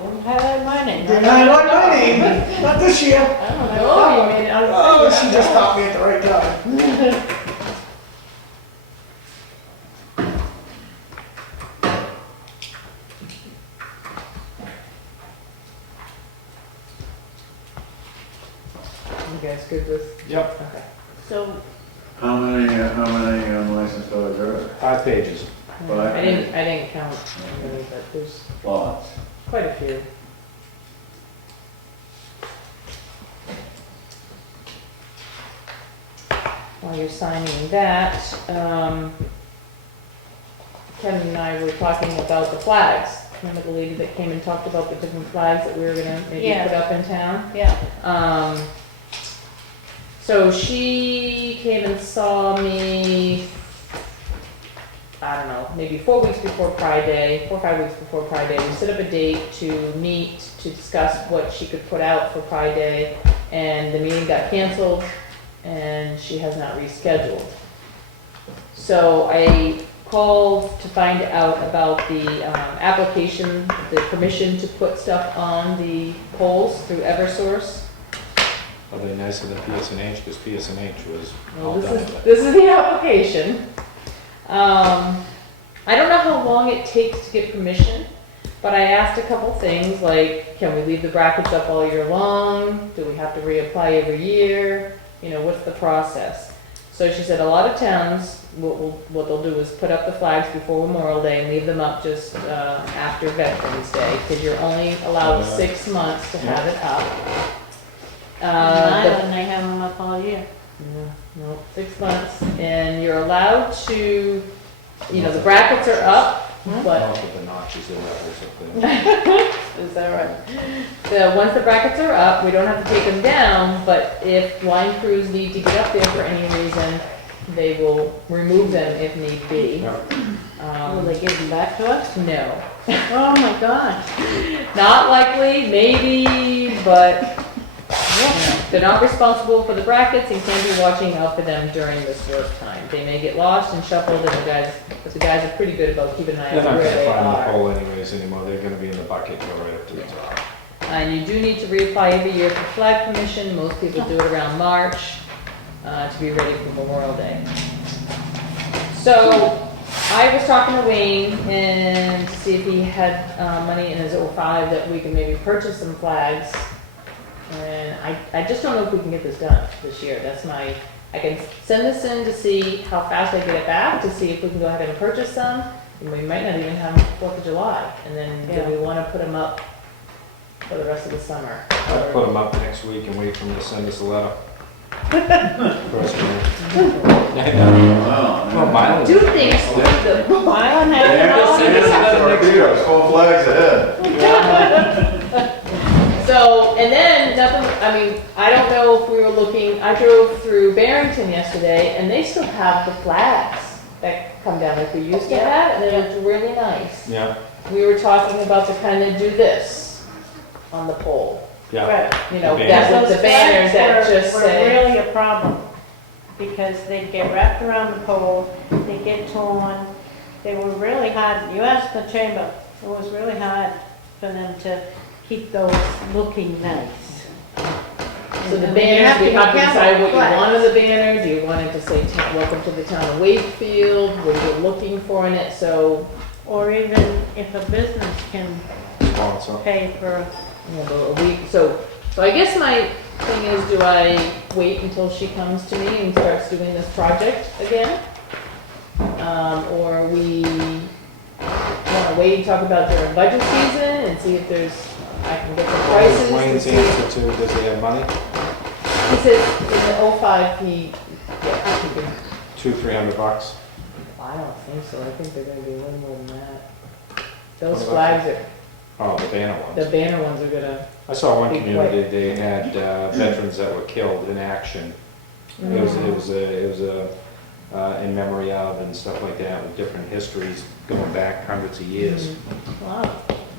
Didn't highlight my name. Didn't highlight my name, not this year. I don't know. Oh, you made it out Oh, of she just caught me at the right time. You guys good with? Yep. Okay. So, How many unlicensed dogs are there? 5 pages. Five. I didn't count really, but there's Lots. quite a few. While you're signing that, Kevin and I were talking about the flags. Remember the lady that came and talked about the different flags that we were gonna maybe Yeah. put up in town? yeah, So she came and saw me, I don't know, maybe 4 weeks before Pride Day, 4 or 5 weeks before Pride Day. We set up a date to meet, to discuss what she could put out for Pride Day, and the meeting got canceled, and she has not rescheduled. So I called to find out about the application, the permission to put stuff on the poles through Eversource. Are they nicer than PSNH? Because PSNH was Well, all done with it. this is the application. I don't know how long it takes to get permission, but I asked a couple things, like, can we leave the brackets up all year long? Do we have to reapply every year? What's the process? So she said a lot of towns, what they'll do is put up the flags before Memorial Day and leave them up just after Veterans Day, because you're only allowed 6 months to have it up. In Ireland, they have them up all year. No, 6 months, and you're allowed to, you know, the brackets are up, but I'll put the notches in that or something. is that right? Once the brackets are up, we don't have to take them down, but if line crews need to get up there for any reason, they will remove them if need be. Will they give them back to us? No. Oh my God. Not likely, maybe, but no. They're not responsible for the brackets and can be watching out for them during this work time. They may get lost and shuffled, and the guys are pretty good about keeping an eye They're on not where gonna they find the are. pole anyways anymore, they're gonna be in the bucket, go right up to the top. And you do need to reapply every year for flag permission. Most people do it around March to be ready for Memorial Day. So I was talking to Wayne and to see if he had money in his 05 that we can maybe purchase some flags. And I just don't know if we can get this done this year. I can send this in to see how fast I get it back, to see if we can go ahead and purchase some. And we might not even have them 4th of July. And then do we want to put them up for the rest of the summer? I'll put them up next week and wait for them to send us a letter. First one. Well, Milan. Do things for the Milan has Torpedoes, 4 flags ahead. So, and then nothing, I mean, I don't know if we were looking, I drove through Barrington yesterday and they still have the flags that come down like we used to have, and they looked really nice. Yeah, We were talking about to kind of do this on the pole. yeah. You know, The that was Those the banners that flags just were say. really a problem, because they'd get wrapped around the pole, they'd get torn. They were really hard, you asked the chamber, it was really hard for them to keep those looking nice. So the And you banners, have we to have to be decide careful what you with want on the banner. Do you want it to say, welcome to the town of Wakefield? What are you looking for in it? So, Or even if a business can Sponsor. pay for, you know, a week, so I guess my thing is, do I wait until she comes to me and starts doing this project again? Or we wanna wait and talk about during budget season and see if I can get some What was prices to Wayne's see. answer to, does he have money? He said in the 05, he could, $200-300? I don't think so, I think they're gonna be a little more than that. Those What about flags Oh, the banner ones. the banner ones are gonna, I saw one Big community, they had veterans that were killed in action. It was in memory of and stuff like that, with different histories going back hundreds of years. wow.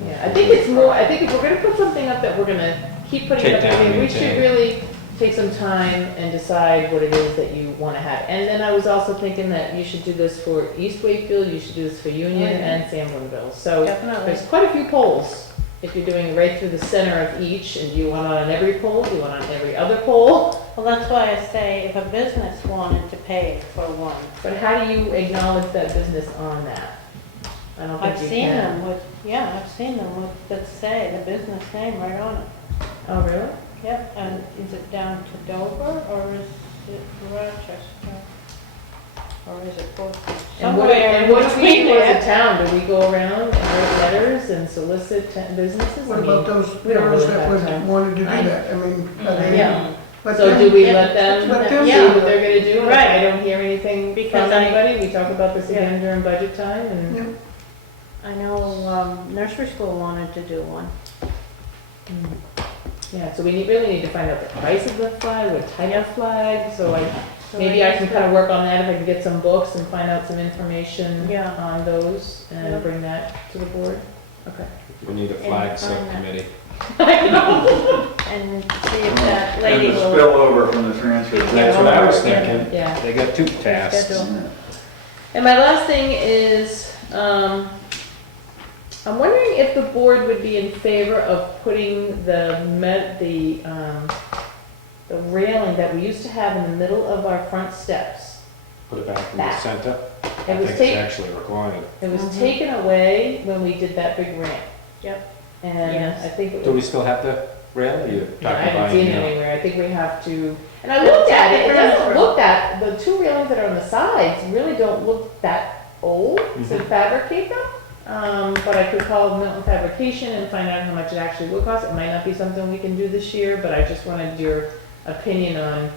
Yeah, I think it's more, I think if we're gonna put something up that we're gonna keep putting Take up, down and we should maintain. really take some time and decide what it is that you wanna have. And then I was also thinking that you should do this for East Wakefield, you should do this for Union and Samblinville. So definitely. there's quite a few poles. If you're doing it right through the center of each, and do you want it on every pole, do you want it on every other pole? Well, that's why I say if a business wanted to pay for one. But how do you acknowledge that business on that? I don't think I've you seen can. them with, yeah, I've seen them with, that say the business name right on it. Oh, really? Yep, and is it down to Dover or is it Rochester? Or is it Portsmouth? And what do we do as a town? Do we go around and write letters and solicit businesses? What I mean, about those we don't girls really that have would time. wanted to do that? I mean, are they? Yeah. let So them- do we yeah, let them let them see do what it. they're gonna do? And if Right. I don't hear anything Because from I- anybody, we talk about this again during budget time and. Yeah. I know, nursery school wanted to do one. Yeah, so we really need to find out the price of the flag, what type of flag, so So maybe I can guess kind of work on that if I can get some books and find out some information Yeah. on those Yeah. and bring that to the board. Okay. We need a flag And find that. subcommittee. And see if that lady And the will. spillover from the transfer. That's what I was thinking. Yeah. They got two tasks. Schedule. And my last thing is, I'm wondering if the board would be in favor of putting the railing that we used to have in the middle of our front steps. Put it back in the Back. center. I It think was it's taken, actually reclining. it was taken away when we did that big ramp. Yep. And Yes. I think it Do we was, still have the Really? You're No, I talking haven't about seen it anywhere, I think we have to, and I looked at it, it doesn't look that, the two railings that are on the sides really don't look that old to fabricate them. But I could call Milton Fabrication and find out how much it actually would cost, it might not be something we can do this year, but I just wanted your opinion on,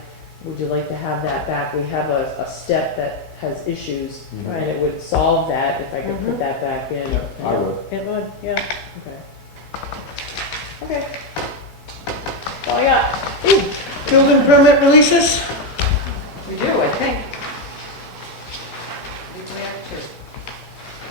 would you like to have that back? We have a step that has issues, and it would solve that if I could put that back in. I would. It would, yeah. Okay. Okay. That's all I got. Ooh, building permit releases? We do, I think. We have to.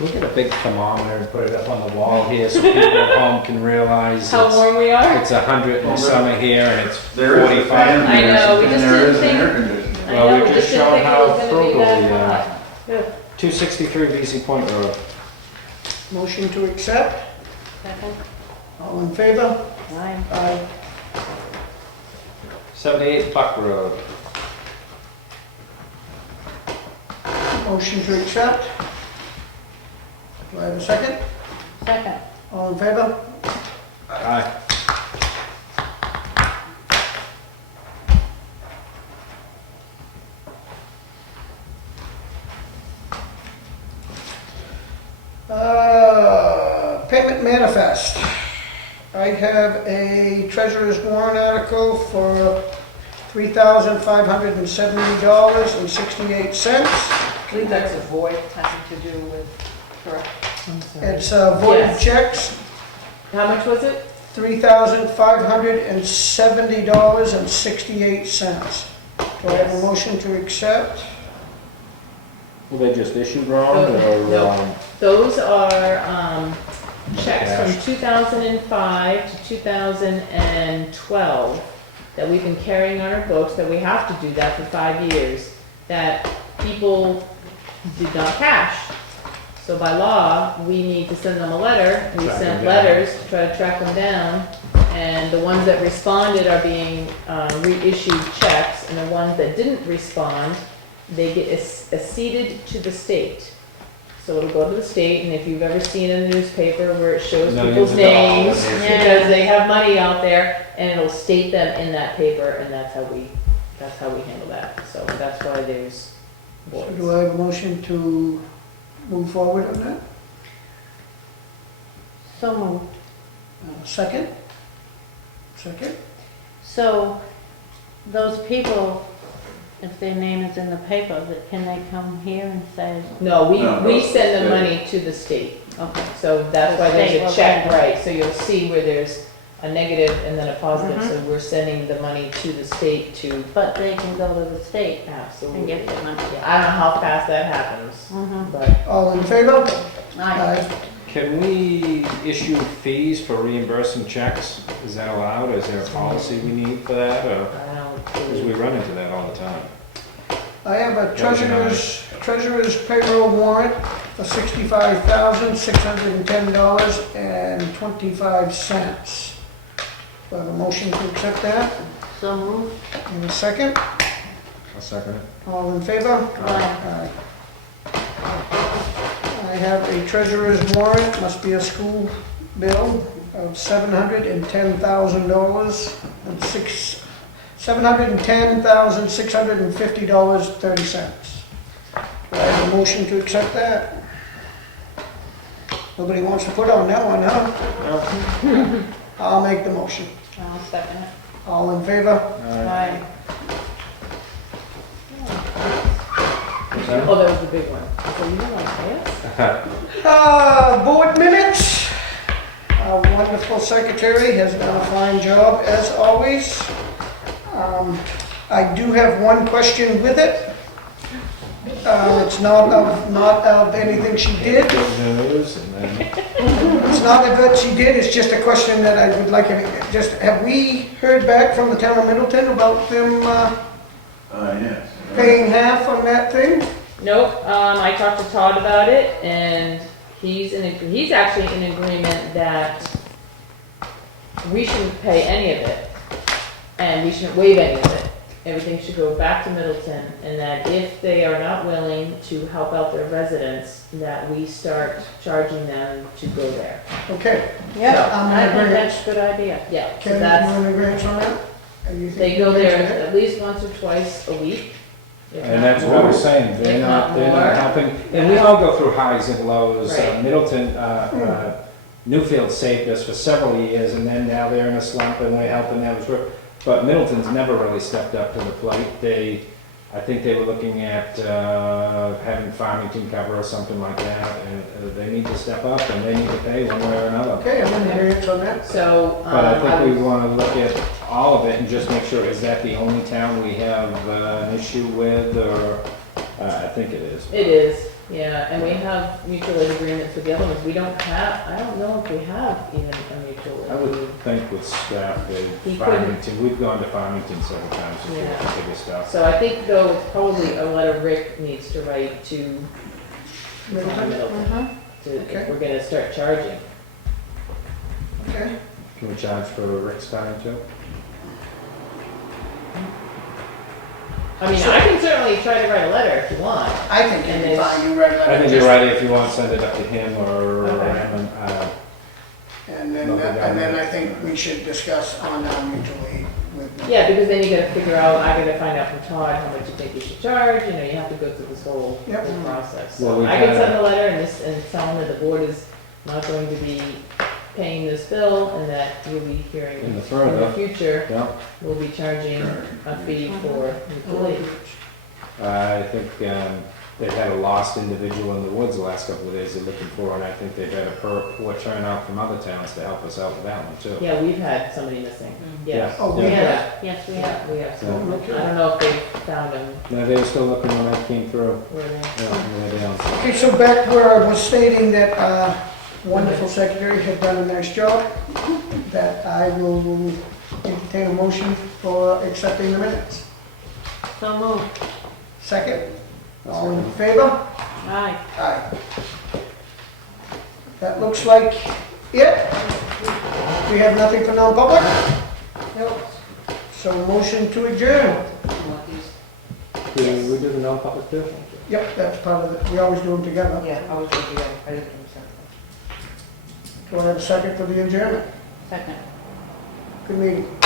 We'll get a big thermometer and put it up on the wall here so people at home can realize How warm we are? it's 100 in the summer here and it's There is a 45. fan I there, know, we and just there didn't is an think- air conditioner. I Well, know, we we just just didn't showed think it how was gonna be frugal that we are. hot. Good. 263 BZ Point Road. Motion to accept? Second. All in favor? Aye. Aye. 78 Buck Road. Motion to accept? Do I have a second? Second. All in favor? Aye. Payment manifest. I have a treasurer's warrant article for $3,570.68. I believe that's a void, having to do with, correct? I'm sorry. It's voided Yes. checks, How much was it? $3,570.68. Do I have a motion to accept? Were they just issued wrong Oh, or? no. Those are checks Cash. from 2005 to 2012 that we've been carrying on our books, that we have to do that for 5 years, that people did not cash. So by law, we need to send them a letter. We Track sent them down. letters to try to track them down, and the ones that responded are being reissued checks, and the ones that didn't respond, they get acceded to the state. So it'll go to the state, and if you've ever seen in the newspaper where it shows Millions people's of names, dollars. because they have money out there, and it'll state them in that paper, and that's how we handle that. So that's why there's So boards. do I have a motion to move forward on that? So moved. Second? Second? So those people, if their name is in the paper, can they come here and say, No, No, we no, send the state. money to the state. okay, So that's The why state there's a will check, handle it. right, so you'll see where there's a negative and then a positive, so we're sending the money to the state to, but they can go to the state and absolutely. get their money. Yeah, I don't know how fast that happens, Mhm. but All in favor? Aye. Can we issue fees for reimbursing checks? Is that allowed? Is there a policy we need for that? Or, I don't because we believe. run into that all the time. I have a treasurer's payroll warrant for $65,610.25. Do I have a motion to accept that? So moved. In a second? I'll second it. All in favor? Aye. I have a treasurer's warrant, must be a school bill, of $710,650.30. Do I have a motion to accept that? Nobody wants to put on that one, huh? I'll make the motion. I'll second it. All in favor? Aye. Oh, that was the big one. So you don't want to pay us? Board minutes. Our wonderful secretary has done a fine job, as always. I do have one question with it. It's not of anything she did. News and then. It's not that she did, it's just a question that I would like, have we heard back from the town of Middleton about them Yes. paying half on that thing? Nope, I talked to Todd about it, and he's actually in agreement that we shouldn't pay any of it, and we shouldn't waive any of it. everything should go back to Middleton, and that if they are not willing to help out their residents, that we start charging them to go there. Okay. Yeah, I'm I gonna think bring it. that's a good idea. Yeah, so Kevin, you that's, want to agree on that? Or you think they go you agree there on it? at least once or twice a week. if And not that's what I more. was saying, they're If not more. helping, and we all go through highs and lows. Right. Middleton, Newfield saved us for several years, and then now they're in a slump, and we're helping them through. But Middleton's never really stepped up to the plate. I think they were looking at having Farmington cover or something like that, and they need to step up, and they need to pay one way or another. Okay, I'm in agreement on that. So, But I think we was- want to look at all of it and just make sure, is that the only town we have an issue with, or, I think it is. It is, yeah, and we have mutual aid agreements with the other ones. We don't have, I don't know if we have even a mutual I aid. would think with staff, He Farmington, we've gone to Farmington several times to Yeah. get the bigger stuff. So I think though, it's probably a letter Rick needs to write to Middleton? Middleton, to, Okay. if we're gonna start charging. Okay. Can we charge for Rick's time too? I mean, I can certainly try to write a letter if you want. I think And it'd be there's- fine, you write a letter. I think you're right, if you want to send it up to him or, Okay. And then I think we should discuss on mutual aid with. Yeah, because then you gotta figure out, I gotta find out from Todd how much you think you should charge, you know, you have to go through this whole Yep. process. Well, So we've I can had send a letter and tell them that the board is not going to be paying this bill and that you'll be hearing In the in further. the future, Yeah, we'll be charging a fee for mutual aid. I think they've had a lost individual in the woods the last couple of days they're looking for, and I think they've had a poor turnout from other towns to help us out with that one too. Yeah, we've had somebody missing, yes. Oh, we Yeah. have? Yes, we Yeah, have. we have Yeah. some. I don't know if they found them, No, they were still looking when I came through. where they. Yeah, they were down. Okay, so back where I was stating that wonderful secretary had done a nice job, that I will entertain a motion for accepting the minutes. So moved. Second, all in favor? Aye. Aye. That looks like it. We have nothing for non-public? Nope. So motion to adjourn. Did we do the non-public too? Yep, that's part of it. We always do them together. Yeah, I was with you, I didn't do something. Do I have a second for the adjournment? Second. Good meeting.